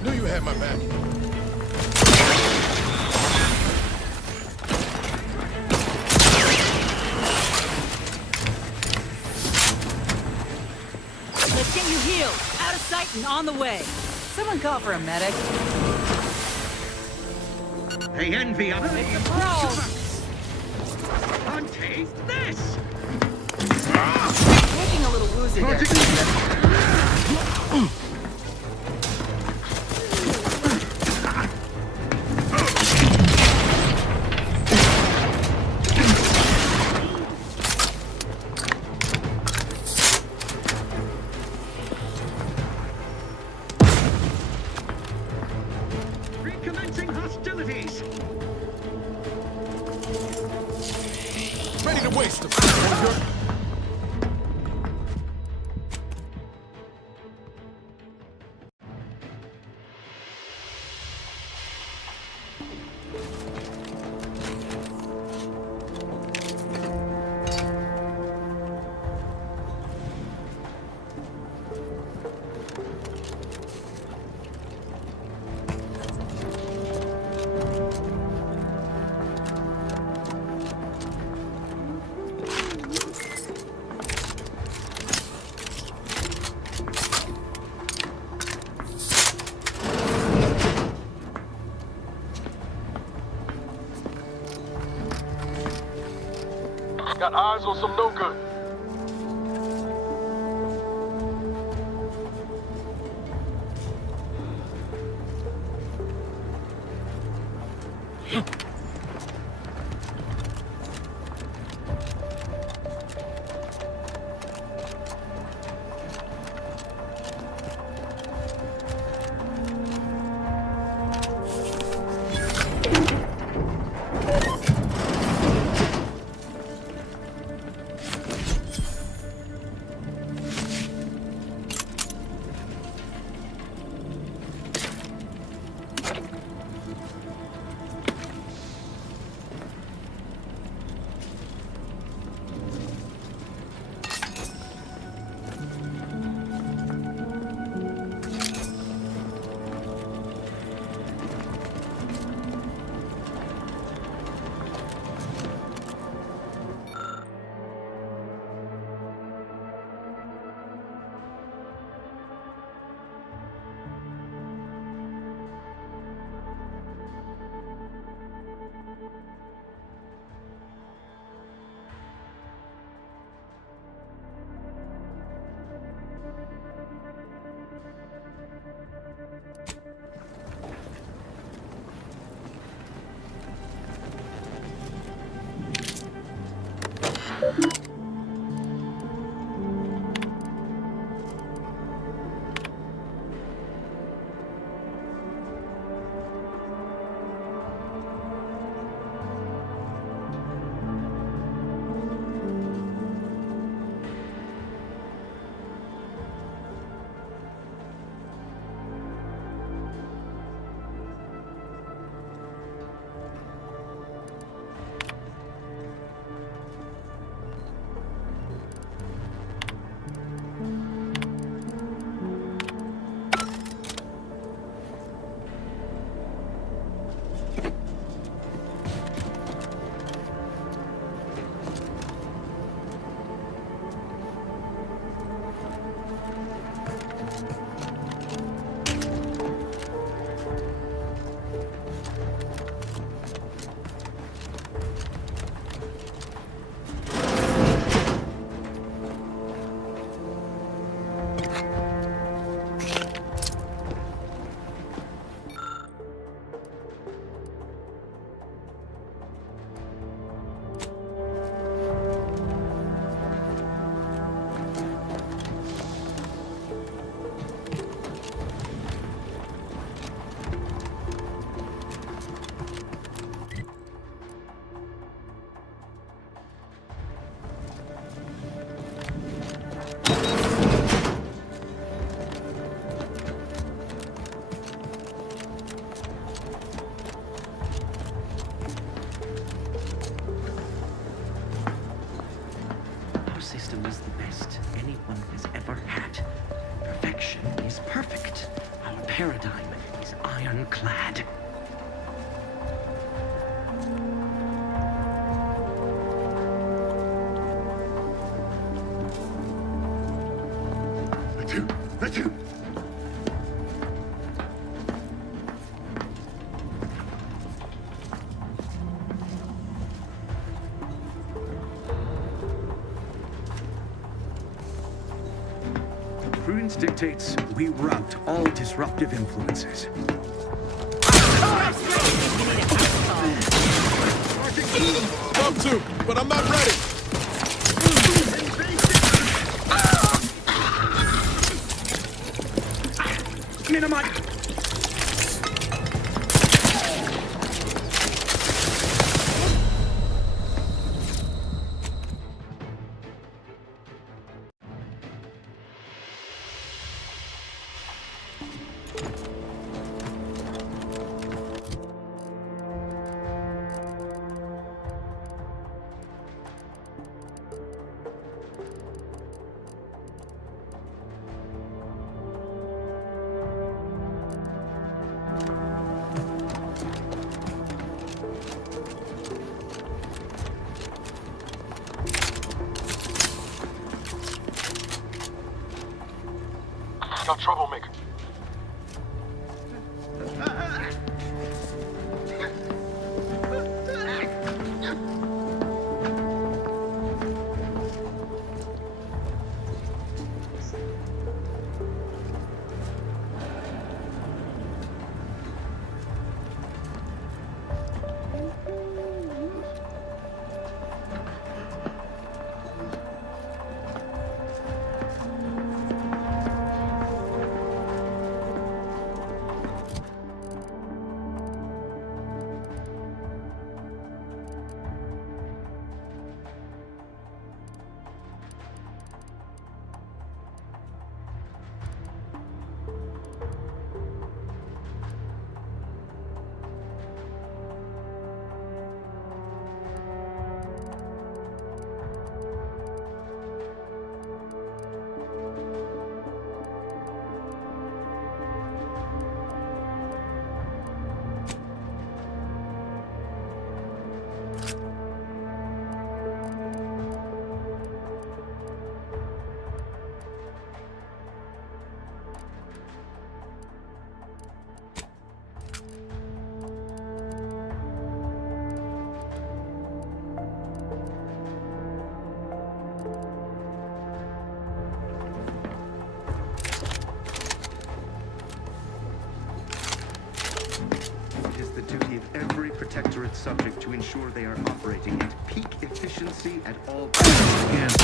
Knew you had my back. Let's get you healed. Out of sight and on the way. Someone call for a medic. Hey, envy of me! Bro! Untaste this! Looking a little woozy there. Recommencing hostilities! Ready to waste them. Got eyes on some no good. Our system is the best anyone has ever had. Perfection is perfect. Our paradigm is ironclad. That's you. Prudence dictates we rout all disruptive influences. Love to, but I'm not ready. Minimize. Got troublemaker. It is the duty of every Protectorate subject to ensure they are operating at peak efficiency. efficiency at all costs.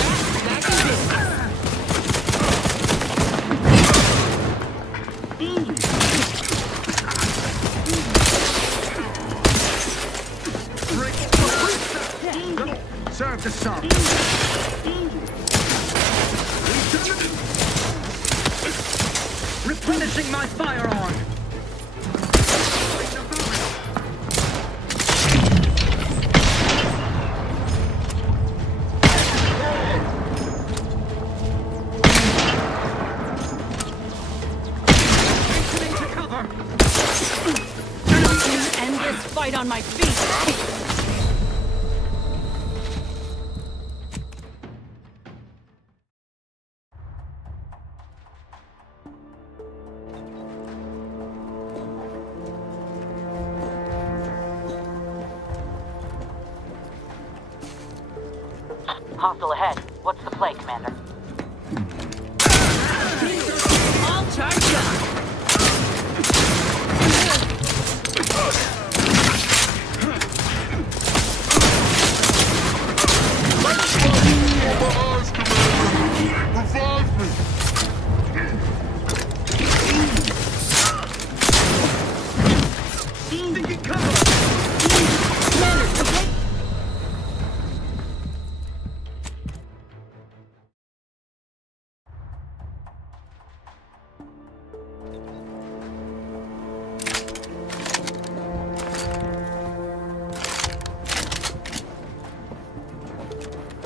Serve the sub. Replenishing my firearm. End this fight on my feet! Hostile ahead. What's the play, Commander? I'll charge ya! Revive me!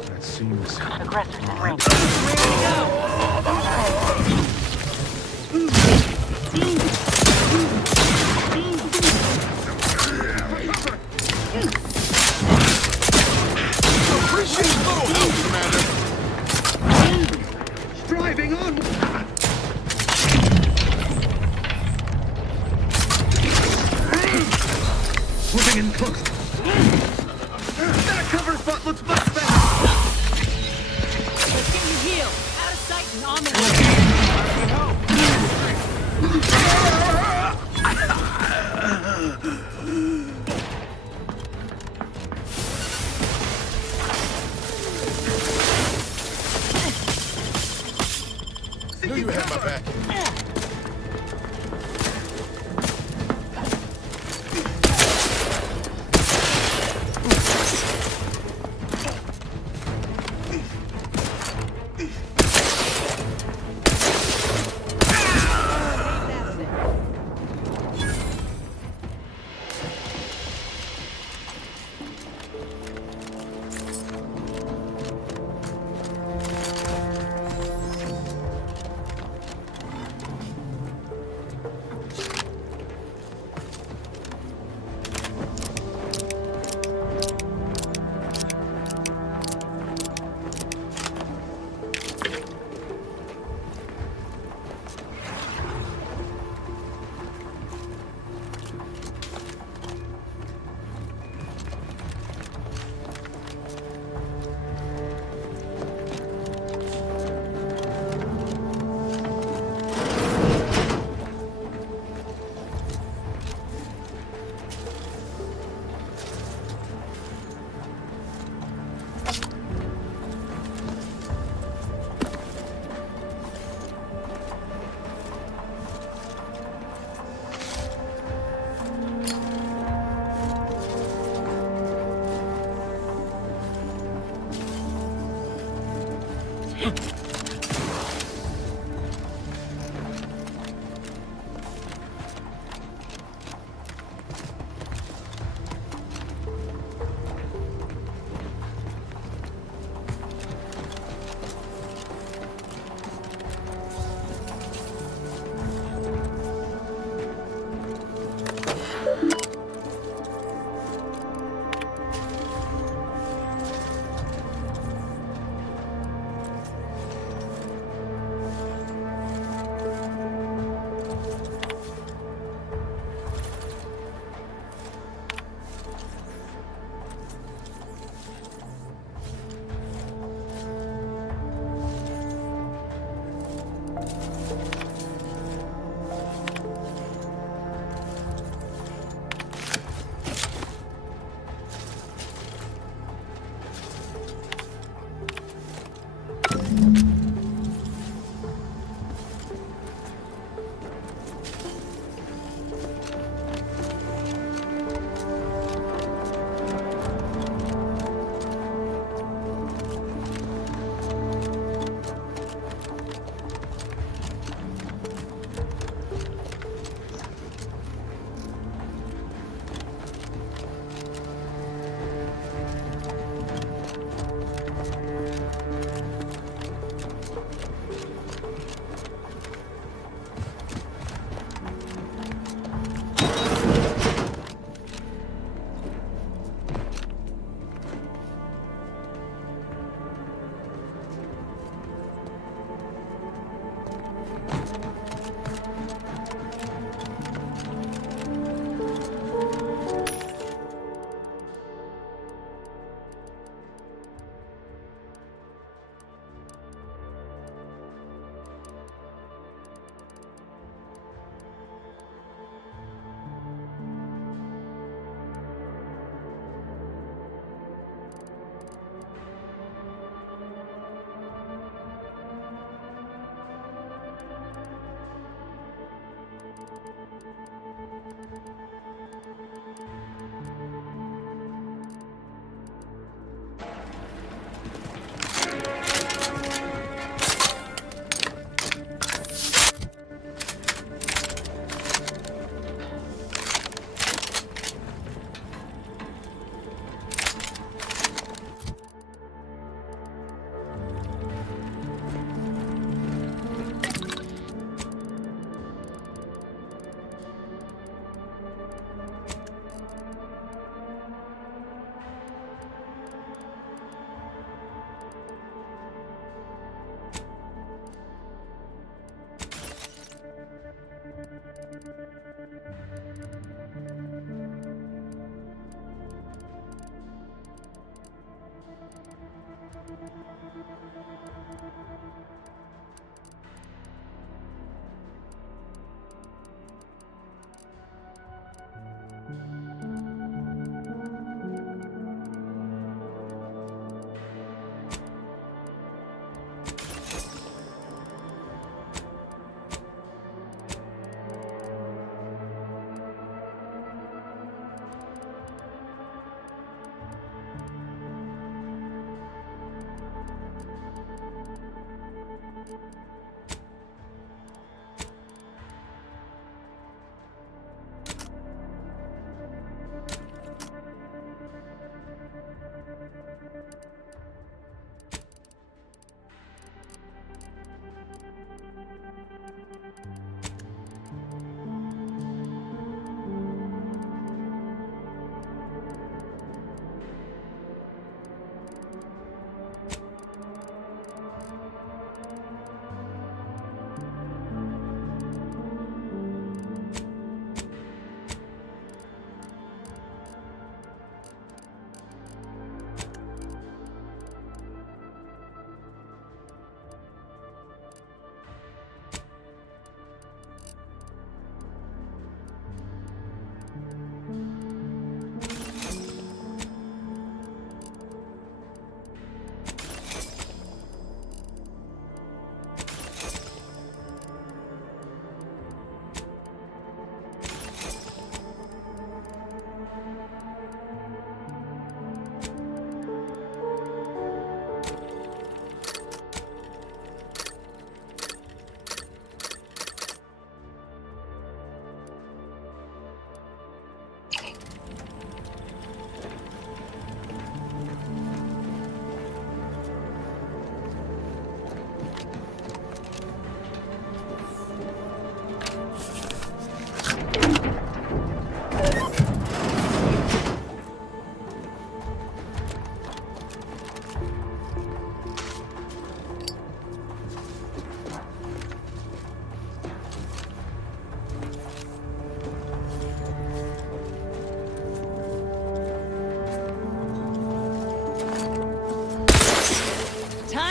That seems... Aggressors in range. Appreciate a little help, Commander. Striving on. Moving in close. That cover spot looks much better. Let's get you healed. Out of sight and on the way. Knew you had my back.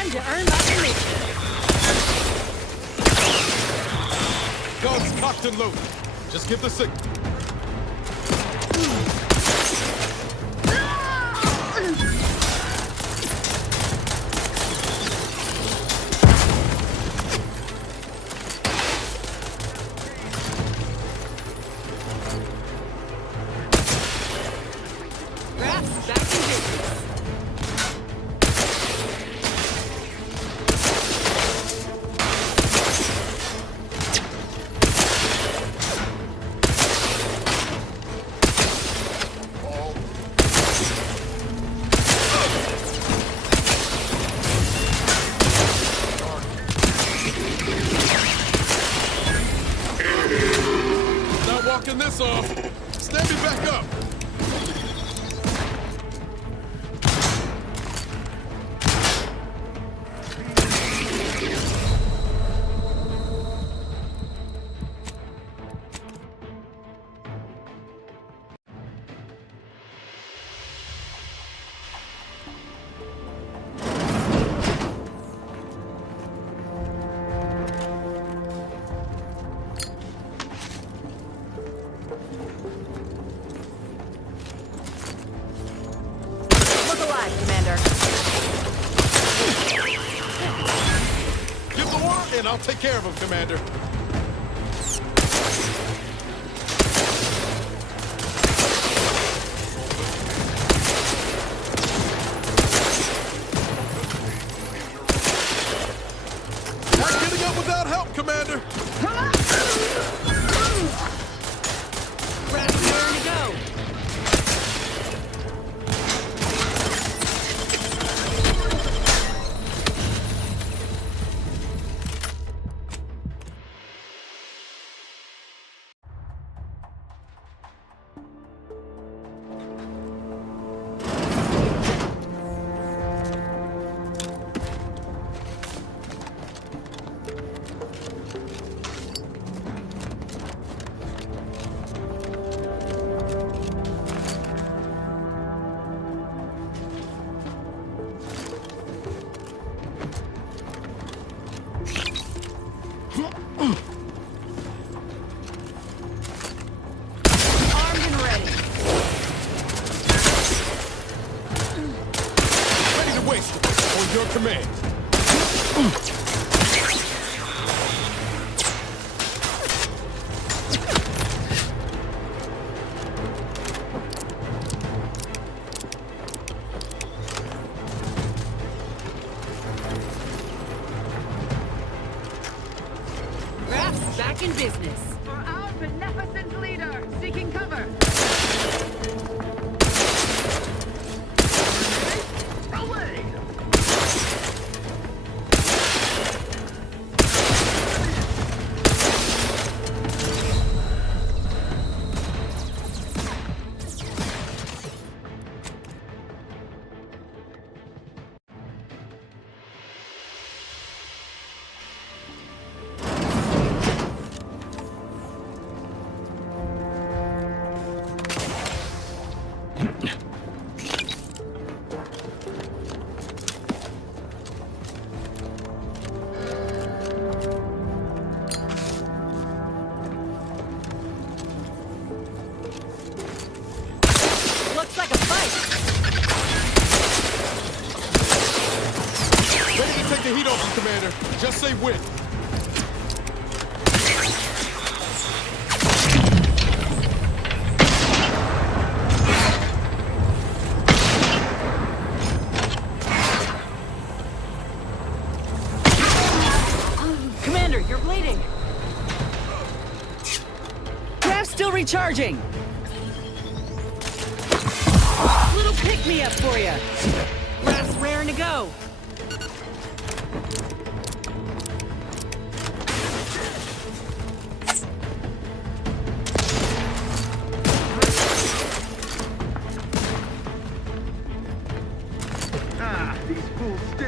Time to earn my commission. Guns cocked and loaded. Just give the signal. Raps back in business. Not walking this off. Stand me back up. Look alive, Commander. Give the order, and I'll take care of him, Commander. Not getting up without help, Commander. Raps raring to go. Armed and ready. Ready to waste it. On your command. Raps back in business. For our beneficent leader, seeking cover. Away! Looks like a fight. Ready to take the heat off you, Commander. Just say when. Commander, you're bleeding. Raps still recharging. Little pick-me-up for you. Raps raring to go. Ah, these fools still.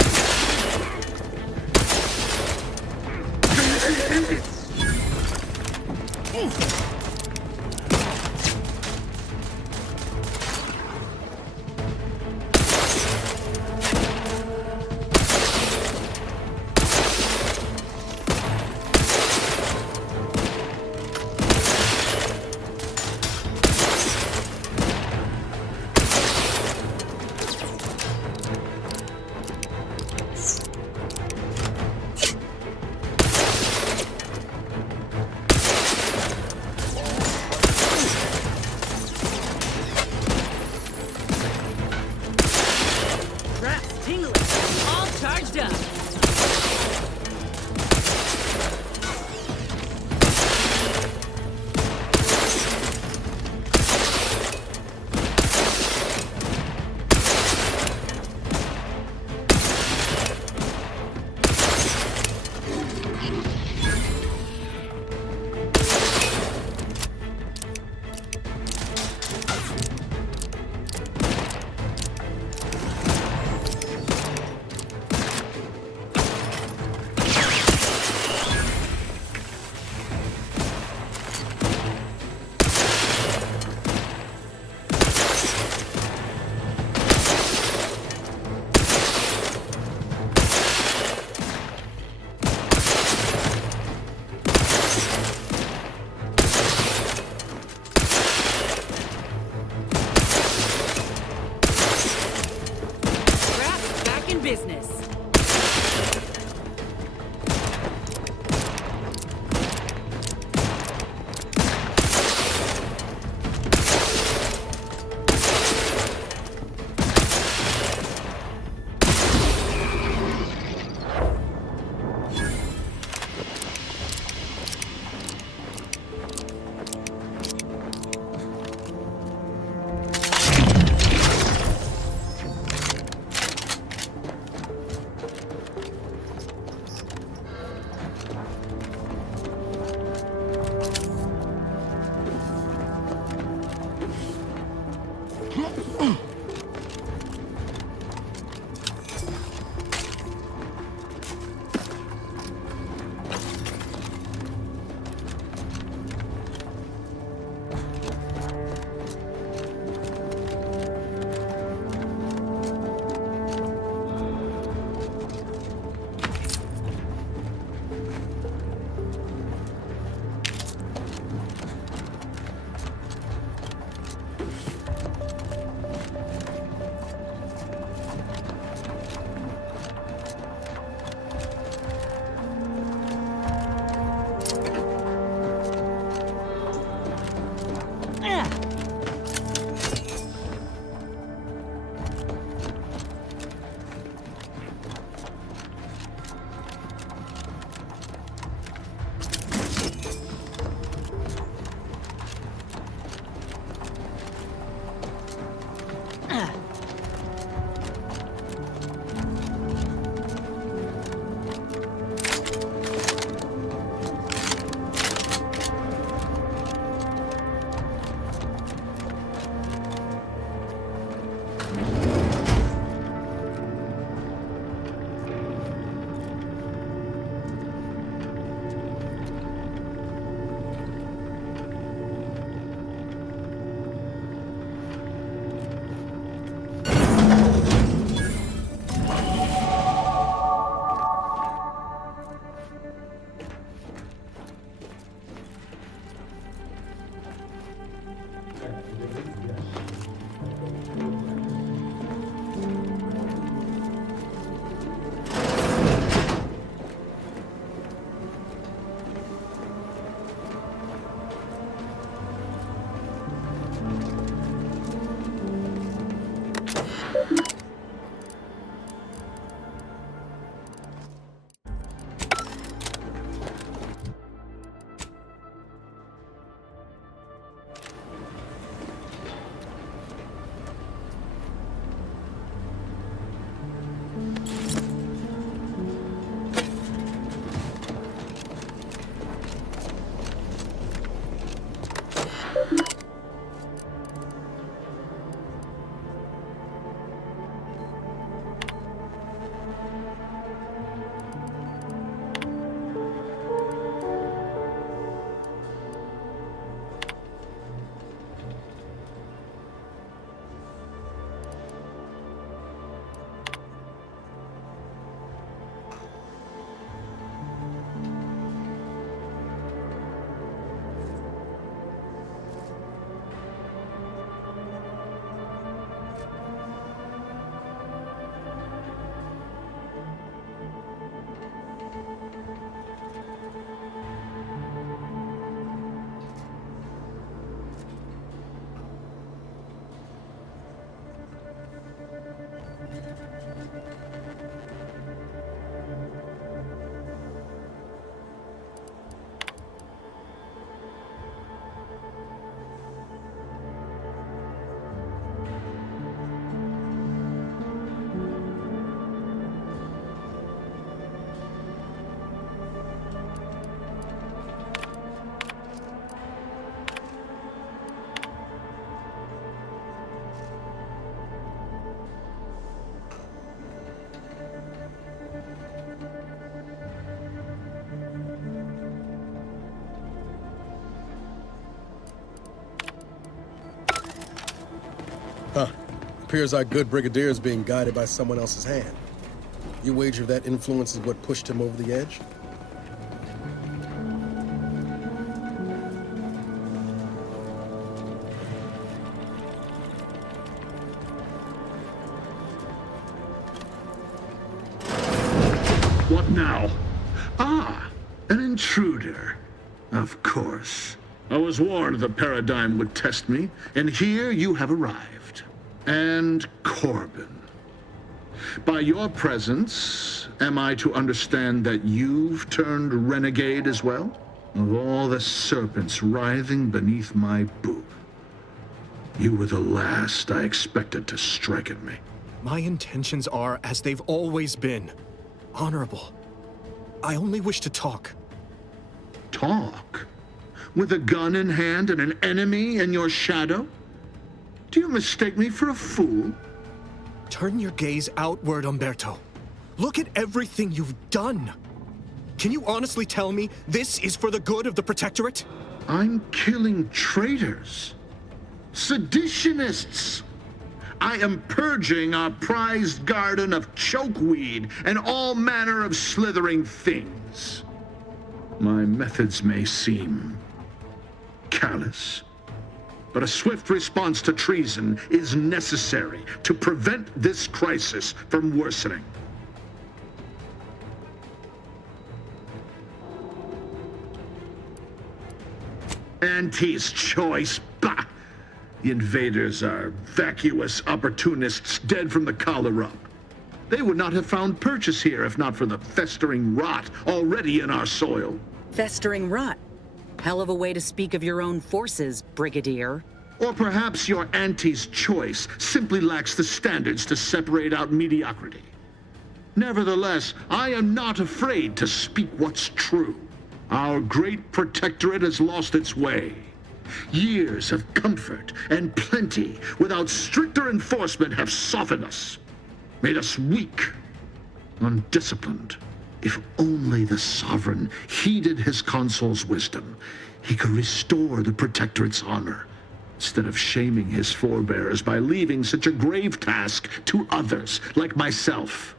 tingling, all charged up. Business. Appears our good brigadier is being guided by someone else's hand. You wager that influence is what pushed him over the edge? What now? Ah, an intruder. Of course. I was warned the Paradigm would test me, and here you have arrived. And Corbin. By your presence, am I to understand that you've turned renegade as well? Of all the serpents writhing beneath my boot, you were the last I expected to strike at me. My intentions are as they've always been. Honorable. I only wish to talk. Talk? With a gun in hand and an enemy in your shadow? Do you mistake me for a fool? Turn your gaze outward, Umberto. Look at everything you've done. Can you honestly tell me this is for the good of the Protectorate? I'm killing traitors. Seditionists. I am purging our prized garden of chokeweed and all manner of slithering things. My methods may seem callous, but a swift response to treason is necessary to prevent this crisis from worsening. Auntie's choice, bah! The invaders are vacuous opportunists dead from the collar up. They would not have found purchase here if not for the festering rot already in our soil. Festering rot? Hell of a way to speak of your own forces, Brigadier. Or perhaps your auntie's choice simply lacks the standards to separate out mediocrity. Nevertheless, I am not afraid to speak what's true. Our great protectorate has lost its way. Years of comfort and plenty without stricter enforcement have softened us, made us weak, undisciplined. If only the Sovereign heeded his consul's wisdom, he could restore the Protectorate's honor, instead of shaming his forebears by leaving such a grave task to others like myself.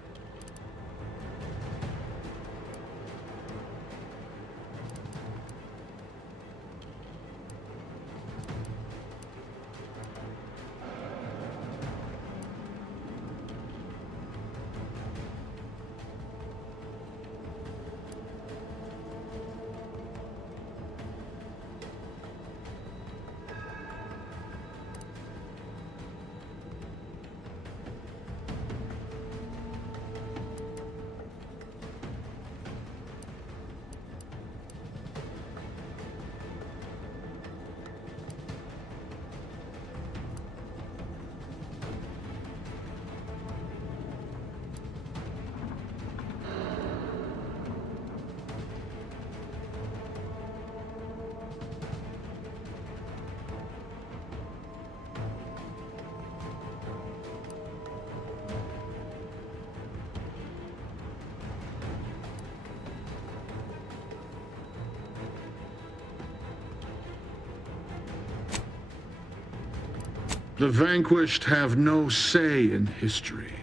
The vanquished have no say in history.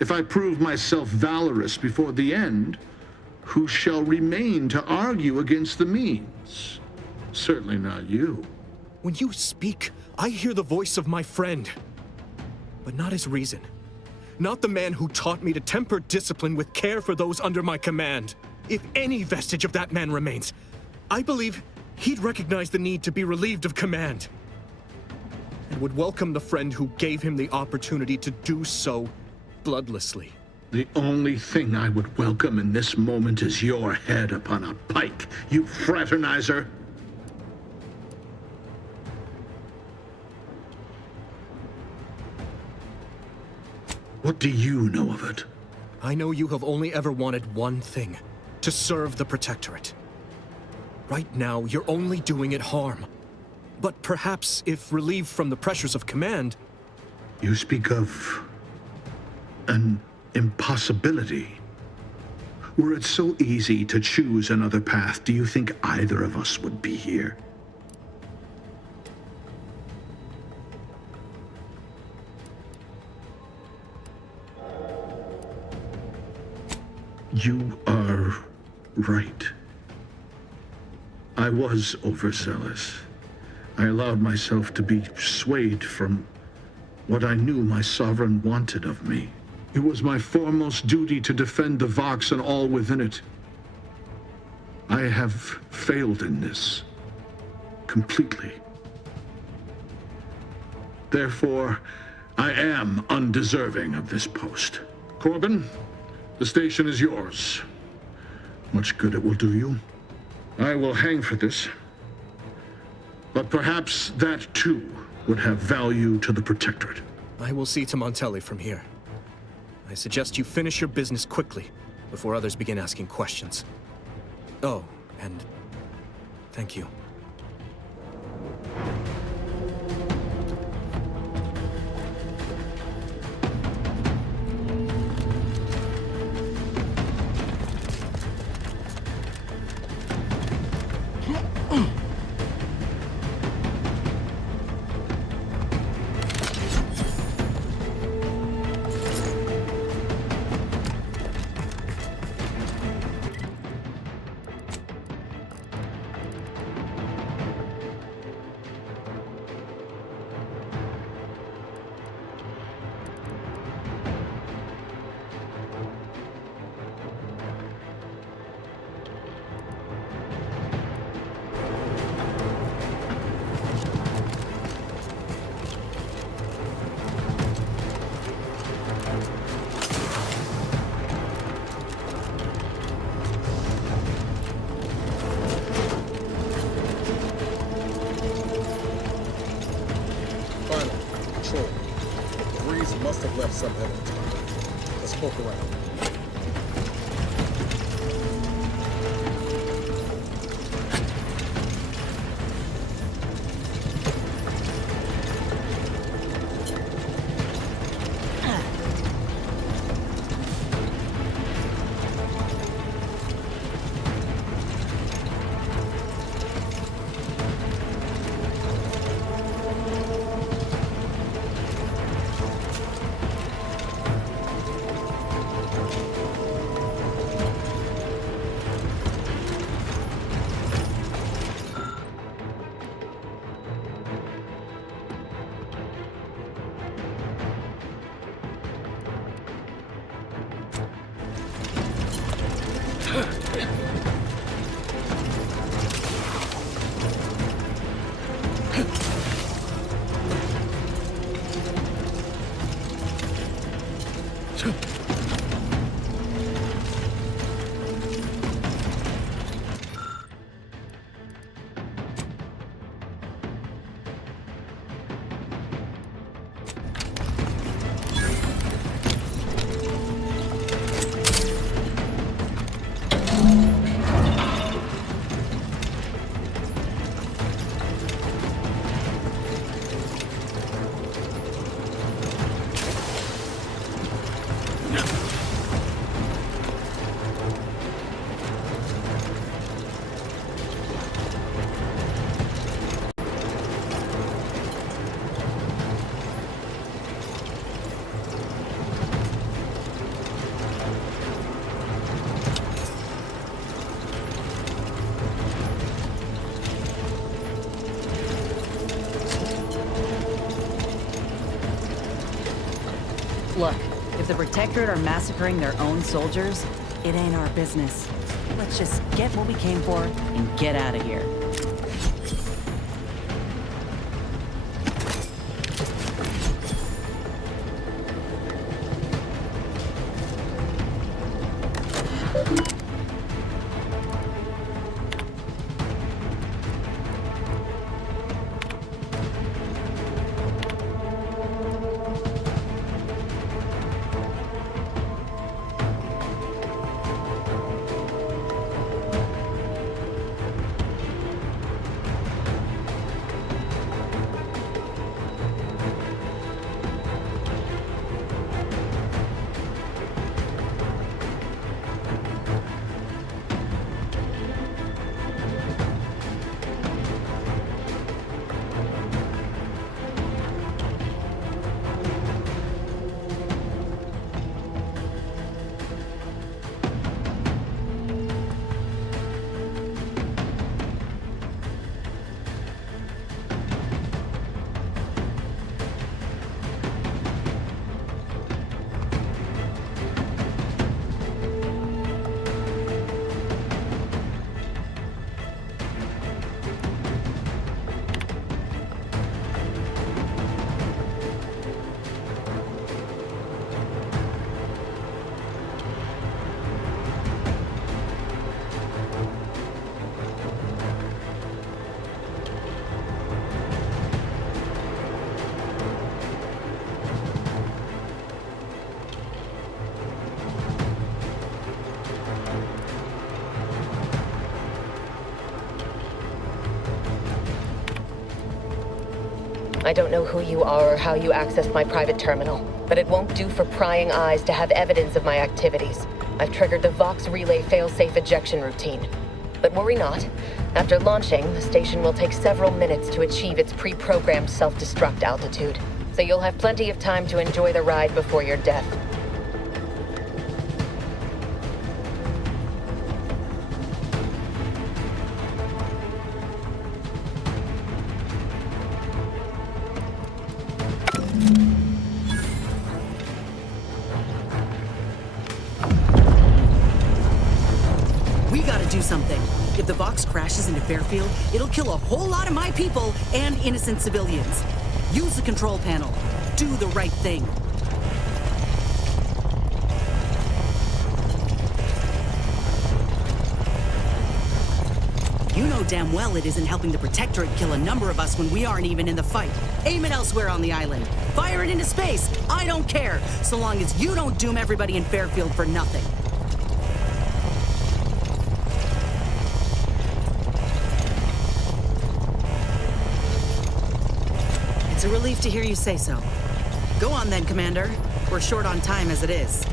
If I prove myself valorous before the end, who shall remain to argue against the means? Certainly not you. When you speak, I hear the voice of my friend, but not his reason. Not the man who taught me to temper discipline with care for those under my command. If any vestige of that man remains, I believe he'd recognize the need to be relieved of command, and would welcome the friend who gave him the opportunity to do so bloodlessly. The only thing I would welcome in this moment is your head upon a pike, you fraternizer. What do you know of it? I know you have only ever wanted one thing, to serve the Protectorate. Right now, you're only doing it harm. But perhaps, if relieved from the pressures of command... You speak of an impossibility. Were it so easy to choose another path, do you think either of us would be here? You are right. I was overzealous. I allowed myself to be swayed from what I knew my sovereign wanted of me. It was my foremost duty to defend the Vox and all within it. I have failed in this. Completely. Therefore, I am undeserving of this post. Corbin, the station is yours. Much good it will do you. I will hang for this. But perhaps that too would have value to the Protectorate. I will see to Montelli from here. I suggest you finish your business quickly, before others begin asking questions. Oh, and thank you. Must have left some evidence. Let's poke around. Look, if the Protectorate are massacring their own soldiers, it ain't our business. Let's just get what we came for and get out of here. I don't know who you are or how you accessed my private terminal, but it won't do for prying eyes to have evidence of my activities. I've triggered the Vox Relay failsafe ejection routine. But worry not. After launching, the station will take several minutes to achieve its pre-programmed self-destruct altitude. So you'll have plenty of time to enjoy the ride before your death. We gotta do something. If the Vox crashes into Fairfield, it'll kill a whole lot of my people and innocent civilians. Use the control panel. Do the right thing. You know damn well it isn't helping the Protectorate kill a number of us when we aren't even in the fight. Aim it elsewhere on the island. Fire it into space. I don't care, so long as you don't doom everybody in Fairfield for nothing. It's a relief to hear you say so. Go on then, Commander. We're short on time as it is.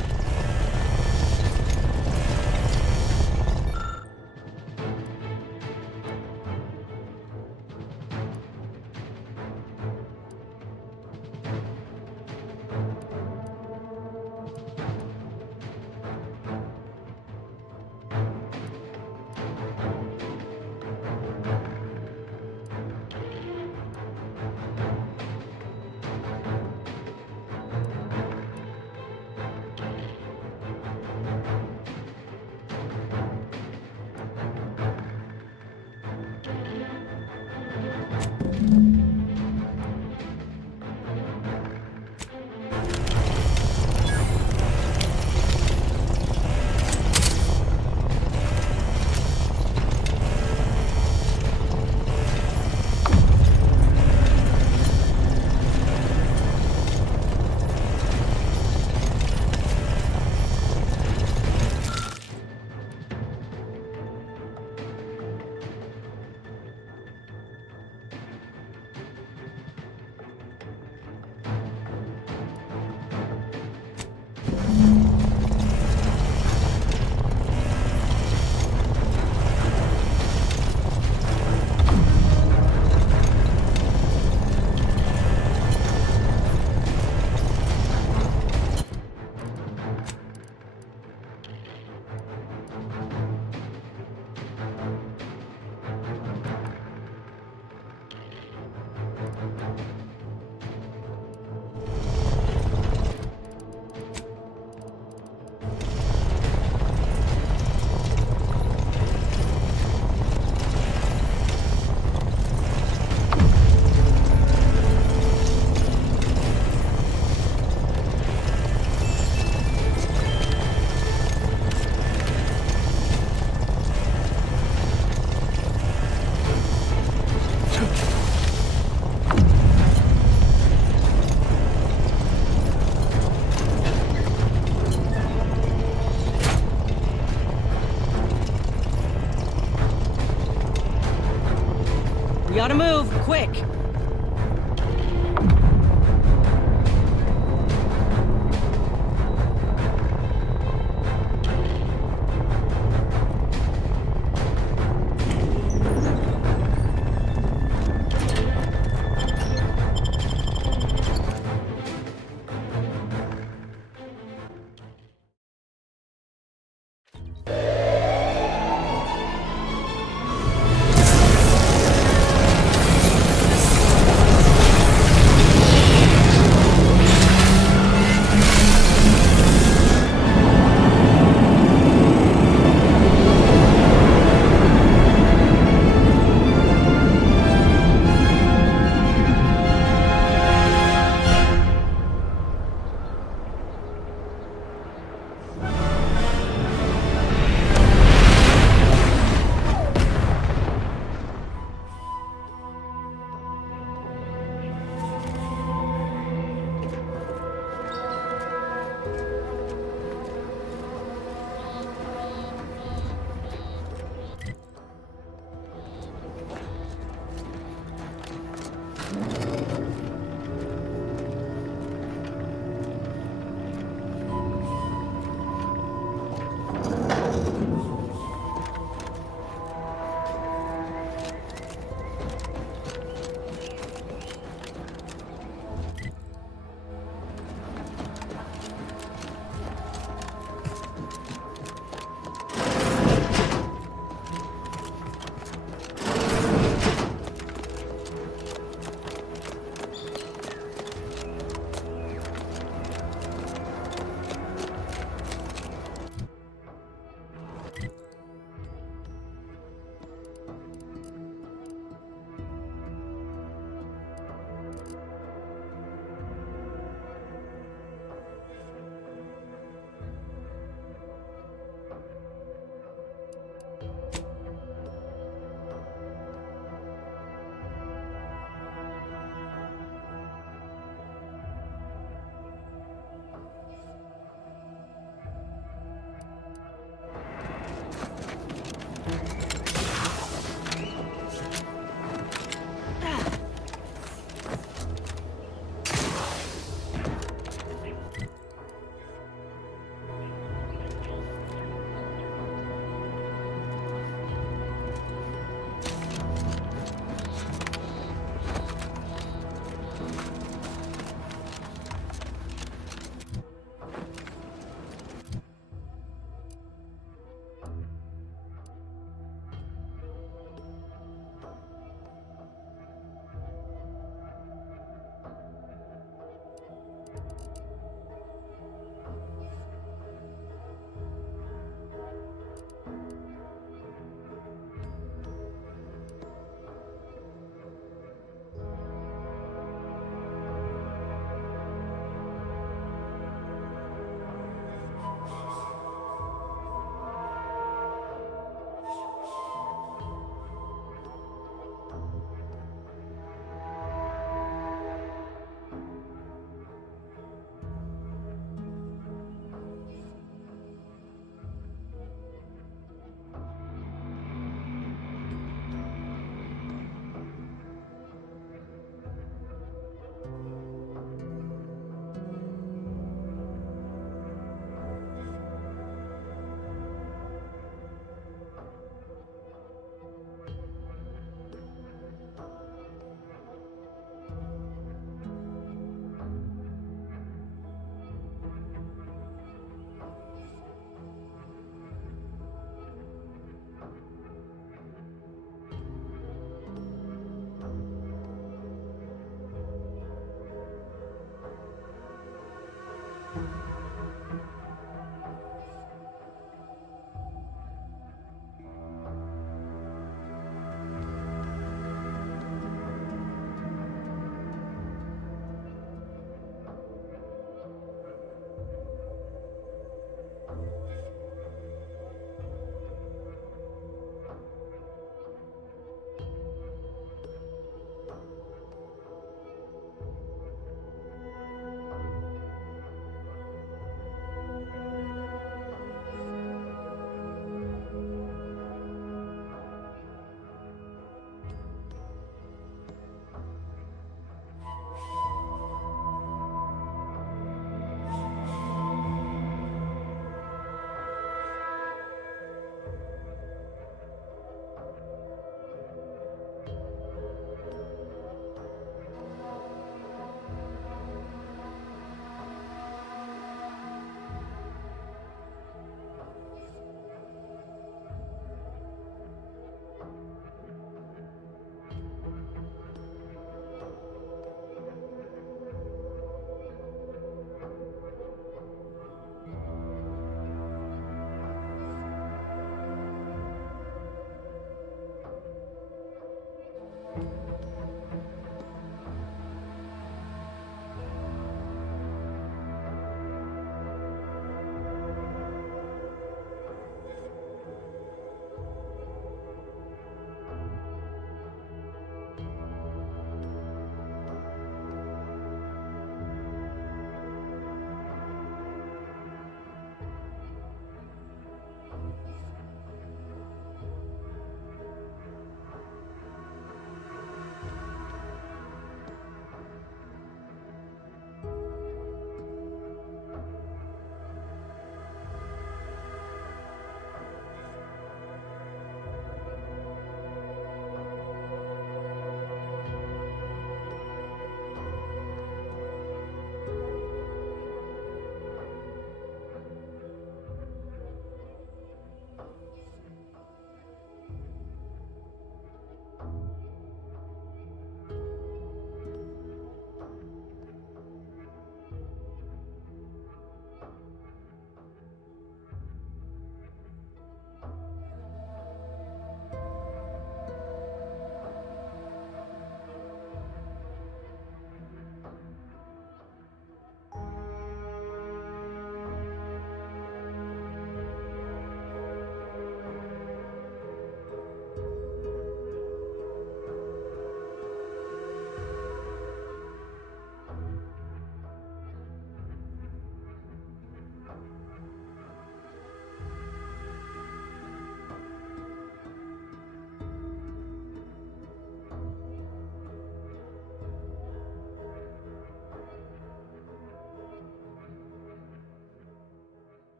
We gotta move, quick!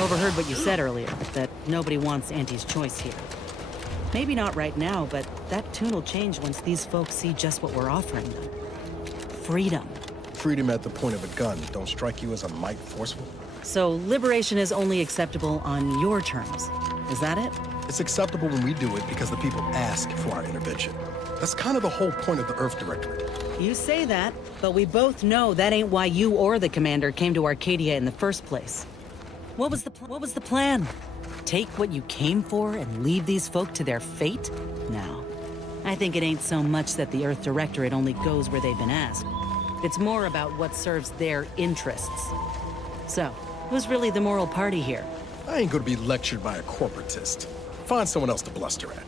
Overheard what you said earlier, that nobody wants Auntie's choice here. Maybe not right now, but that tune will change once these folks see just what we're offering them. Freedom. Freedom at the point of a gun don't strike you as a mite forceful? So liberation is only acceptable on your terms. Is that it? It's acceptable when we do it because the people ask for our intervention. That's kind of the whole point of the Earth Directorate. You say that, but we both know that ain't why you or the commander came to Arcadia in the first place. What was the plan? Take what you came for and leave these folk to their fate? No. I think it ain't so much that the Earth Directorate only goes where they've been asked. It's more about what serves their interests. So, who's really the moral party here? I ain't gonna be lectured by a corporatist. Find someone else to bluster at.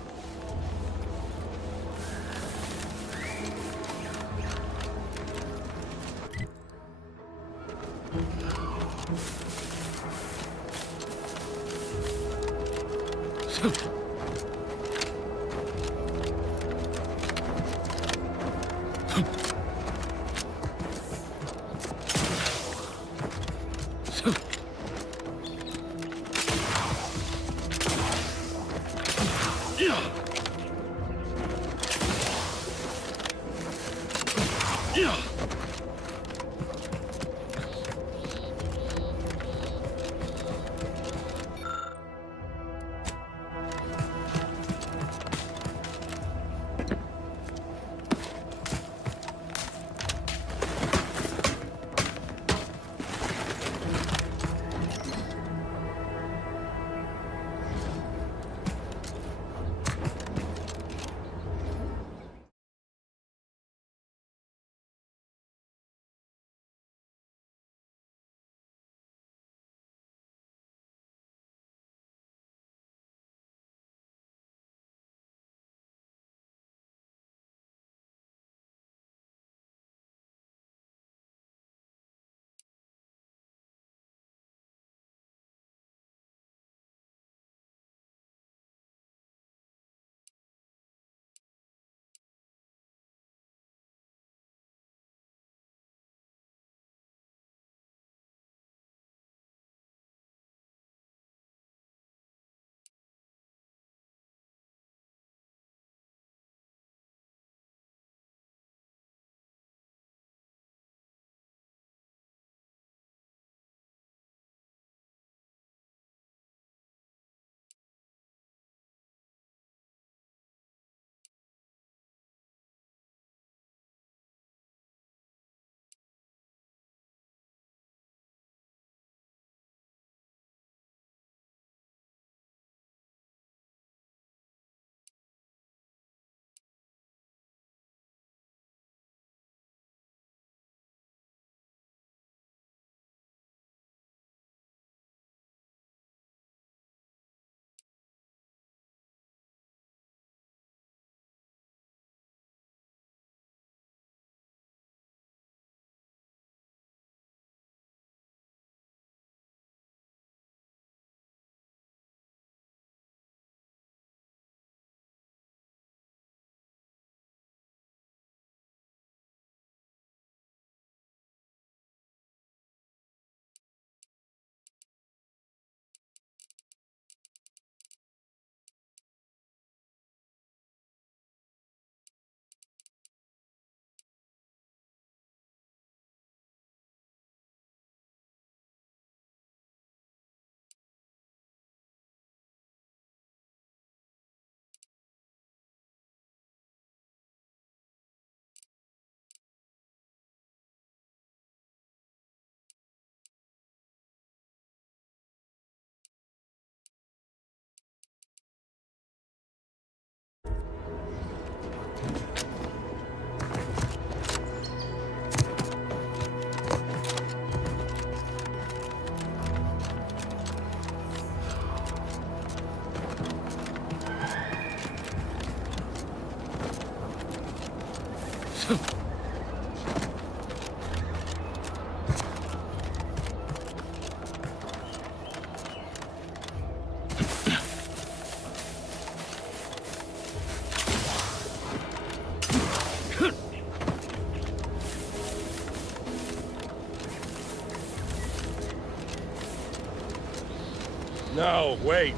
No, wait.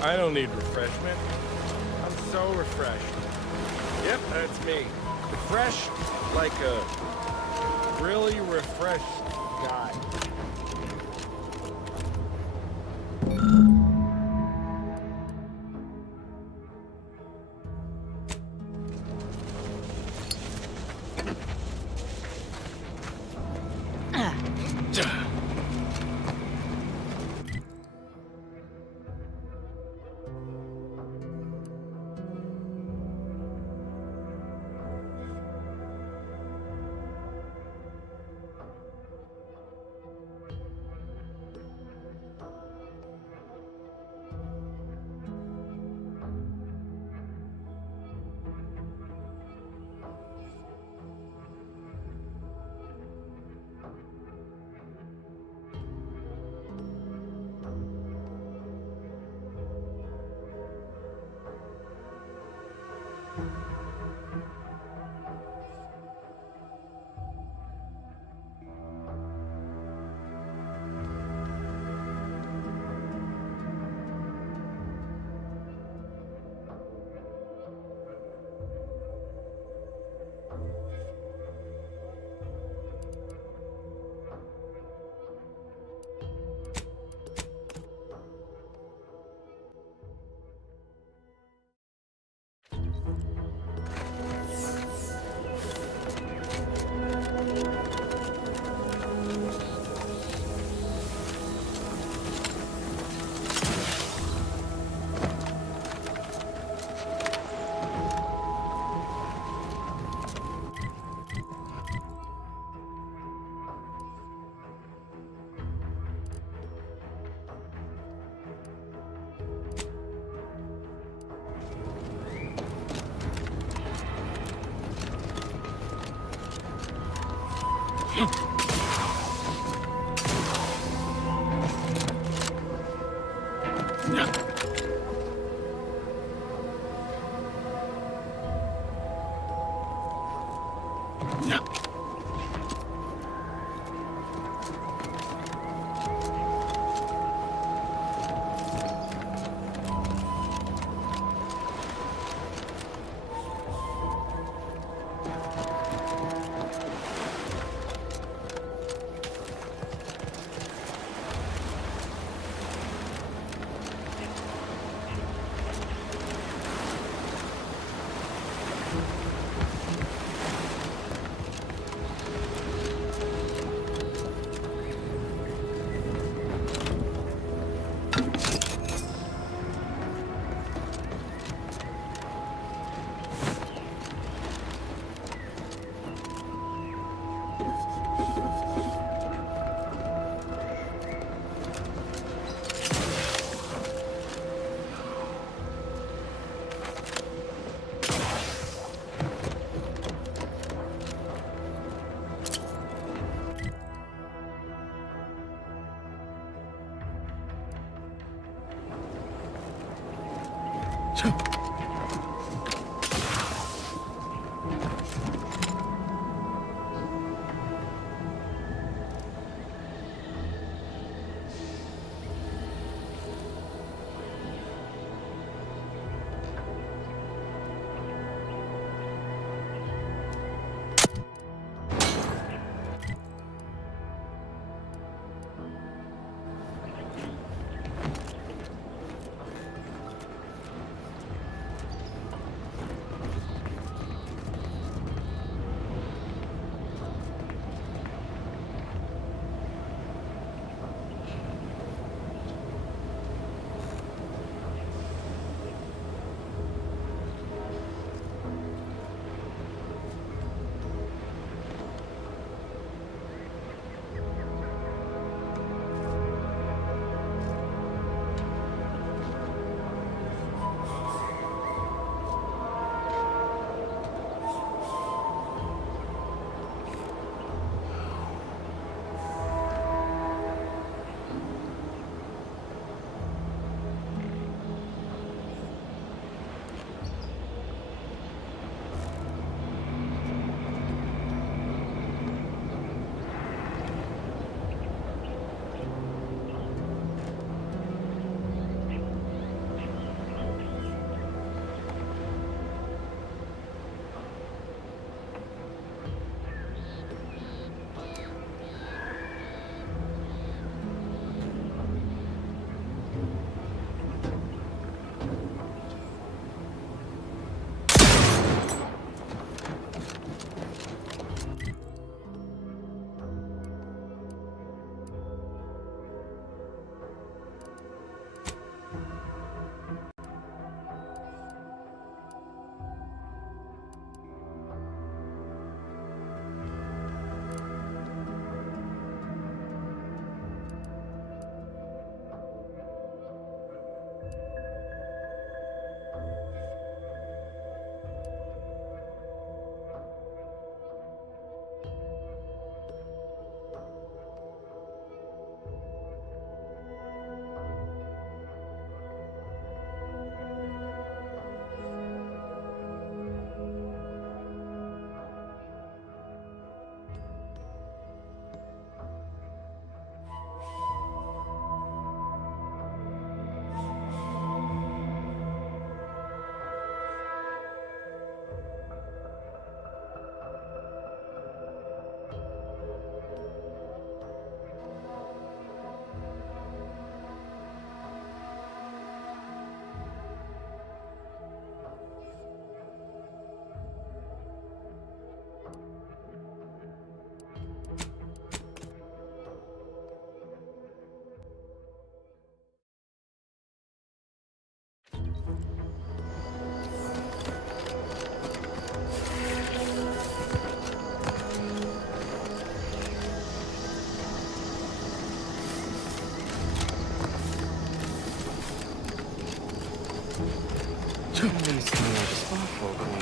I don't need refreshment. I'm so refreshed. Yep, that's me. Refreshed like a really refreshed guy. At least more responsible than